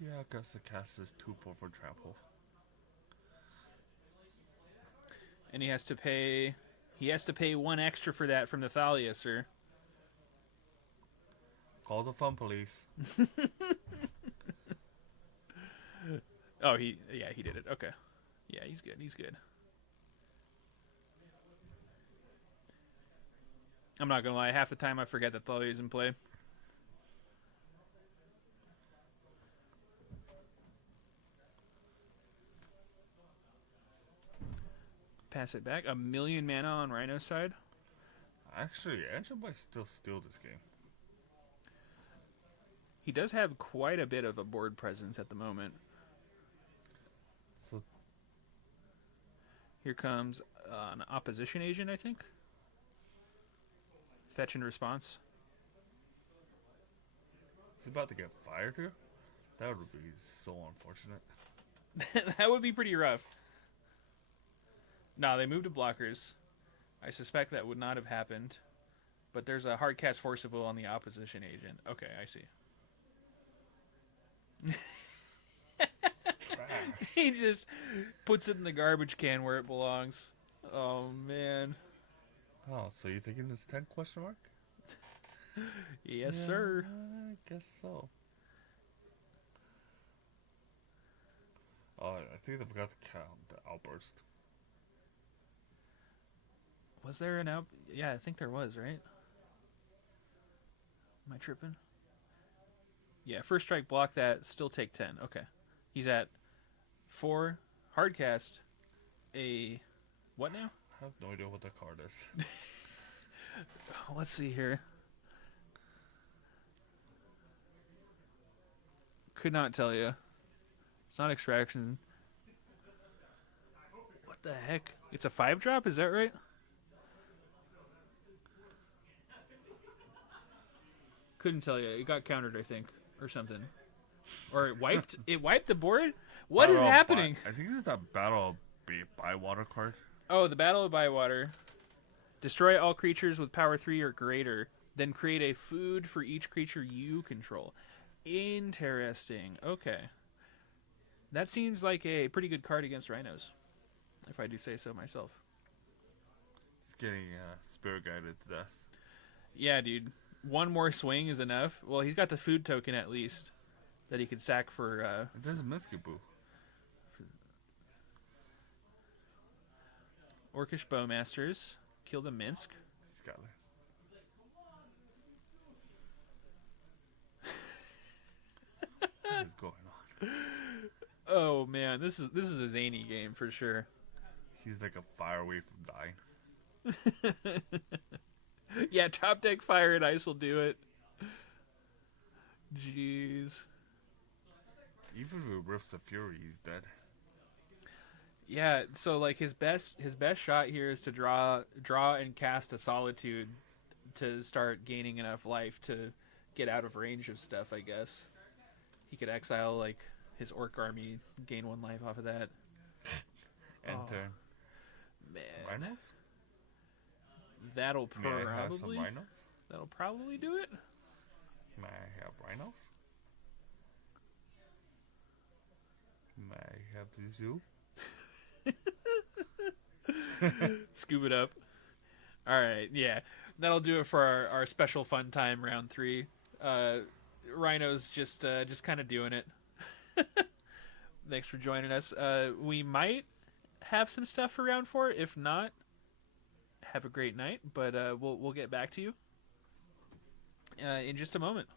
Yeah, I guess the cast is 2/4 for trample. And he has to pay 1 extra for that from the Thalia, sir. Call the fun police. Oh, he did it. Okay. Yeah, he's good. I'm not gonna lie, half the time I forget that Thalia's in play. Pass it back. 1,000,000 mana on Rhino's side. Actually, Angel might still steal this game. He does have quite a bit of a board presence at the moment. So Here comes an Opposition Agent, I think. Fetch and response. he's about to get fired here. That would be so unfortunate. That would be pretty rough. No, they moved to blockers. I suspect that would not have happened. But there's a hard cast Force of Will on the Opposition Agent. Okay, I see. Trash. He just puts it in the garbage can where it belongs. Oh, man. Oh, so you thinking this 10 question mark? Yes, Yeah, sir. I guess so. Oh, I think I forgot to count the outburst. Was there an out? Yeah, I think there was, right? Am I tripping? Yeah, first strike, block that, still take 10. Okay. He's at 4. Hardcast. A. What now? I have no idea what that card is. Let's see here. Could not tell you. It's not extraction. What the heck? It's a 5-drop, is that right? Couldn't tell you. It got countered, I think, or something. Or it wiped. It wiped the board. What is happening? I think this is that Battle of Bywater card. Oh, the Battle of Bywater. Destroy all creatures with power 3 or greater. Then create a food for each creature you control. Interesting. Okay. That seems like a pretty good card against rhinos, if I do say so myself. getting spirit guided to death. Yeah, dude. One more swing is enough. Well, he's got the food token at least that he could sack for. It doesn't miss you, boo. Orcish Bowmasters. Kill the Minsk. Skylar. What is going on? Oh man, this is a zany game for sure. He's like a fire away from dying. Yeah, top deck fire and ice will do it. Jeez. Even if it rips the fury, he's dead. Yeah, so like his best shot here is to draw and cast a Solitude to start gaining enough life to get out of range of stuff, I guess. He could exile like his orc army, gain 1 life off of that. And turn. Man. Rhinos? That'll May I have some probably rhinos? that'll probably do it. May I have rhinos? May I have the zoo? Scoop it up. Alright, yeah. That'll do it for our special fun time round 3. Rhino's just kind of doing it. Thanks for joining us. We might have some stuff for round 4. If not, have a great night. But we'll get back to you in just a moment.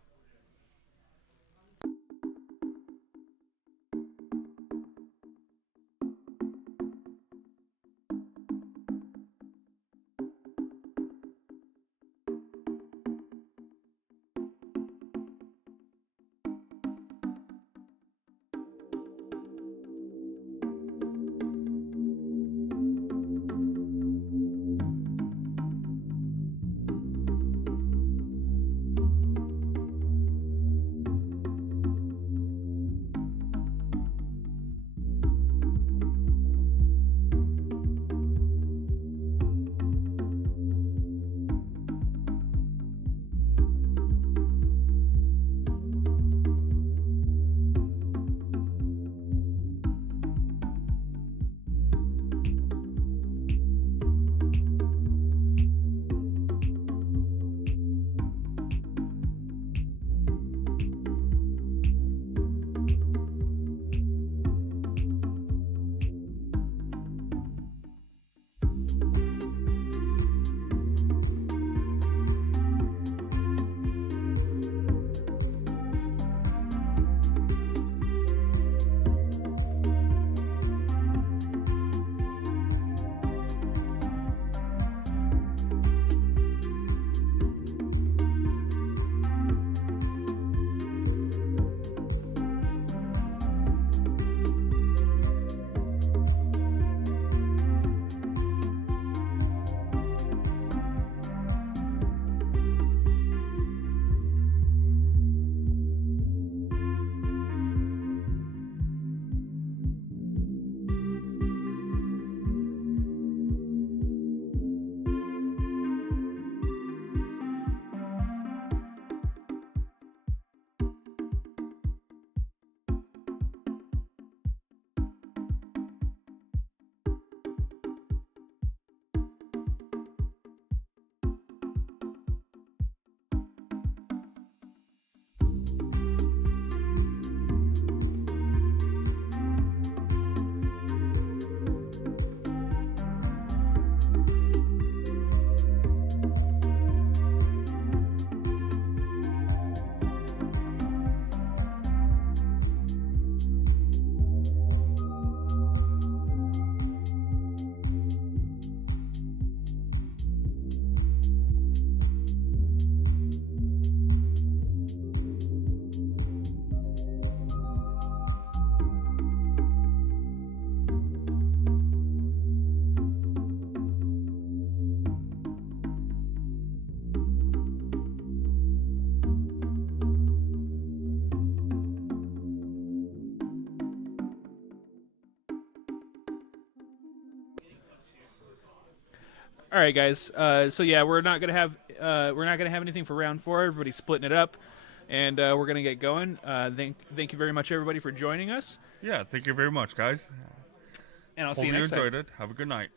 All right, guys. So yeah, we're not gonna have anything for round 4. Everybody's splitting it up, and we're gonna get going. Thank you very much, everybody, for joining us. Yeah, thank you very much, guys. And I'll see Hope you you next time. enjoyed it. Have a good night.